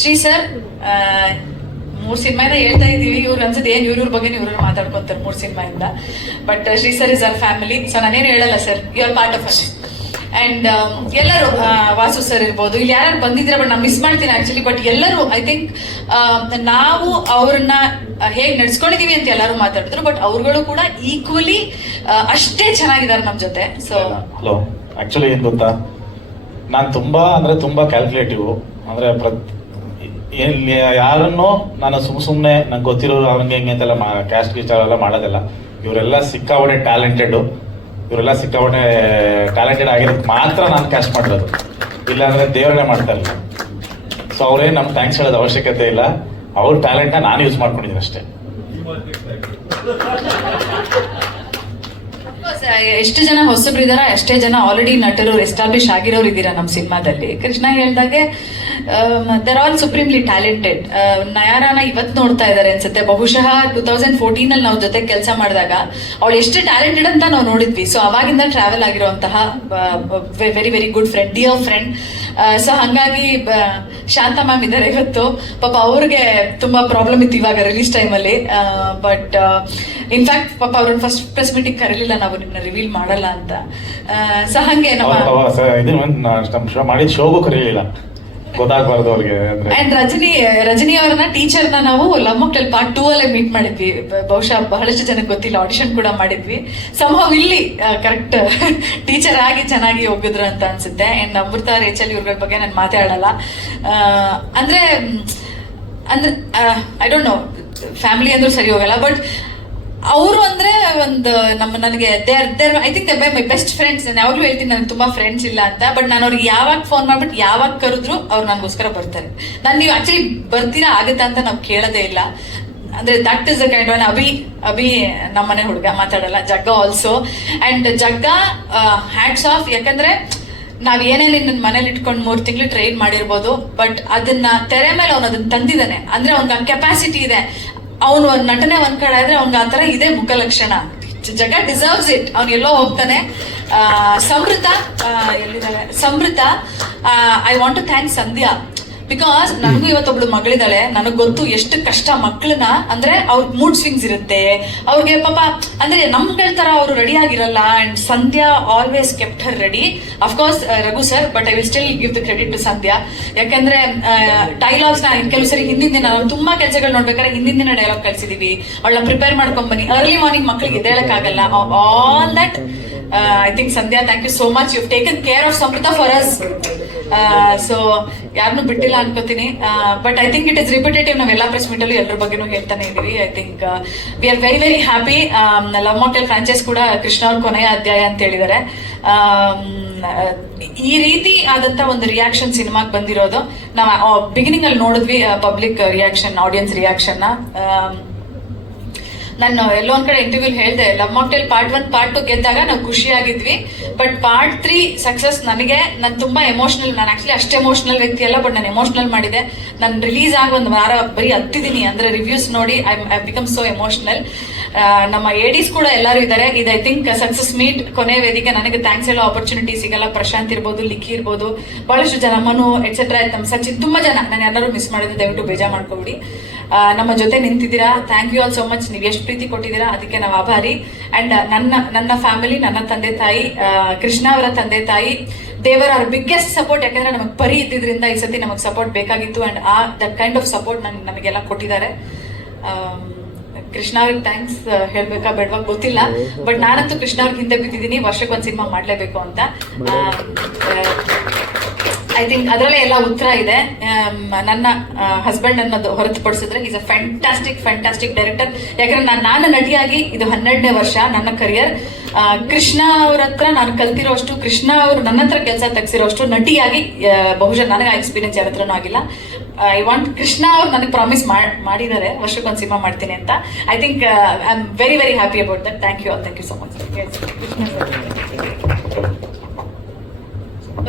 ಶ್ರೀ ಸರ್ 3 ಸಿನಿಮಾಯಿಂದ ಹೇಳ್ತಾ ಇದೀವಿ, ಇವ್ರು ಅನ್ಸುತ್ತೆ ಏನ್ ಇವ್ರ ಬಗ್ಗೆ ಇವ್ರ ಮಾತಾಡ್ಕೊಂತಾರೆ 3 ಸಿನಿಮಾಯಿಂದ. But Shri sir is our family, so ನಾನೇನು ಹೇಳಲ್ಲ sir, you are part of us. And ಎಲ್ಲರೂ ವಾಸು ಸರ್ ಇರ್ಬೋದು, ಇಲ್ಲಿ ಯಾರು ಬಂದಿದ್ದೀರಾ, ಬಟ್ ನಾನು ಮಿಸ್ ಮಾಡ್ತೀನಿ ಆಕ್ಚುಲಿ. ಬಟ್ ಎಲ್ಲರೂ ಐ ಥಿಂಕ್ ನಾವು ಅವ್ರನ್ನ ಹೇಗ್ ನಡ್ಸ್ಕೊಂಡಿದೀವಿ ಅಂತ ಎಲ್ಲರೂ ಮಾತಾಡಿದ್ರು, ಬಟ್ ಅವ್ರುಗಳು ಕೂಡ ಈಕ್ವಲಿ ಅಷ್ಟೇ ಚೆನ್ನಾಗಿದ್ದಾರೆ ನಮ್ಮ ಜೊತೆ. ಸೊ ಹಲೋ, ಆಕ್ಚುಲಿ ಏನ್ ಗೊತ್ತಾ, ನಾನು ತುಂಬಾ ಕ್ಯಾಲ್ಕುಲೇಟಿವ್. ಅಂದ್ರೆ ಯಾರನ್ನು ನಾನು ಸುಮ್ಮನೆ ನಂಗೆ ಗೊತ್ತಿರೋರು ಅವ್ನಿಗೆ ಹೆಂಗೆ ಅಂತೆಲ್ಲ ಕ್ಯಾಸ್ಟ್ ಗೀಸ್ಟ್ ಅವೆಲ್ಲ ಮಾಡೋದಿಲ್ಲ. ಇವರೆಲ್ಲ ಸಿಕ್ಕಾಪಟ್ಟೆ ಟ್ಯಾಲೆಂಟೆಡ್ ಆಗಿರೋದು ಮಾತ್ರ ನಾನು ಕ್ಯಾಸ್ಟ್ ಮಾಡಿರೋದು, ಇಲ್ಲಾಂದ್ರೆ ದೇವರನ್ನೇ ಮಾಡ್ತಾ ಇಲ್ಲ. ಸೊ ಅವ್ರೇನು ನಮ್ಗೆ ಥ್ಯಾಂಕ್ಸ್ ಹೇಳೋದು ಅವಶ್ಯಕತೆ ಇಲ್ಲ, ಅವ್ರ ಟ್ಯಾಲೆಂಟ್ನ ನಾನು ಯೂಸ್ ಮಾಡ್ಕೊಂಡಿದ್ದೀನಿ ಅಷ್ಟೇ. ಎಷ್ಟು ಜನ ಹೊಸಬ್ರು ಇದಾರ, ಎಷ್ಟೇ ಜನ ಆಲ್ರೆಡಿ ನಟರು ಎಸ್ಟಾಬ್ಲಿಷ್ ಆಗಿರೋರು ಇದ್ದೀರಾ ನಮ್ಮ ಸಿನಿಮಾದಲ್ಲಿ. ಕೃಷ್ಣ ಹೇಳ್ದಾಗೆ ದರ್ ಆಲ್ ಸುಪ್ರೀಮ್ಲಿ ಟ್ಯಾಲೆಂಟೆಡ್. ನಯಾರಾನ ಇವತ್ತು ನೋಡ್ತಾ ಇದ್ದಾರೆ ಅನ್ಸುತ್ತೆ, ಬಹುಶಃ 2014 ಅಲ್ಲಿ ನಾವು ಜೊತೆ ಕೆಲಸ ಮಾಡಿದಾಗ ಅವಳು ಎಷ್ಟು ಟ್ಯಾಲೆಂಟೆಡ್ ಅಂತ ನಾವು ನೋಡಿದ್ವಿ. ಸೊ ಅವಾಗಿಂದ ಟ್ರಾವೆಲ್ ಆಗಿರುವಂತಹ very very good friend, dear friend. So ಹಾಗಾಗಿ ಶಾಂತ ಮ್ಯಾಮ್ ಇದ್ದಾರೆ ಇವತ್ತು. ಪಾಪ ಅವ್ರಿಗೆ ತುಂಬಾ ಪ್ರಾಬ್ಲಮ್ ಇತ್ತು ಇವಾಗ ರಿಲೀಸ್ ಟೈಮಲ್ಲಿ. ಬಟ್ ಇನ್ಫ್ಯಾಕ್ಟ್ ಪಾಪ ಅವ್ರನ್ನ ಫಸ್ಟ್ ಪ್ರೆಸ್ ಮೀಟಿಂಗ್ ಕರೀಲಿಲ್ಲ, ನಾವು ನಿಮ್ಮನ್ನ ರಿವೀಲ್ ಮಾಡಲ್ಲ ಅಂತ. ಸೊ ಹಂಗೆ ನಮ್ಮ ಮಾಡಿದ ಶೋಗೂ ಕರೀಲಿಲ್ಲ, ಗೊತ್ತಾಗಬಾರ್ದು ಅವ್ರಿಗೆ. ಅಂಡ್ ರಜನಿ ಅವರನ್ನ ಟೀಚರ್ನ ನಾವು ಲವ್ ಮಾಕ್ಟೇಲ್ ಪಾರ್ಟ್ 2 ಅಲ್ಲೇ ಮೀಟ್ ಮಾಡಿದ್ವಿ. ಬಹುಶಃ ಬಹಳಷ್ಟು ಜನಕ್ಕೆ ಗೊತ್ತಿಲ್ಲ, ಆಡಿಷನ್ ಕೂಡ ಮಾಡಿದ್ವಿ. ಸಂಭವ್ ಇಲ್ಲಿ ಕರೆಕ್ಟ್ ಟೀಚರ್ ಆಗಿ ಚೆನ್ನಾಗಿ ಹೋಗಿದ್ರು ಅಂತ ಅನ್ಸುತ್ತೆ. ಅಂಡ್ ಅಮೃತ, ರೇಚಲ್ ಇವ್ರ ಬಗ್ಗೆ ನಾನು ಮಾತಾಡಲ್ಲ. ಅಂದ್ರೆ ಐ ಡೋಂಟ್ ನೋ, ಫ್ಯಾಮಿಲಿ ಅಂದ್ರೂ ಸರಿ ಹೋಗಲ್ಲ. ಬಟ್ ಅವರು ಅಂದ್ರೆ ಒಂದು ನನಗೆ there I think they my best friends. ನಾನು ಯಾವಾಗಲೂ ಹೇಳ್ತೀನಿ ನನಗೆ ತುಂಬಾ ಫ್ರೆಂಡ್ಸ್ ಇಲ್ಲ ಅಂತ. ಬಟ್ ನಾನು ಅವ್ರಿಗೆ ಯಾವಾಗ ಫೋನ್ ಮಾಡ್ಬಿಟ್ಟು ಯಾವಾಗ ಕರೆದ್ರು ಅವ್ರು ನನಗೋಸ್ಕರ ಬರ್ತಾರೆ. ನೀವು ಆಕ್ಚುಲಿ ಬರ್ತೀರಾ ಆಗುತ್ತಾ ಅಂತ ನಾವು ಕೇಳೋದೇ ಇಲ್ಲ. ಅಂದ್ರೆ that is the kind one. Abhi ನಮ್ಮನೆ ಹುಡುಗ, ಮಾತಾಡಲ್ಲ. Jagga also. And Jagga hats off. ಯಾಕಂದ್ರೆ ನಾವ್ ಏನೇನು ನನ್ನ ಮನೇಲಿ ಇಟ್ಕೊಂಡು 3 ತಿಂಗಳು ಟ್ರೈನ್ ಮಾಡಿರ್ಬೋದು, ಬಟ್ ಅದನ್ನ ತೆರೆ ಮೇಲೆ ಅವನು ಅದನ್ನ ತಂದಿದ್ದಾನೆ. ಅಂದ್ರೆ ಅವ್ನಿಗೆ ಕೆಪಾಸಿಟಿ ಇದೆ. ಅವನು ನಟನೆ ಒಂದ್ ಕಡೆ ಆದ್ರೆ ಅವ್ನಿಗೆ ಆತರ ಇದೆ ಮುಖ ಲಕ್ಷಣ. ಜಗ ಡಿಸರ್ವ್ಸ್ ಇಟ್. ಅವ್ನು ಎಲ್ಲೋ ಹೋಗ್ತಾನೆ. ಸಮೃತ ಎಲ್ಲಿದ್ದಾಳೆ? Samrutha, I want to thank Sandhya. Because ನನಗೂ ಇವತ್ತೊಬ್ಳು ಮಗಳಿದ್ದಾಳೆ. ನನಗ್ ಗೊತ್ತು ಎಷ್ಟು ಕಷ್ಟ ಮಕ್ಕಳನ್ನ. ಅಂದ್ರೆ ಅವ್ರ ಮೂಡ್ ಸ್ವಿಂಗ್ಸ್ ಇರುತ್ತೆ ಅವ್ರಿಗೆ ಪಾಪ. ಅಂದ್ರೆ ನಮ್ಗಳ ತರ ಅವ್ರು ರೆಡಿ ಆಗಿರಲ್ಲ. And Sandhya always kept her ready. Of course Raghu sir, but I will still give the credit to Sandhya. ಯಾಕಂದ್ರೆ ಡೈಲಾಗ್ಸ್ ನ ಕೆಲವು ಸರಿ ಹಿಂದಿನ ದಿನ ನಾವು ತುಂಬಾ ಕೆಲಸಗಳು ನೋಡ್ಬೇಕಾದ್ರೆ ಹಿಂದಿನ ದಿನ ಡೈಲಾಗ್ ಕಳ್ಸಿದೀವಿ. ಅವಳನ್ನ ಪ್ರಿಪೇರ್ ಮಾಡ್ಕೊಂಡ್ ಬನ್ನಿ. ಅರ್ಲಿ ಮಾರ್ನಿಂಗ್ ಮಕ್ಳಿಗೆ ಎದ್ದೇಳಕ್ಕಾಗಲ್ಲ. All that I think Sandhya, thank you so much. You taken care of Samrutha for us. So ಯಾರನ್ನೂ ಬಿಟ್ಟಿಲ್ಲ ಅನ್ಕೋತೀನಿ. But I think it is repetitive. ನಾವೆಲ್ಲ ಪ್ರೆಸ್ ಮೀಟ್ ಅಲ್ಲೂ ಎಲ್ಲರ ಬಗ್ಗೆನೂ ಹೇಳ್ತಾನೆ ಇದೀವಿ. I think we are very very happy. Love mocktail franchise ಕೂಡ ಕೃಷ್ಣ ಅವ್ರ ಕೊನೆಯ ಅಧ್ಯಾಯ ಅಂತ ಹೇಳಿದ್ದಾರೆ. ಈ ರೀತಿ ಆದಂತ ಒಂದು ರಿಯಾಕ್ಷನ್ ಸಿನಿಮಾಗೆ ಬಂದಿರೋದು ನಾವು ಬಿಗಿನಿಂಗ್ ಅಲ್ಲಿ ನೋಡಿದ್ವಿ. ಪಬ್ಲಿಕ್ ರಿಯಾಕ್ಷನ್, ಆಡಿಯನ್ಸ್ ರಿಯಾಕ್ಷನ್ ನಾನು ಎಲ್ಲೋ ಒಂದ್ ಕಡೆ ಇಂಟರ್ವ್ಯೂ ಹೇಳಿದೆ, ಲವ್ ಮಾಕ್ಟೇಲ್ ಪಾರ್ಟ್ 1 ಪಾರ್ಟ್ 2 ಗೆದ್ದಾಗ ನಾವು ಖುಷಿಯಾಗಿದ್ವಿ. ಬಟ್ ಪಾರ್ಟ್ 3 ಸಕ್ಸಸ್ ನಾನು ತುಂಬಾ ಎಮೋಷನಲ್. ನಾನು ಆಕ್ಚುಲಿ ಅಷ್ಟು ಎಮೋಷನಲ್ ವ್ಯಕ್ತಿ ಅಲ್ಲ, ಬಟ್ ನಾನು ಎಮೋಷನಲ್ ಮಾಡಿದೆ. ನಾನು ರಿಲೀಸ್ ಆಗಿ ಒಂದು ವಾರ ಬರೀ ಹತ್ತಿದ್ದೀನಿ. ಅಂದ್ರೆ ರಿವ್ಯೂಸ್ ನೋಡಿ ಐ ಬಿಕಮ್ ಸೋ ಎಮೋಷನಲ್. ನಮ್ಮ ಎಡಿಸ್ ಕೂಡ ಎಲ್ಲರೂ ಇದ್ದಾರೆ. ಇದು ಐ ಥಿಂಕ್ ಸಕ್ಸಸ್ ಮೀಟ್ ಕೊನೆ ವೇದಿಕೆ. ನನಗೆ ಥ್ಯಾಂಕ್ಸ್ ಹೇಳೋ ಆಪರ್ಚುನಿಟಿ ಸಿಗಲ್ಲ. ಪ್ರಶಾಂತ್ ಇರ್ಬೋದು, ಲಿಖಿ ಇರ್ಬೋದು, ಬಹಳಷ್ಟು ಜನ, ಮನು ಎಕ್ಸೆಟ್ರಾ, ನಮ್ಮ ಸಚಿನ್, ತುಂಬಾ ಜನ. ನಾನು ಯಾರು ಮಿಸ್ ಮಾಡಿದ್ರೆ ದಯವಿಟ್ಟು ಬೇಜಾರು ಮಾಡ್ಕೊಬಿಡಿ. ನಮ್ಮ ಜೊತೆ ನಿಂತಿದ್ದೀರಾ. Thank you all so much. ನೀವು ಎಷ್ಟು ಪ್ರೀತಿ ಕೊಟ್ಟಿದ್ದೀರಾ ಅದಕ್ಕೆ ನಾವು ಆಭಾರಿ. ಅಂಡ್ ನನ್ನ ಫ್ಯಾಮಿಲಿ, ನನ್ನ ತಂದೆ ತಾಯಿ, ಕೃಷ್ಣ ಅವರ ತಂದೆ ತಾಯಿ, ದೇವರ ಅವ್ರ ಬಿಗ್ಗೆಸ್ಟ್ ಸಪೋರ್ಟ್. ಯಾಕಂದ್ರೆ ನಮಗೆ ಪರಿ ಇದ್ದಿದ್ರಿಂದ ಈ ಸತಿ ನಮಗೆ ಸಪೋರ್ಟ್ ಬೇಕಾಗಿತ್ತು. And that kind of support ನಮಗೆಲ್ಲ ಕೊಟ್ಟಿದ್ದಾರೆ. ಕೃಷ್ಣ ಅವ್ರಿಗೆ ಥ್ಯಾಂಕ್ಸ್ ಹೇಳ್ಬೇಕಾ ಬೇಡವಾ ಗೊತ್ತಿಲ್ಲ. ಬಟ್ ನಾನಂತೂ ಕೃಷ್ಣ ಅವ್ರಿಗೆ ಹಿಂದೆ ಬಿದ್ದಿದ್ದೀನಿ, ವರ್ಷಕ್ಕೊಂದು ಸಿನಿಮಾ ಮಾಡ್ಲೇಬೇಕು ಅಂತ. ಐ ಥಿಂಕ್ ಅದರಲ್ಲೇ ಎಲ್ಲ ಉತ್ತರ ಇದೆ. ನನ್ನ ಹಸ್ಬೆಂಡ್ ಅನ್ನೋದು ಹೊರತುಪಡಿಸಿದ್ರೆ ಈಸ್ ಅ ಫ್ಯಾಂಟಾಸ್ಟಿಕ್ ಡೈರೆಕ್ಟರ್. ಯಾಕಂದ್ರೆ ನಾನು ನಟಿಯಾಗಿ ಇದು 12ನೇ ವರ್ಷ ನನ್ನ ಕರಿಯರ್. ಕೃಷ್ಣ ಅವ್ರ ಹತ್ರ ನಾನು ಕಲ್ತಿರೋಷ್ಟು, ಕೃಷ್ಣ ಅವರು ನನ್ನ ಹತ್ರ ಕೆಲಸ ತೆಗ್ಸಿರೋಷ್ಟು ನಟಿಯಾಗಿ ಬಹುಶಃ ನನಗೆ ಎಕ್ಸ್ಪೀರಿಯನ್ಸ್ ಯಾರ ಹತ್ರನೂ ಆಗಿಲ್ಲ. ಐ ವಾಂಟ್ ಕೃಷ್ಣ ಅವ್ರು ನನಗೆ ಪ್ರಾಮಿಸ್ ಮಾಡಿದ್ದಾರೆ ವರ್ಷಕ್ಕೊಂದು ಸಿನಿಮಾ ಮಾಡ್ತೀನಿ ಅಂತ. I think I am very very happy about that. Thank you so much.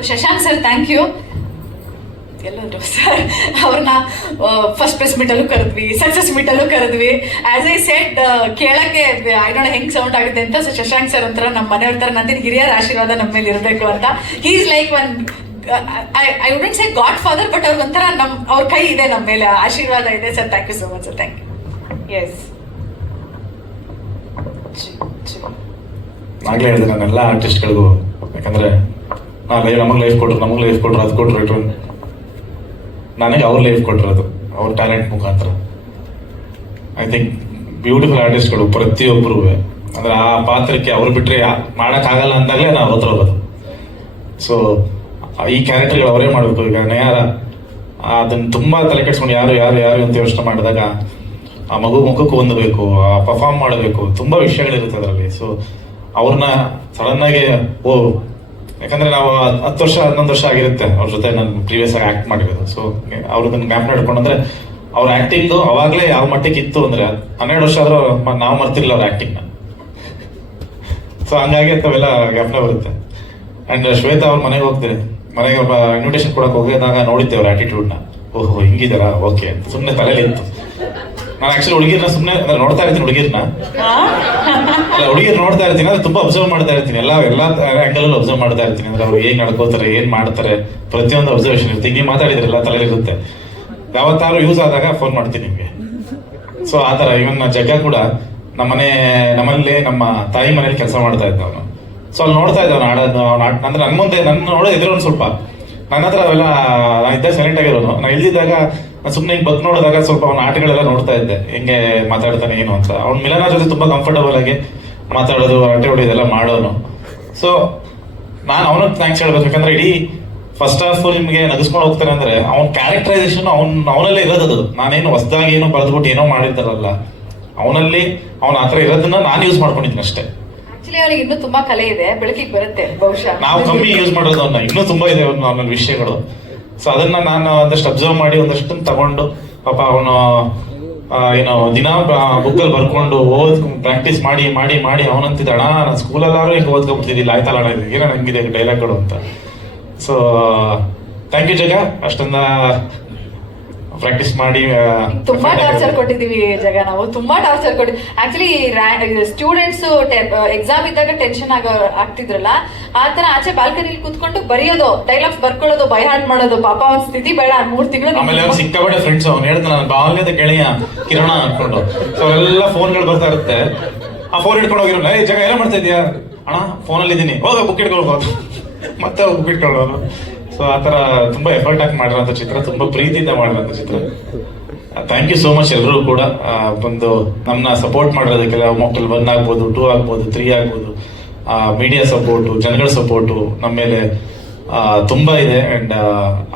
Shashank sir, thank you. ಎಲ್ಲರೂ ಸರ್ ಅವ್ರನ್ನ ಫಸ್ಟ್ ಪ್ರೆಸ್ ಮೀಟ್ ಅಲ್ಲೂ ಕರೆದ್ವಿ, ಸಕ್ಸಸ್ ಮೀಟ್ ಅಲ್ಲೂ ಕರೆದ್ವಿ. ಆಸ್ ಐ ಸೆಡ್, ಕೇಳಕ್ಕೆ ಐ ಡೋಂಟ್ ನೋ ಹೆಂಗ್ ಸೌಂಡ್ ಆಗುತ್ತೆ ಅಂತ. ಸೊ ಶಶಾಂಕ್ ಸರ್ ಒಂಥರ ನಮ್ಮ ಮನೆಯವ್ರ ತರ, ನಂದಿನ ಹಿರಿಯರ ಆಶೀರ್ವಾದ ನಮ್ಮ ಮೇಲೆ ಇರಬೇಕು ಅಂತ. He is like one, I wouldn't say godfather, but ಅವ್ರಿಗೆ ಒಂಥರ ಅವ್ರ ಕೈ ಇದೆ ನಮ್ಮ ಮೇಲೆ, ಆಶೀರ್ವಾದ ಇದೆ sir. Thank you so much sir. Thank you. Yes, ಆಗ್ಲೇ ಹೇಳಿದೆ ನಾನೆಲ್ಲ ಆರ್ಟಿಸ್ಟ್ಗಳಿಗೂ. ಯಾಕಂದ್ರೆ ನಮಗೆ ಲೈಫ್ ಕೊಟ್ರು, ಅದು ಕೊಟ್ರು, ನನಗೆ ಅವ್ರ ಲೈಫ್ ಕೊಟ್ಟಿರೋದು ಅವ್ರ ಟ್ಯಾಲೆಂಟ್ ಮುಖಾಂತರ. ಐ ಥಿಂಕ್ ಬ್ಯೂಟಿಫುಲ್ ಆರ್ಟಿಸ್ಟ್ಗಳು ಪ್ರತಿಯೊಬ್ಬರು. ಅಂದ್ರೆ ಆ ಪಾತ್ರಕ್ಕೆ ಅವ್ರು ಬಿಟ್ರೆ ಮಾಡೋಕ್ಕಾಗಲ್ಲ ಅಂದಾಗಲೇ ನಾವು ಹತ್ರ ಹೋಗೋದು. ಸೊ ಈ ಕ್ಯಾರೆಕ್ಟರ್ಗಳು ಅವರೇ ಮಾಡಬೇಕು. ಈಗ ನೇಹಾರ ಅದನ್ನು ತುಂಬ ತಲೆ ಕೆಡ್ಸ್ಕೊಂಡು ಯಾರು ಅಂತ ಯೋಚನೆ ಮಾಡಿದಾಗ ಆ ಮಗು ಮುಖಕ್ಕೆ ಹೊಂದಬೇಕು, ಪರ್ಫಾರ್ಮ್ ಮಾಡಬೇಕು, ತುಂಬ ವಿಷಯಗಳಿರುತ್ತೆ ಅದರಲ್ಲಿ. ಸೊ ಅವ್ರನ್ನ ಸಡನ್ನಾಗಿ ಯಾಕಂದ್ರೆ ನಾವು 10 ವರ್ಷ 11 ವರ್ಷ ಆಗಿರುತ್ತೆ ಅವ್ರ ಜೊತೆ ನಾನು ಪ್ರೀವಿಯಸ್ ಆಗಿ ಆಕ್ಟ್ ಮಾಡಿರೋದು. ಸೊ ಅವ್ರದನ್ನ ಮ್ಯಾಪ್ ನಡ್ಕೊಂಡ್ರೆ ಅವ್ರ ಆಕ್ಟಿಂಗ್ ಅವಾಗಲೇ ಯಾವ ಮಟ್ಟಿಗೆ ಇತ್ತು ಅಂದ್ರೆ 12 ವರ್ಷ ಆದ್ರೂ ನಾವು ಮರ್ತಿರ್ಲಿಲ್ಲ ಅವ್ರ ಆಕ್ಟಿಂಗ್ನ. ಸೊ ಹಂಗಾಗಿ ಅಂಥವೆಲ್ಲ ಜ್ಞಾಪನ ಬರುತ್ತೆ. ಅಂಡ್ ಶ್ವೇತಾ ಅವ್ರ ಮನೆಗೆ ಹೋಗ್ತೀವಿ, ಮನೆಗೆ ಇನ್ವಿಟೇಷನ್ ಕೊಡಕ್ಕೆ ಹೋಗಿದಾಗ ನೋಡಿದ್ದೆ ಅವ್ರ ಆಟಿಟ್ಯೂಡ್ನ. ಓಹೋ ಹಿಂಗಿದಾರ, ಓಕೆ ಅಂತ ಸುಮ್ಮನೆ ತಲೆಯಲ್ಲಿ ಇತ್ತು. ನಾನು ಆಕ್ಚುಲಿ ಹುಡುಗಿರ್ನ ಸುಮ್ಮನೆ ನೋಡ್ತಾ ಇರ್ತೀನಿ ಹುಡುಗಿರ್ನ ಹುಡುಗಿರ್ ನೋಡ್ತಾ ಇರ್ತೀನಿ ಅಂದ್ರೆ ತುಂಬಾ ಅಬ್ಸರ್ವ್ ಮಾಡ್ತಾ ಇರ್ತೀನಿ ಎಲ್ಲಾ ಆಂಗಲ್ ಅಬ್ಸರ್ವ್ ಮಾಡ್ತಾ ಇರ್ತೀನಿ ಅಂದ್ರೆ ಅವ್ರು ಹೇಗ್ ನಡ್ಕೋತಾರೆ ಏನ್ ಮಾಡ್ತಾರೆ ಪ್ರತಿಯೊಂದು ಅಬ್ಸರ್ವೇಷನ್ ಇರುತ್ತೆ. ಹಿಂಗೆ ಮಾತಾಡಿದ್ರಲ್ಲ ತಲೆಲಿರುತ್ತೆ, ಯಾವತ್ತಾರು ಯೂಸ್ ಆದಾಗ ಫೋನ್ ಮಾಡ್ತೀನಿ ನಿಮ್ಗೆ. ಸೊ ಆ ತರ ಇವನ್ ಜಗ್ಗ ಕೂಡ ನಮ್ಮಲ್ಲಿ ನಮ್ಮ ತಾಯಿ ಮನೇಲಿ ಕೆಲಸ ಮಾಡ್ತಾ ಇದ್ದ ಅವನು. ಸೊ ಅಲ್ಲಿ ನೋಡ್ತಾ ಇದ್ದ ಅಂದ್ರೆ ನನ್ ಮುಂದೆ ನನ್ನ ನೋಡೋದಿದ್ರು ಒಂದು ಸ್ವಲ್ಪ ನನ್ನ ಹತ್ರ ಅವೆಲ್ಲ ನಾನು ಇದ್ದಾಗ ಸೈಲೆಂಟ್ ಆಗಿರೋನು. ನಾನು ಇಲ್ದಿದ್ದಾಗ ನಾನು ಸುಮ್ಮನೆ ಹಿಂಗೆ ಬದ್ ನೋಡಿದಾಗ ಸ್ವಲ್ಪ ಅವನ ಆಟಗಳೆಲ್ಲ ನೋಡ್ತಾ ಇದ್ದೆ, ಹೆಂಗೆ ಮಾತಾಡ್ತಾನೆ ಏನು ಅಂತ. ಅವ್ನು ಮಿಲನ ಜೊತೆ ತುಂಬಾ ಕಂಫರ್ಟಬಲ್ ಆಗಿ ಮಾತಾಡೋದು, ಆಟೆ ಹೊಡಿಯೋದೆಲ್ಲ ಮಾಡೋನು. ಸೊ ನಾನು ಅವನಿಗೆ ಥ್ಯಾಂಕ್ಸ್ ಹೇಳ್ಬೇಕು, ಯಾಕಂದ್ರೆ ಇಡೀ ಫಸ್ಟ್ ಹಾಫ್ ನಿಮ್ಗೆ ನಗಿಸ್ಕೊಂಡು ಹೋಗ್ತಾರೆ ಅಂದ್ರೆ ಅವ್ನ ಕ್ಯಾರೆಕ್ಟರೈಸೇಷನ್ ಅವನಲ್ಲೇ ಇರೋದದು. ನಾನೇನು ಹೊಸದಾಗಿ ಏನೋ ಬರೆದ್ಬಿಟ್ಟು ಏನೋ ಮಾಡಿದ್ದಾರಲ್ಲ, ಅವನಲ್ಲಿ ಅವನ ಹತ್ರ ಇರೋದನ್ನ ನಾನು ಯೂಸ್ ಮಾಡ್ಕೊಂಡಿದ್ದೀನಿ ಅಷ್ಟೇ. ಆಕ್ಚುಲಿ ಅವ್ರಿಗೆ ಇನ್ನೂ ತುಂಬಾ ಕಲೆ ಇದೆ, ಬೆಳಕಿಗೆ ಬರುತ್ತೆ ಬಹುಶಃ. ನಾವು ಕಮ್ಮಿ ಯೂಸ್ ಮಾಡೋದು ಅವನ್ನ, ಇನ್ನೂ ತುಂಬಾ ಇದೆ ಅವನ ವಿಷಯಗಳು. ಸೊ ಅದನ್ನ ನಾನು ಒಂದಷ್ಟು ಅಬ್ಸರ್ವ್ ಮಾಡಿ ಒಂದಷ್ಟು ತಗೊಂಡು ಪಾಪ ಅವನು ಏನೋ ದಿನ ಬುಕ್ಕಲ್ಲಿ ಬರ್ಕೊಂಡು ಪ್ರಾಕ್ಟೀಸ್ ಮಾಡಿ ಮಾಡಿ ಮಾಡಿ ಅವನಂತಿದ್ದ ಅಣ್ಣ ನಾನು ಸ್ಕೂಲಲ್ಲಾರು ಹಿಂಗೆ ಓದ್ಕೊಂಡ್ಬಿಡ್ತಿದ್ದಿಲ್ಲ, ಆಯ್ತಲ್ಲ ಅಣ್ಣ ಏನೋ ಹಂಗಿದೆ ಡೈಲಾಗ್ಗಳು ಅಂತ. ಸೊ ಥ್ಯಾಂಕ್ ಯು ಜಗ, ಅಷ್ಟೊಂದ ಪ್ರಾಕ್ಟೀಸ್ ಮಾಡಿ. ತುಂಬಾ ಟಾರ್ಚರ್ ಕೊಟ್ಟಿದೀವಿ ಜಗ, ನಾವು ತುಂಬಾ ಟಾರ್ಚರ್ ಕೊಟ್ಟಿದ್ವಿ. ಆಕ್ಚುಲಿ ಸ್ಟೂಡೆಂಟ್ಸ್ ಎಕ್ಸಾಮ್ ಇದ್ದಾಗ ಟೆನ್ಷನ್ ಆಗ್ತಿದ್ರಲ್ಲ, ಆ ತರ ಆಚೆ ಬಾಲ್ಕನಿಲಿ ಕೂತ್ಕೊಂಡು ಬರೆಯೋದು, ಡೈಲಾಗ್ಸ್ ಬರ್ಕೊಳ್ಳೋದು, ಬೈ ಹಾರ್ಟ್ ಮಾಡೋದು. ಪಾಪ ಅವ್ನ ಸ್ಥಿತಿ ಬೇಡ, 3 ತಿಂಗಳು. ಆಮೇಲೆ ಅವ್ನು ಸಿಕ್ಕಾಬಟ್ಟೆ ಫ್ರೆಂಡ್ಸ್, ಅವ್ನು ಹೇಳ್ದ ನನ್ನ ಬಾಲ್ಯದ ಗೆಳೆಯ ಕಿರಣ ಅನ್ಕೊಂಡು. ಸೊ ಎಲ್ಲ ಫೋನ್ಗಳು ಬರ್ತಾ ಇರುತ್ತೆ, ಆ ಫೋನ್ ಇಟ್ಕೊಂಡು ಹೋಗಿರಲ್ಲ, ಜಗ ಏನೋ ಮಾಡ್ತಾ ಇದೀಯಾ ಅಣ್ಣ, ಫೋನಲ್ಲಿ ಇದ್ದೀನಿ, ಹೋಗ ಬುಕ್ ಇಟ್ಕೊಳ್ಬೋದು, ಮತ್ತೆ ಬುಕ್ ಇಟ್ಕೊಳ್ಳೋದು. ಸೊ ಆ ತರ ತುಂಬಾ ಎಫರ್ಟ್ ಹಾಕಿ ಮಾಡಿರೋಂಥ ಚಿತ್ರ, ತುಂಬಾ ಪ್ರೀತಿಯಿಂದ ಮಾಡಿರೋಂಥ ಚಿತ್ರ. ಥ್ಯಾಂಕ್ ಯು ಸೋ ಮಚ್ ಎಲ್ಲರೂ ಕೂಡ ಬಂದು ನಮ್ಮನ್ನ ಸಪೋರ್ಟ್ ಮಾಡಿರೋದಕ್ಕೆಲ್ಲ. ಮಕ್ಕಳು 1 ಆಗ್ಬೋದು, 2 ಆಗ್ಬೋದು, 3 ಆಗ್ಬೋದು, ಮೀಡಿಯಾ ಸಪೋರ್ಟು, ಜನಗಳ ಸಪೋರ್ಟು ನಮ್ಮ ಮೇಲೆ ತುಂಬಾ ಇದೆ. ಅಂಡ್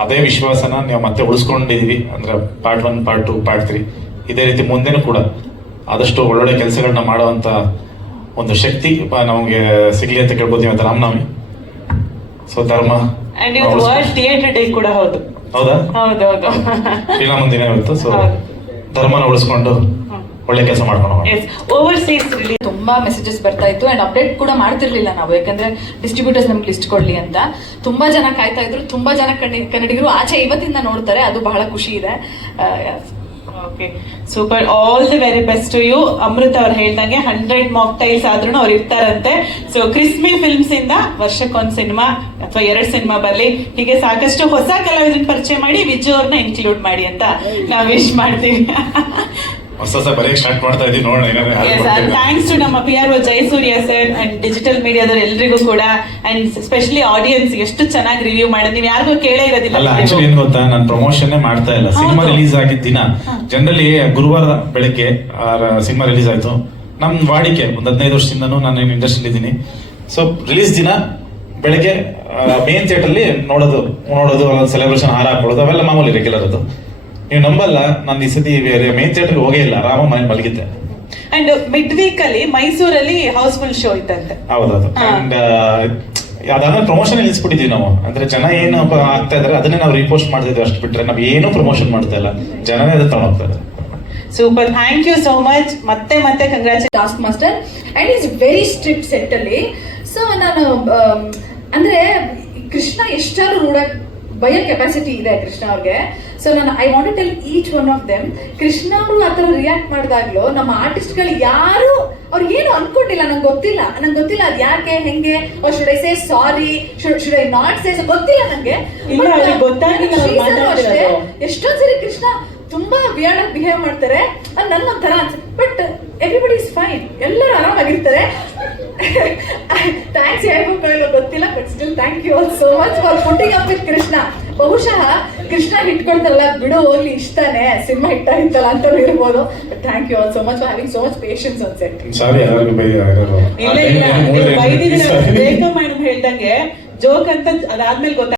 ಅದೇ ವಿಶ್ವಾಸನ ನಾವು ಮತ್ತೆ ಉಳಿಸ್ಕೊಂಡಿದೀವಿ. ಅಂದ್ರೆ ಪಾರ್ಟ್ 1, ಪಾರ್ಟ್ 2, ಪಾರ್ಟ್ 3 ಇದೇ ರೀತಿ ಮುಂದೆನೂ ಕೂಡ ಆದಷ್ಟು ಒಳ್ಳೊಳ್ಳೆ ಕೆಲಸಗಳನ್ನ ಮಾಡುವಂತ ಒಂದು ಶಕ್ತಿ ನಮಗೆ ಸಿಗ್ಲಿ ಅಂತ ಕೇಳ್ಬೋದು. ಇವತ್ತು ರಾಮನವಮಿ, ಸೊ ಧರ್ಮ ಅಂಡ್ ಇವತ್ತು ವರ್ಲ್ಡ್ ಥಿಯೇಟರ್ ಡೇ ಕೂಡ ಹೌದು. ಹೌದಾ? ಹೌದೌದು, ಶ್ರೀರಾಮನ ದಿನ ಇವತ್ತು. ಸೊ ಧರ್ಮನ ಉಳಿಸ್ಕೊಂಡು ಒಳ್ಳೆ ಕೆಲಸ ಮಾಡ್ಕೊಂಡು ಓವರ್ಸೀಸ್ ತುಂಬಾ ಮೆಸೇಜಸ್ ಬರ್ತಾ ಇತ್ತು ಅಂಡ್ ಅಪ್ಡೇಟ್ ಕೂಡ ಮಾಡ್ತಿರ್ಲಿಲ್ಲ ನಾವು, ಯಾಕಂದ್ರೆ ಡಿಸ್ಟ್ರಿಬ್ಯೂಟರ್ಸ್ ನಮ್ಗೆ ಲಿಸ್ಟ್ ಕೊಡ್ಲಿ ಅಂತ. ತುಂಬಾ ಜನ ಕಾಯ್ತಾ ಇದ್ರು, ತುಂಬಾ ಜನ ಕನ್ನಡಿಗರು ಆಚೆ ಇವತ್ತಿಂದ ನೋಡ್ತಾರೆ, ಅದು ಬಹಳ ಖುಷಿ ಇದೆ. Okay, super, all the very best to you. Amrit ಅವ್ರು ಹೇಳ್ದಂಗೆ 100 ಮಾಕ್ಟೈಲ್ಸ್ ಆದ್ರೂ ಅವ್ರು ಇರ್ತಾರಂತೆ. ಸೊ ಕ್ರಿಸ್ಮಿ ಫಿಲ್ಮ್ಸ್ ಇಂದ ವರ್ಷಕ್ಕೊಂದು ಸಿನಿಮಾ ಅಥವಾ 2 ಸಿನಿಮಾ ಬರ್ಲಿ, ಹೀಗೆ ಸಾಕಷ್ಟು ಹೊಸ ಕಲಾವಿದರನ್ನ ಪರಿಚಯ ಮಾಡಿ ವಿಜು ಅವ್ರನ್ನ ಇನ್ಕ್ಲೂಡ್ ಮಾಡಿ ಅಂತ ನಾವು ವಿಶ್ ಮಾಡ್ತೀವಿ. ಹೊಸ ಬರೆಯಕ್ಕೆ ಸ್ಟಾರ್ಟ್ ಮಾಡ್ತಾ ಇದೀವಿ, ನೋಡೋಣ. ಥ್ಯಾಂಕ್ಸ್ ಟು ನಮ್ಮ PRO Jayasurya sir and digital ಮೀಡಿಯಾದವ್ರು ಎಲ್ರಿಗೂ ಕೂಡ, ಅಂಡ್ ಸ್ಪೆಷಲಿ ಆಡಿಯನ್ಸ್ ಎಷ್ಟು ಚೆನ್ನಾಗಿ ರಿವ್ಯೂ ಮಾಡೋದು. ನೀವು ಯಾರಿಗೂ ಕೇಳೇ ಇರೋದಿಲ್ಲ. ಅಲ್ಲ, ಆಕ್ಚುಲಿ ಏನ್ ಗೊತ್ತಾ, ನಾನು ಪ್ರಮೋಷನ್ ಮಾಡ್ತಾ ಇಲ್ಲ. ಸಿನಿಮಾ ರಿಲೀಸ್ ಆಗಿದ್ದ ದಿನ ಜನರಲಿ ಗುರುವಾರ ಬೆಳಗ್ಗೆ ಸಿನಿಮಾ ರಿಲೀಸ್ ಆಯ್ತು. ನಮ್ ವಾಡಿಕೆ ಒಂದು 15 ವರ್ಷದಿಂದನೂ ನಾನು ಇಂಡಸ್ಟ್ರಿಯಲ್ಲಿ ಇದ್ದೀನಿ. ಸೊ ರಿಲೀಸ್ ದಿನ ಬೆಳಗ್ಗೆ ಮೇನ್ ಥಿಯೇಟರ್ ಅಲ್ಲಿ ನೋಡೋದು, ಸೆಲೆಬ್ರೇಷನ್ ಹಾರ ಹಾಕೊಳ್ಳೋದು, ಅವೆಲ್ಲ ಮಾಮೂಲಿ ರೆಗ್ಯುಲರ್. ಅದು ನೀವು ನಂಬಲ್ಲ, ನಾನು ಈ ಸತಿ ಮೇನ್ ಥಿಯೇಟರ್ ಹೋಗೇ ಇಲ್ಲ, ಆರಾಮ ಮನೆ ಮಲಗಿದ್ದೆ. ಅಂಡ್ ಮಿಡ್ ವೀಕ್ ಅಲ್ಲಿ ಮೈಸೂರಲ್ಲಿ ಹೌಸ್ಫುಲ್ ಶೋ ಇತ್ತಂತೆ. ಹೌದೌದು. ಅಂಡ್ ಅದಾದ್ಮೇಲೆ ಪ್ರಮೋಷನ್ ನಿಲ್ಲಿಸ್ಬಿಟ್ಟಿದ್ವಿ ನಾವು. ಅಂದ್ರೆ ಜನ ಏನು ಆಗ್ತಾ ಇದಾರೆ ಅದನ್ನೇ ನಾವು ರೀಪೋಸ್ಟ್ ಮಾಡ್ತಿದ್ವಿ, ಅಷ್ಟು ಬಿಟ್ರೆ ನಾವು ಏನು ಪ್ರಮೋಷನ್ ಮಾಡ್ತಾ ಇಲ್ಲ, ಜನನೇ ಅದನ್ನ ತಗೊಂಡೋಗ್ತಾ ಇದ್ದಾರೆ. Super, thank you so much. ಮತ್ತೆ congratulation. Task master and is very strict set ಅಲ್ಲಿ. ಸೊ ನಾನು ಅಂದ್ರೆ ಕೃಷ್ಣ ಎಷ್ಟಾದ್ರೂ ರೂಢ ಬಯೋ ಕೆಪಾಸಿಟಿ ಇದೆ ಕೃಷ್ಣ ಅವ್ರಿಗೆ. ಸೊ ನಾನು I want to tell each one of them, Krishna ಅವರು ಆ ಥರ ರಿಯಾಕ್ಟ್ ಮಾಡಿದಾಗ್ಲೂ ನಮ್ಮ ಆರ್ಟಿಸ್ಟ್ಗಳು ಯಾರು ಅವ್ರು ಏನು ಅನ್ಕೊಂಡಿಲ್ಲ. ನಂಗೆ ಗೊತ್ತಿಲ್ಲ ಅದು ಯಾಕೆ ಹೆಂಗೆ, should I say sorry, should I not say, ಗೊತ್ತಿಲ್ಲ ನಂಗೆ. ಎಷ್ಟೊಂದ್ ಸರಿ ಕೃಷ್ಣ ತುಂಬಾ ವಿಯರ್ಡ್ ಆಗಿ ಬಿಹೇವ್ ಮಾಡ್ತಾರೆ, ಅದು ನನ್ನ ಒಂಥರ ಅನ್ಸುತ್ತೆ. ಬಟ್ ಎವ್ರಿಬಡಿ ಇಸ್ ಫೈನ್, ಎಲ್ಲರೂ ಆರಾಮಾಗಿರ್ತಾರೆ. ಥ್ಯಾಂಕ್ಸ್ ಹೇಳ್ಬೇಕು ಗೊತ್ತಿಲ್ಲ, but still thank you all so much for putting up with Krishna. ಬಹುಶಃ ಕೃಷ್ಣ ಹಿಟ್ಕೊಳ್ತಾರಲ್ಲ, ಬಿಡು ಹೋಗ್ಲಿ ಇಷ್ಟನೇ, ಸಿನಿಮಾ ಹಿಟ್ ಆಗಿತ್ತಲ್ಲ ಅಂತ ಇರ್ಬೋದು. But thank you all so much for having so much patience on set. ಇಲ್ಲ, ರೇಖಾ ಮೇಡಮ್ ಹೇಳ್ದಂಗೆ ಜೋಕ್ ಅಂತ ಅದಾದ್ಮೇಲೆ ಗೊತ್ತಾಗ